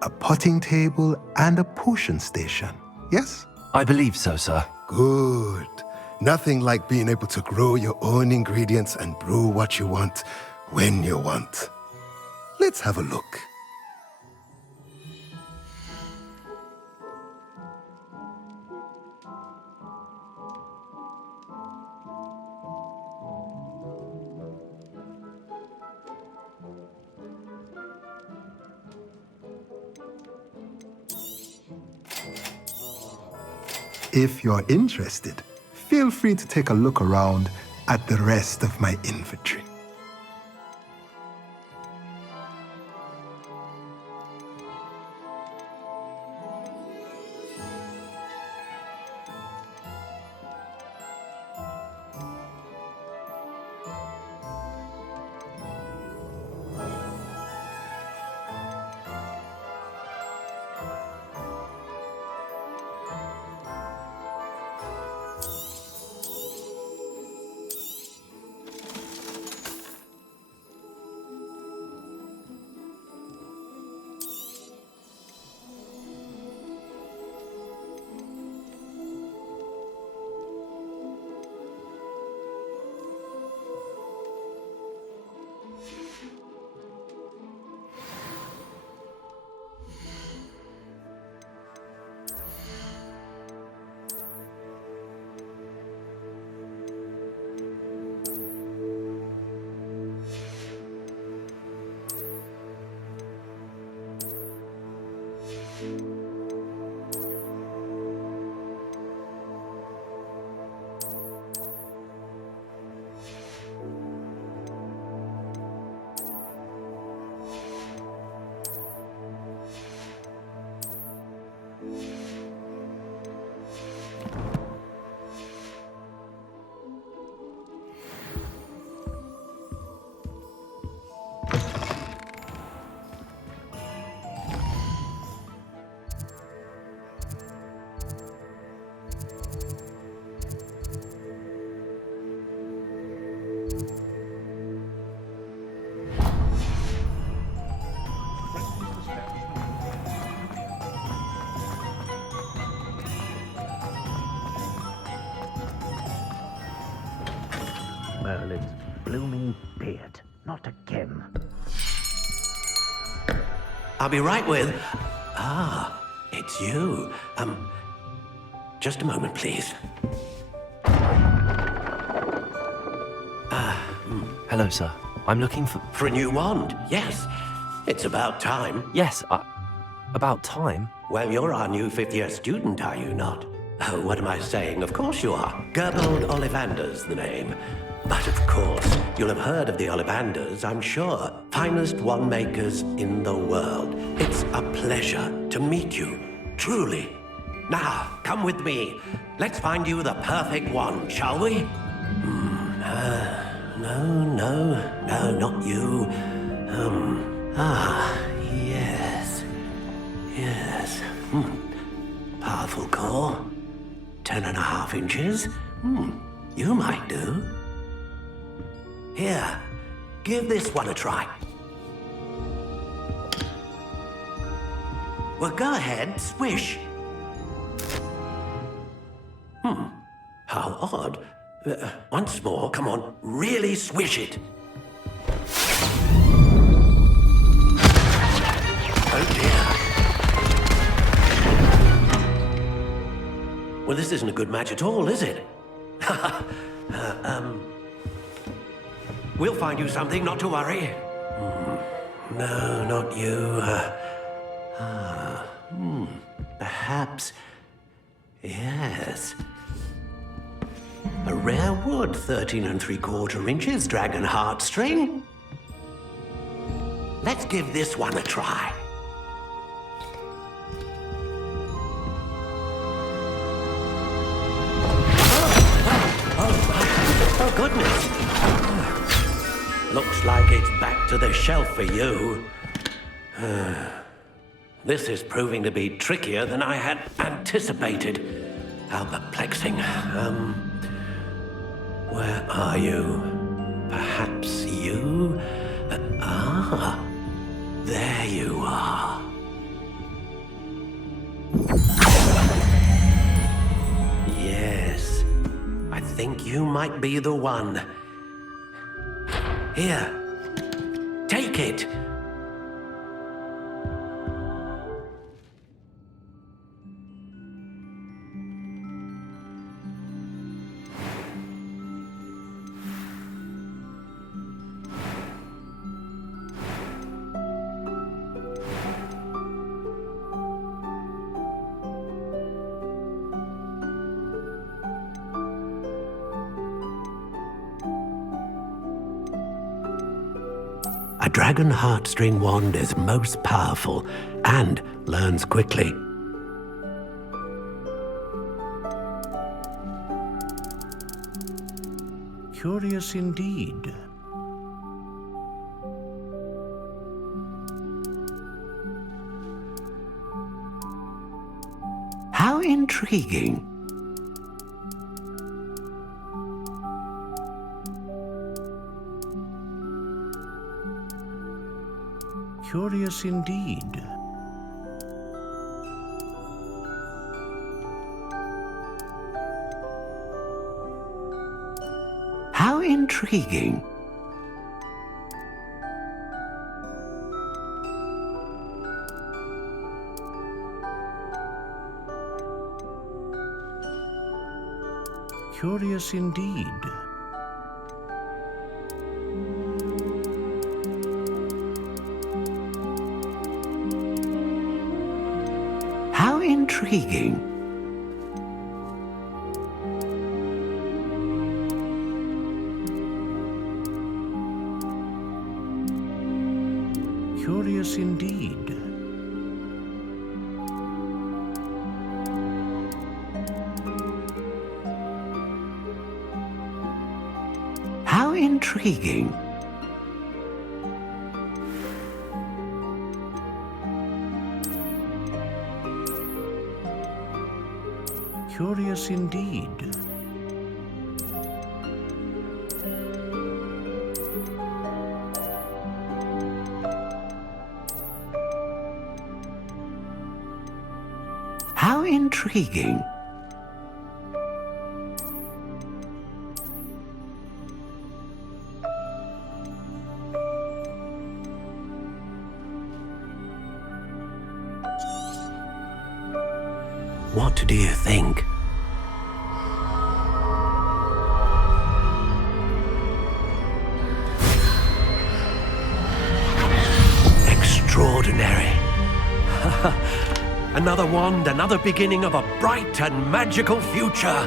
A potting table and a potion station, yes? I believe so, sir. Good. Nothing like being able to grow your own ingredients and brew what you want when you want. Let's have a look. If you're interested, feel free to take a look around at the rest of my inventory. Merlin's blooming beard. Not again. I'll be right with... it's you. Just a moment, please. Hello, sir. I'm looking for... For a new wand, yes. It's about time. Yes, about time? Well, you're our new fifth-year student, are you not? Oh, what am I saying? Of course you are. Gerbold Ollivander's the name. But of course, you'll have heard of the Ollivanders, I'm sure. Finest wand makers in the world. It's a pleasure to meet you, truly. Now, come with me. Let's find you the perfect wand, shall we? No, not you. Yes. Powerful core. 10.5 inches. You might do. Here, give this one a try. Well, go ahead, swish. How odd. Once more, come on, really swish it. Oh dear. Well, this isn't a good match at all, is it? We'll find you something, not to worry. No, not you. Perhaps... Yes. A rare wood, 13 3/4 inches, dragon heartstring. Let's give this one a try. Oh, goodness. Looks like it's back to the shelf for you. This is proving to be trickier than I had anticipated. How perplexing. Where are you? Perhaps you? There you are. Yes, I think you might be the one. Here, take it. A dragon heartstring wand is most powerful and learns quickly. Curious indeed. How intriguing. Curious indeed. How intriguing. Curious indeed. How intriguing. Curious indeed. How intriguing. Curious indeed. How intriguing. What do you think? Extraordinary. Another wand, another beginning of a bright and magical future.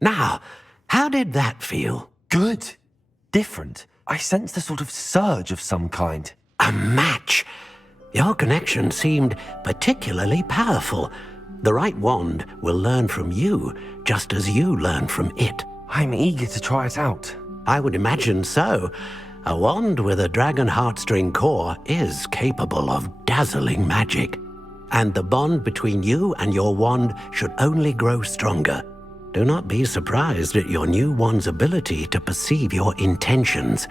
Now, how did that feel? Good. Different. I sensed a sort of surge of some kind. A match. Your connection seemed particularly powerful. The right wand will learn from you, just as you learn from it. I'm eager to try it out. I would imagine so. A wand with a dragon heartstring core is capable of dazzling magic. And the bond between you and your wand should only grow stronger. Do not be surprised at your new wand's ability to perceive your intentions,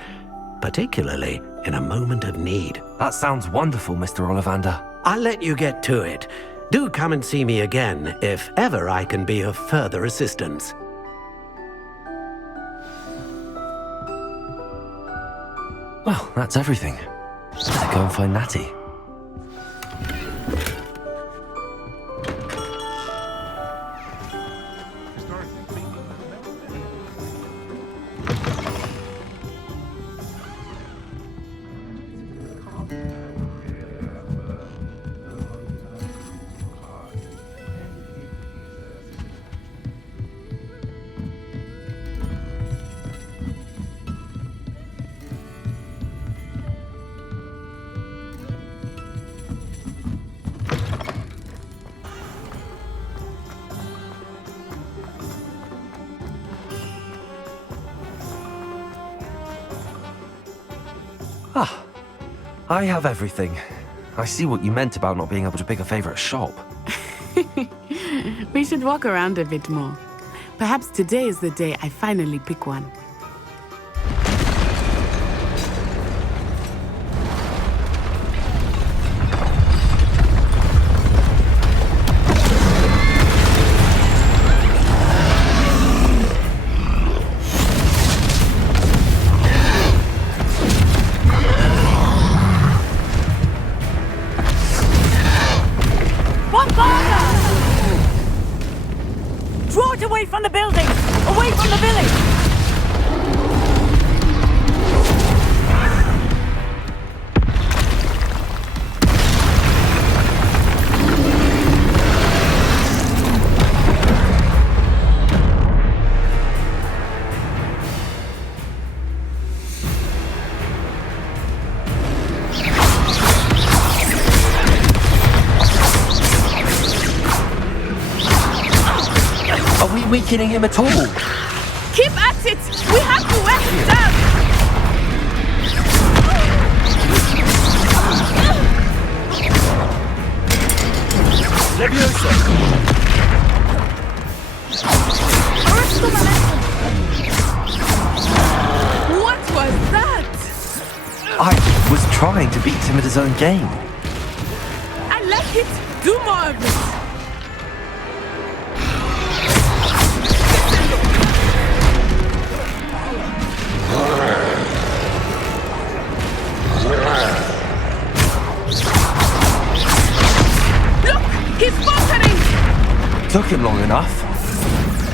particularly in a moment of need. That sounds wonderful, Mr. Ollivander. I'll let you get to it. Do come and see me again if ever I can be of further assistance. Well, that's everything. Better go and find Natty. Ah, I have everything. I see what you meant about not being able to pick a favorite shop. We should walk around a bit more. Perhaps today is the day I finally pick one. Away from the building! Away from the village! Weakening him at all. Keep at it! We have to wear him down! Leviosa! What was that? I was trying to beat him at his own game. I like it! Do more of it! Took him long enough.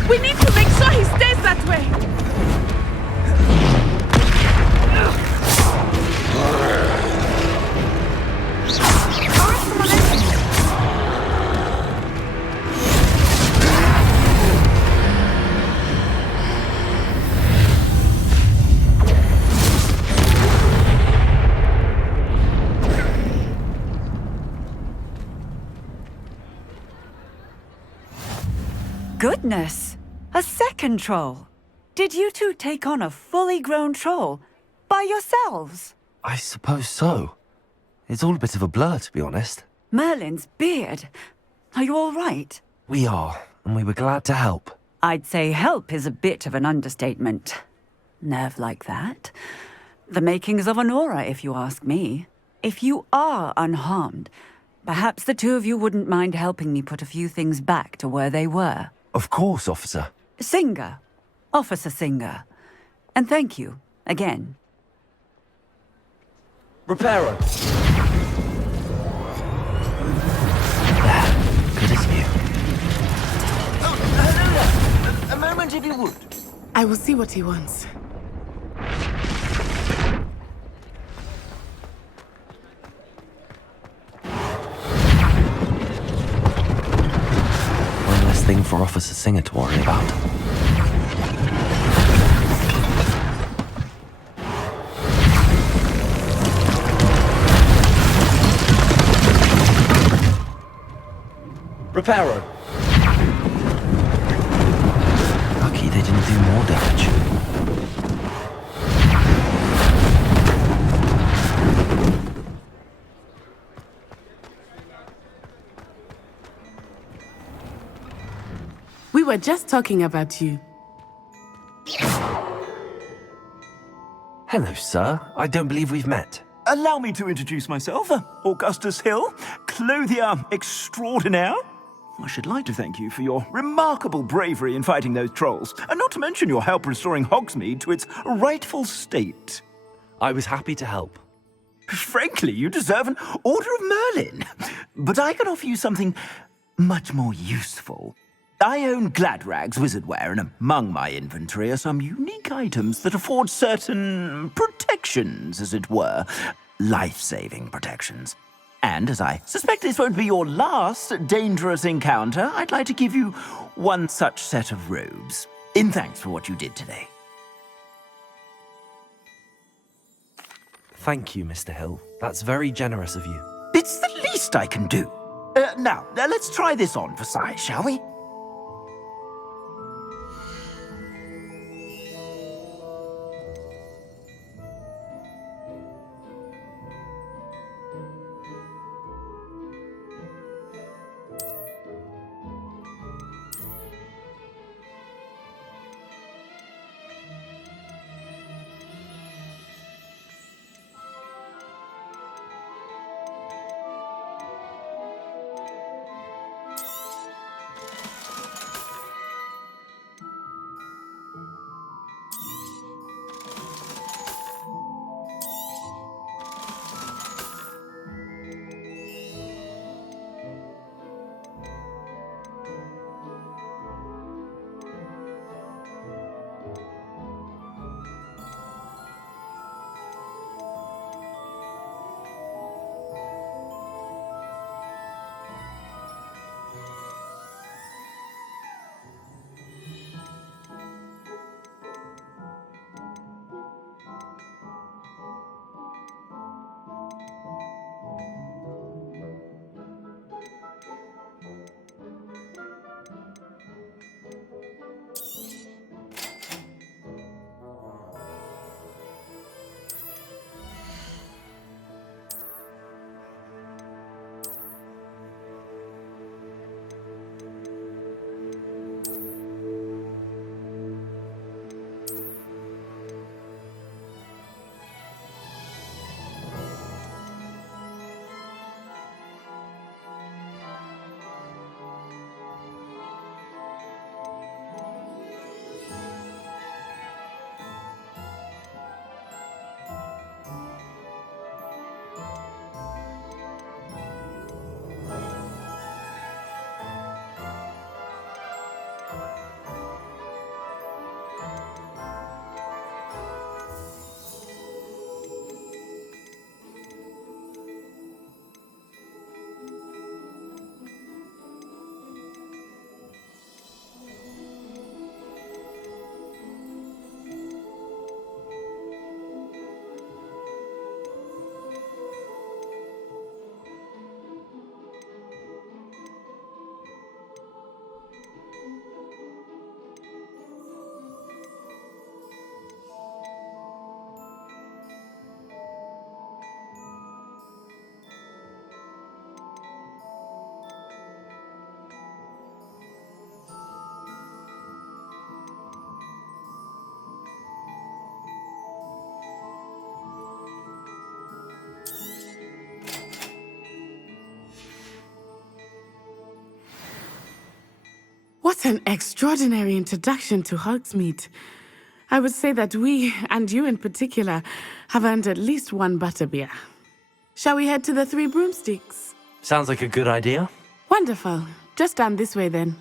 We need to make sure he stays that way. Goodness! A second troll! Did you two take on a fully grown troll? By yourselves? I suppose so. It's all a bit of a blur, to be honest. Merlin's beard. Are you all right? We are, and we were glad to help. I'd say help is a bit of an understatement. Nerve like that. The makings of an aura, if you ask me. If you are unharmed, perhaps the two of you wouldn't mind helping me put a few things back to where they were. Of course, officer. Singer. Officer Singer. And thank you, again. Reparo! Good as new. Oh, hello there. A moment, if you would. I will see what he wants. One less thing for Officer Singer to worry about. Reparo! Lucky they didn't do more damage. We were just talking about you. Hello, sir. I don't believe we've met. Allow me to introduce myself. Augustus Hill, clothier extraordinaire. I should like to thank you for your remarkable bravery in fighting those trolls, and not to mention your help restoring Hogsmeade to its rightful state. I was happy to help. Frankly, you deserve an Order of Merlin. But I can offer you something much more useful. I own Gladrag's wizardware, and among my inventory are some unique items that afford certain protections, as it were. Life-saving protections. And as I suspect this won't be your last dangerous encounter, I'd like to give you one such set of robes, in thanks for what you did today. Thank you, Mr. Hill. That's very generous of you. It's the least I can do. Now, let's try this on for size, shall we? What an extraordinary introduction to Hogsmeade. I would say that we, and you in particular, have earned at least one butterbeer. Shall we head to the Three Broomsticks? Sounds like a good idea. Wonderful. Just down this way then.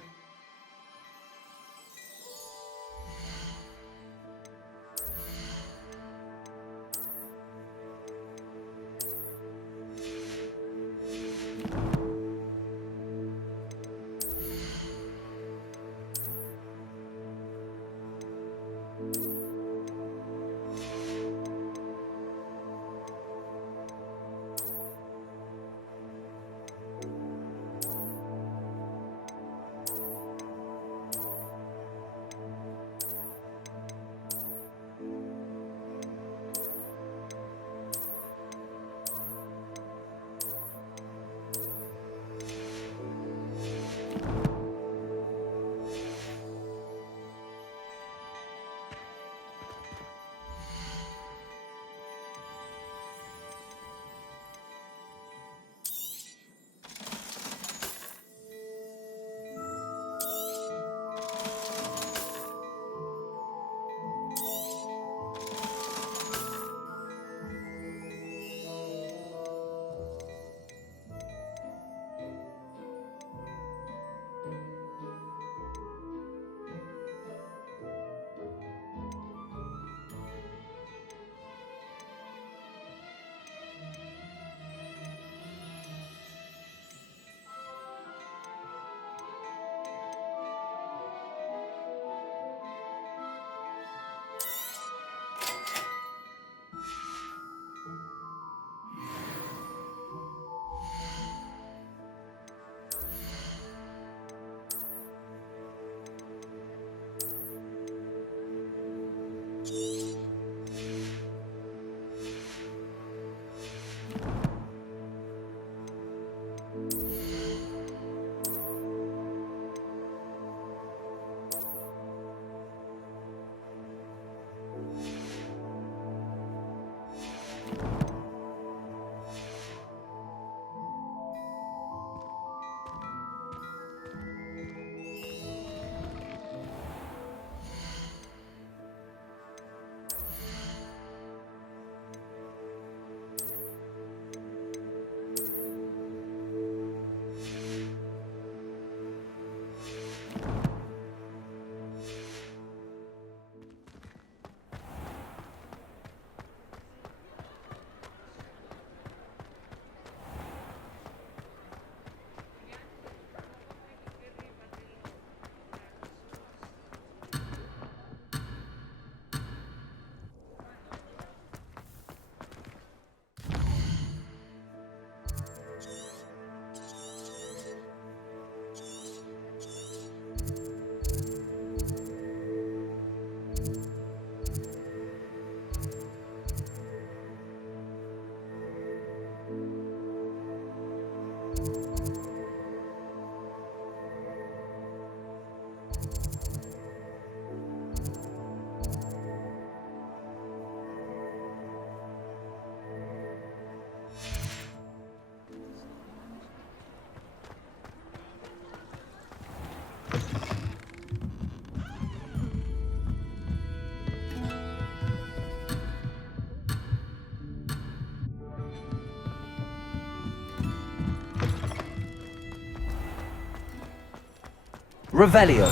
Revelio.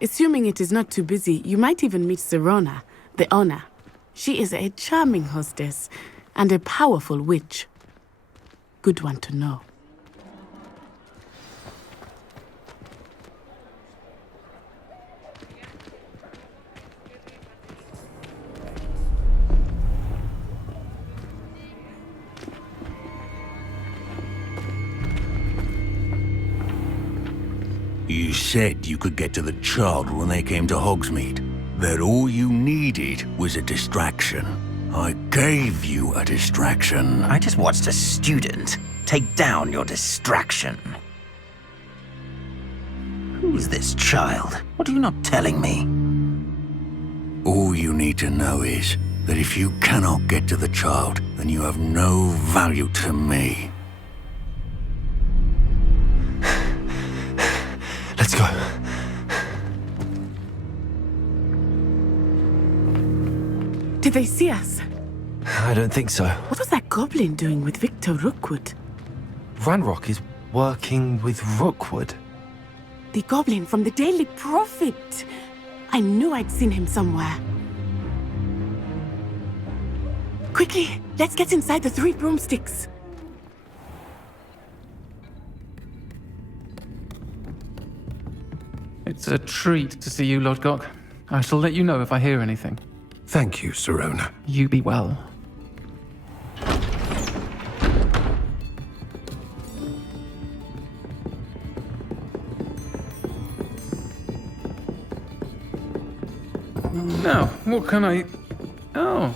Assuming it is not too busy, you might even meet Zerona, the owner. She is a charming hostess. and a powerful witch. Good one to know. You said you could get to the child when they came to Hogsmeade. That all you needed was a distraction. I gave you a distraction. I just watched a student take down your distraction. Who's this child? What are you not telling me? All you need to know is that if you cannot get to the child, then you have no value to me. Let's go. Did they see us? I don't think so. What was that goblin doing with Victor Rookwood? Ranrock is working with Rookwood. The goblin from the Daily Prophet. I knew I'd seen him somewhere. Quickly, let's get inside the 3 broomsticks. It's a treat to see you, Lodgok. I shall let you know if I hear anything. Thank you, Sirona. You be well. Now, what can I... Oh,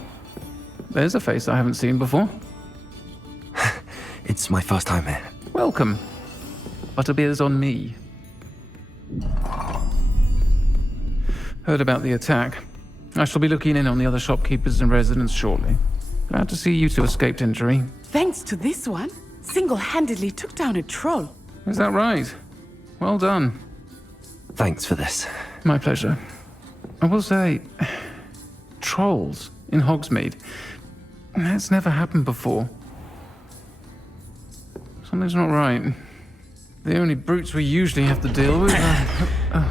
there's a face I haven't seen before. It's my first time here. Welcome. Butterbeer's on me. Heard about the attack. I shall be looking in on the other shopkeepers and residents shortly. Glad to see you two escaped injury. Thanks to this one, single-handedly took down a troll. Is that right? Well done. Thanks for this. My pleasure. I will say, trolls in Hogsmeade. That's never happened before. Something's not right. The only brutes we usually have to deal with are...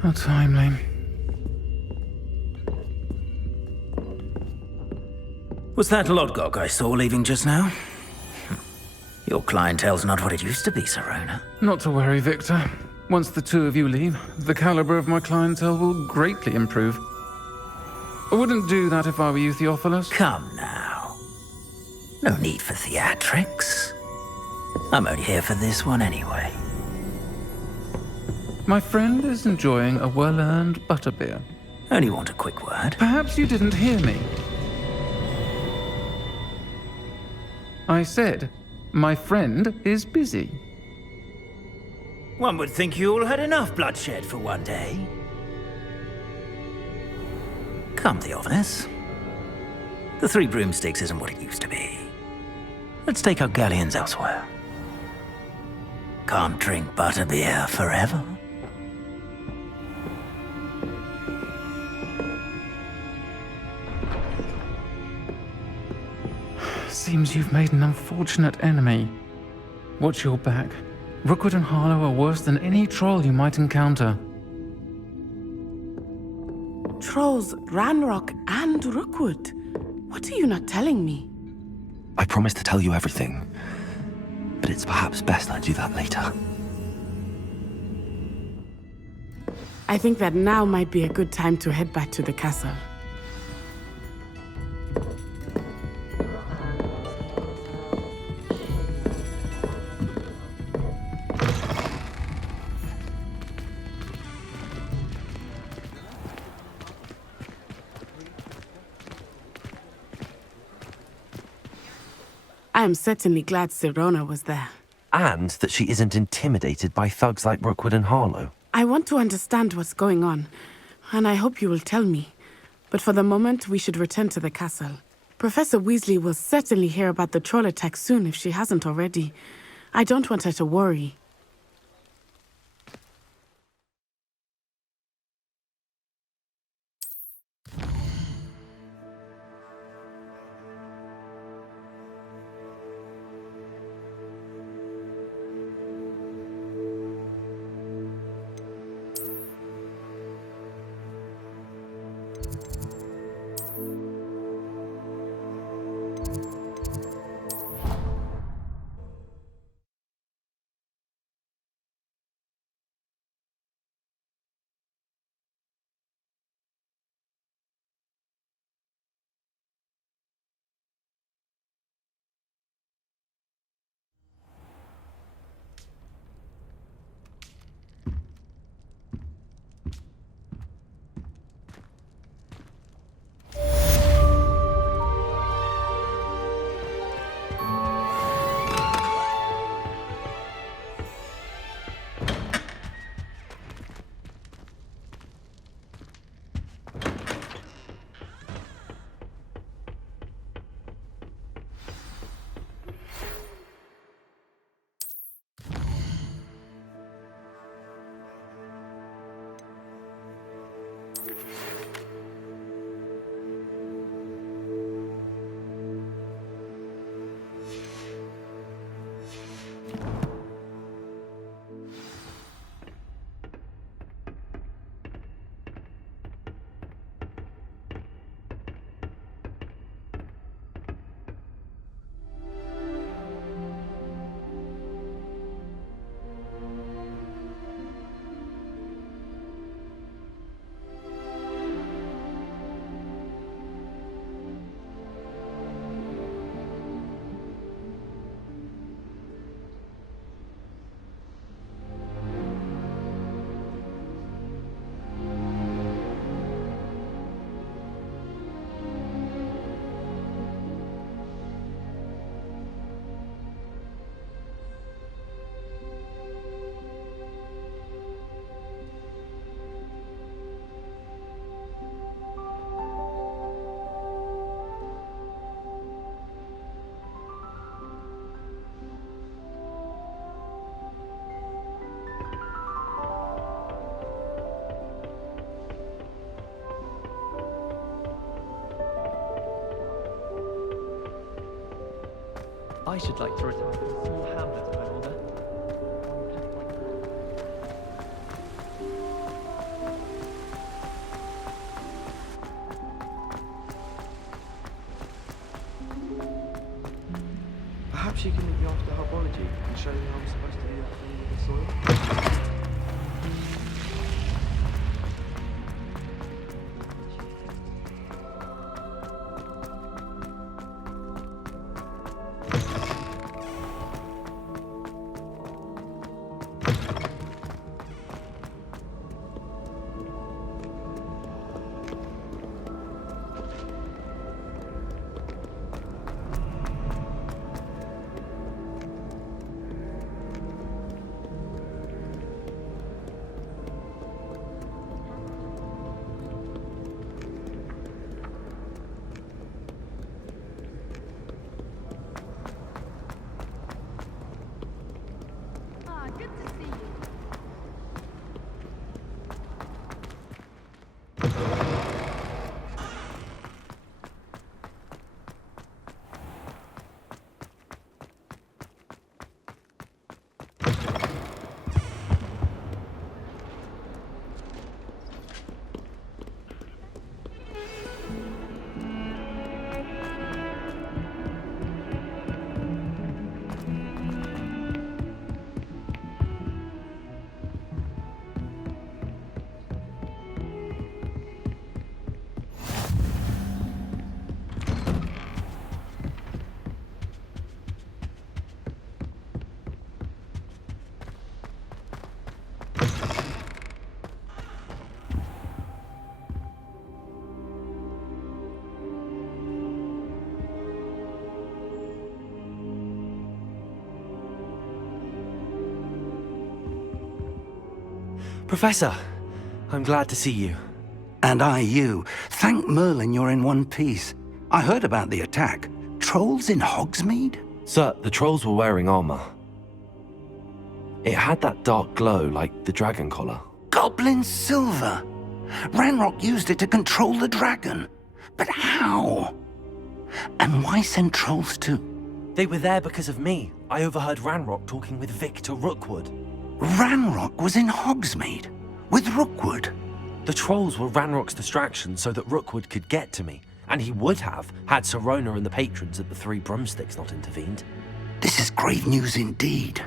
How timely. Was that Lodgok I saw leaving just now? Your clientele's not what it used to be, Sirona. Not to worry, Victor. Once the two of you leave, the caliber of my clientele will greatly improve. I wouldn't do that if I were you, Theophilus. Come now. No need for theatrics. I'm only here for this one anyway. My friend is enjoying a well-earned butterbeer. Only want a quick word. Perhaps you didn't hear me. I said, my friend is busy. One would think you all had enough bloodshed for one day. Come, Theophilus. The 3 broomsticks isn't what it used to be. Let's take our galleons elsewhere. Can't drink butterbeer forever. Seems you've made an unfortunate enemy. Watch your back. Rookwood and Harlow are worse than any troll you might encounter. Trolls, Ranrock, and Rookwood. What are you not telling me? I promise to tell you everything, but it's perhaps best I do that later. I think that now might be a good time to head back to the castle. I am certainly glad Sirona was there. And that she isn't intimidated by thugs like Rookwood and Harlow. I want to understand what's going on, and I hope you will tell me. But for the moment, we should return to the castle. Professor Weasley will certainly hear about the troll attack soon if she hasn't already. I don't want her to worry. I should like to retire to a small hamlet when I'm older. Perhaps you can look me after herbology and show me how I'm supposed to do that thing with the soil. Professor, I'm glad to see you. And I you. Thank Merlin you're in one piece. I heard about the attack. Trolls in Hogsmeade? Sir, the trolls were wearing armor. It had that dark glow like the dragon collar. Goblin silver! Ranrock used it to control the dragon. But how? And why send trolls too? They were there because of me. I overheard Ranrock talking with Victor Rookwood. Ranrock was in Hogsmeade? With Rookwood? The trolls were Ranrock's distraction so that Rookwood could get to me. And he would have, had Sirona and the patrons at the Three Broomsticks not intervened. This is grave news indeed.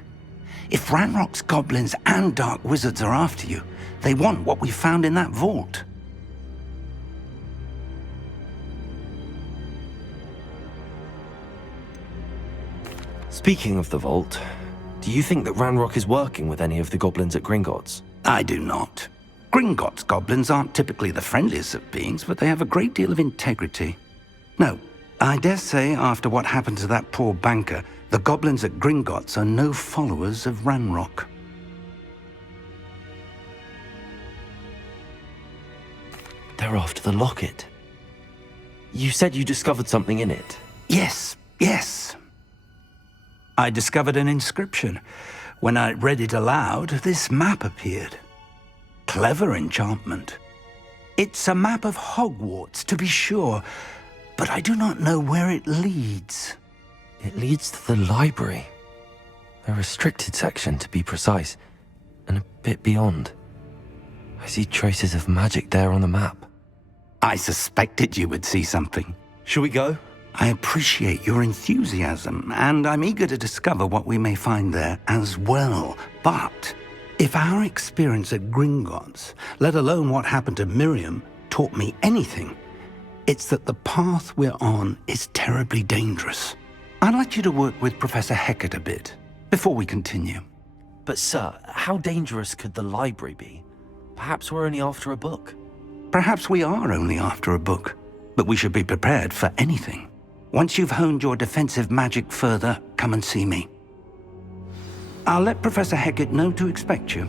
If Ranrock's goblins and dark wizards are after you, they want what we found in that vault. Speaking of the vault, do you think that Ranrock is working with any of the goblins at Gringotts? I do not. Gringotts goblins aren't typically the friendliest of beings, but they have a great deal of integrity. No, I dare say after what happened to that poor banker, the goblins at Gringotts are no followers of Ranrock. They're after the locket. You said you discovered something in it. Yes. I discovered an inscription. When I read it aloud, this map appeared. Clever enchantment. It's a map of Hogwarts, to be sure, but I do not know where it leads. It leads to the library. A restricted section, to be precise, and a bit beyond. I see traces of magic there on the map. I suspected you would see something. Shall we go? I appreciate your enthusiasm, and I'm eager to discover what we may find there as well. But if our experience at Gringotts, let alone what happened to Miriam, taught me anything, it's that the path we're on is terribly dangerous. I'd like you to work with Professor Hecat a bit before we continue. But sir, how dangerous could the library be? Perhaps we're only after a book. Perhaps we are only after a book, but we should be prepared for anything. Once you've honed your defensive magic further, come and see me. I'll let Professor Hecat know to expect you.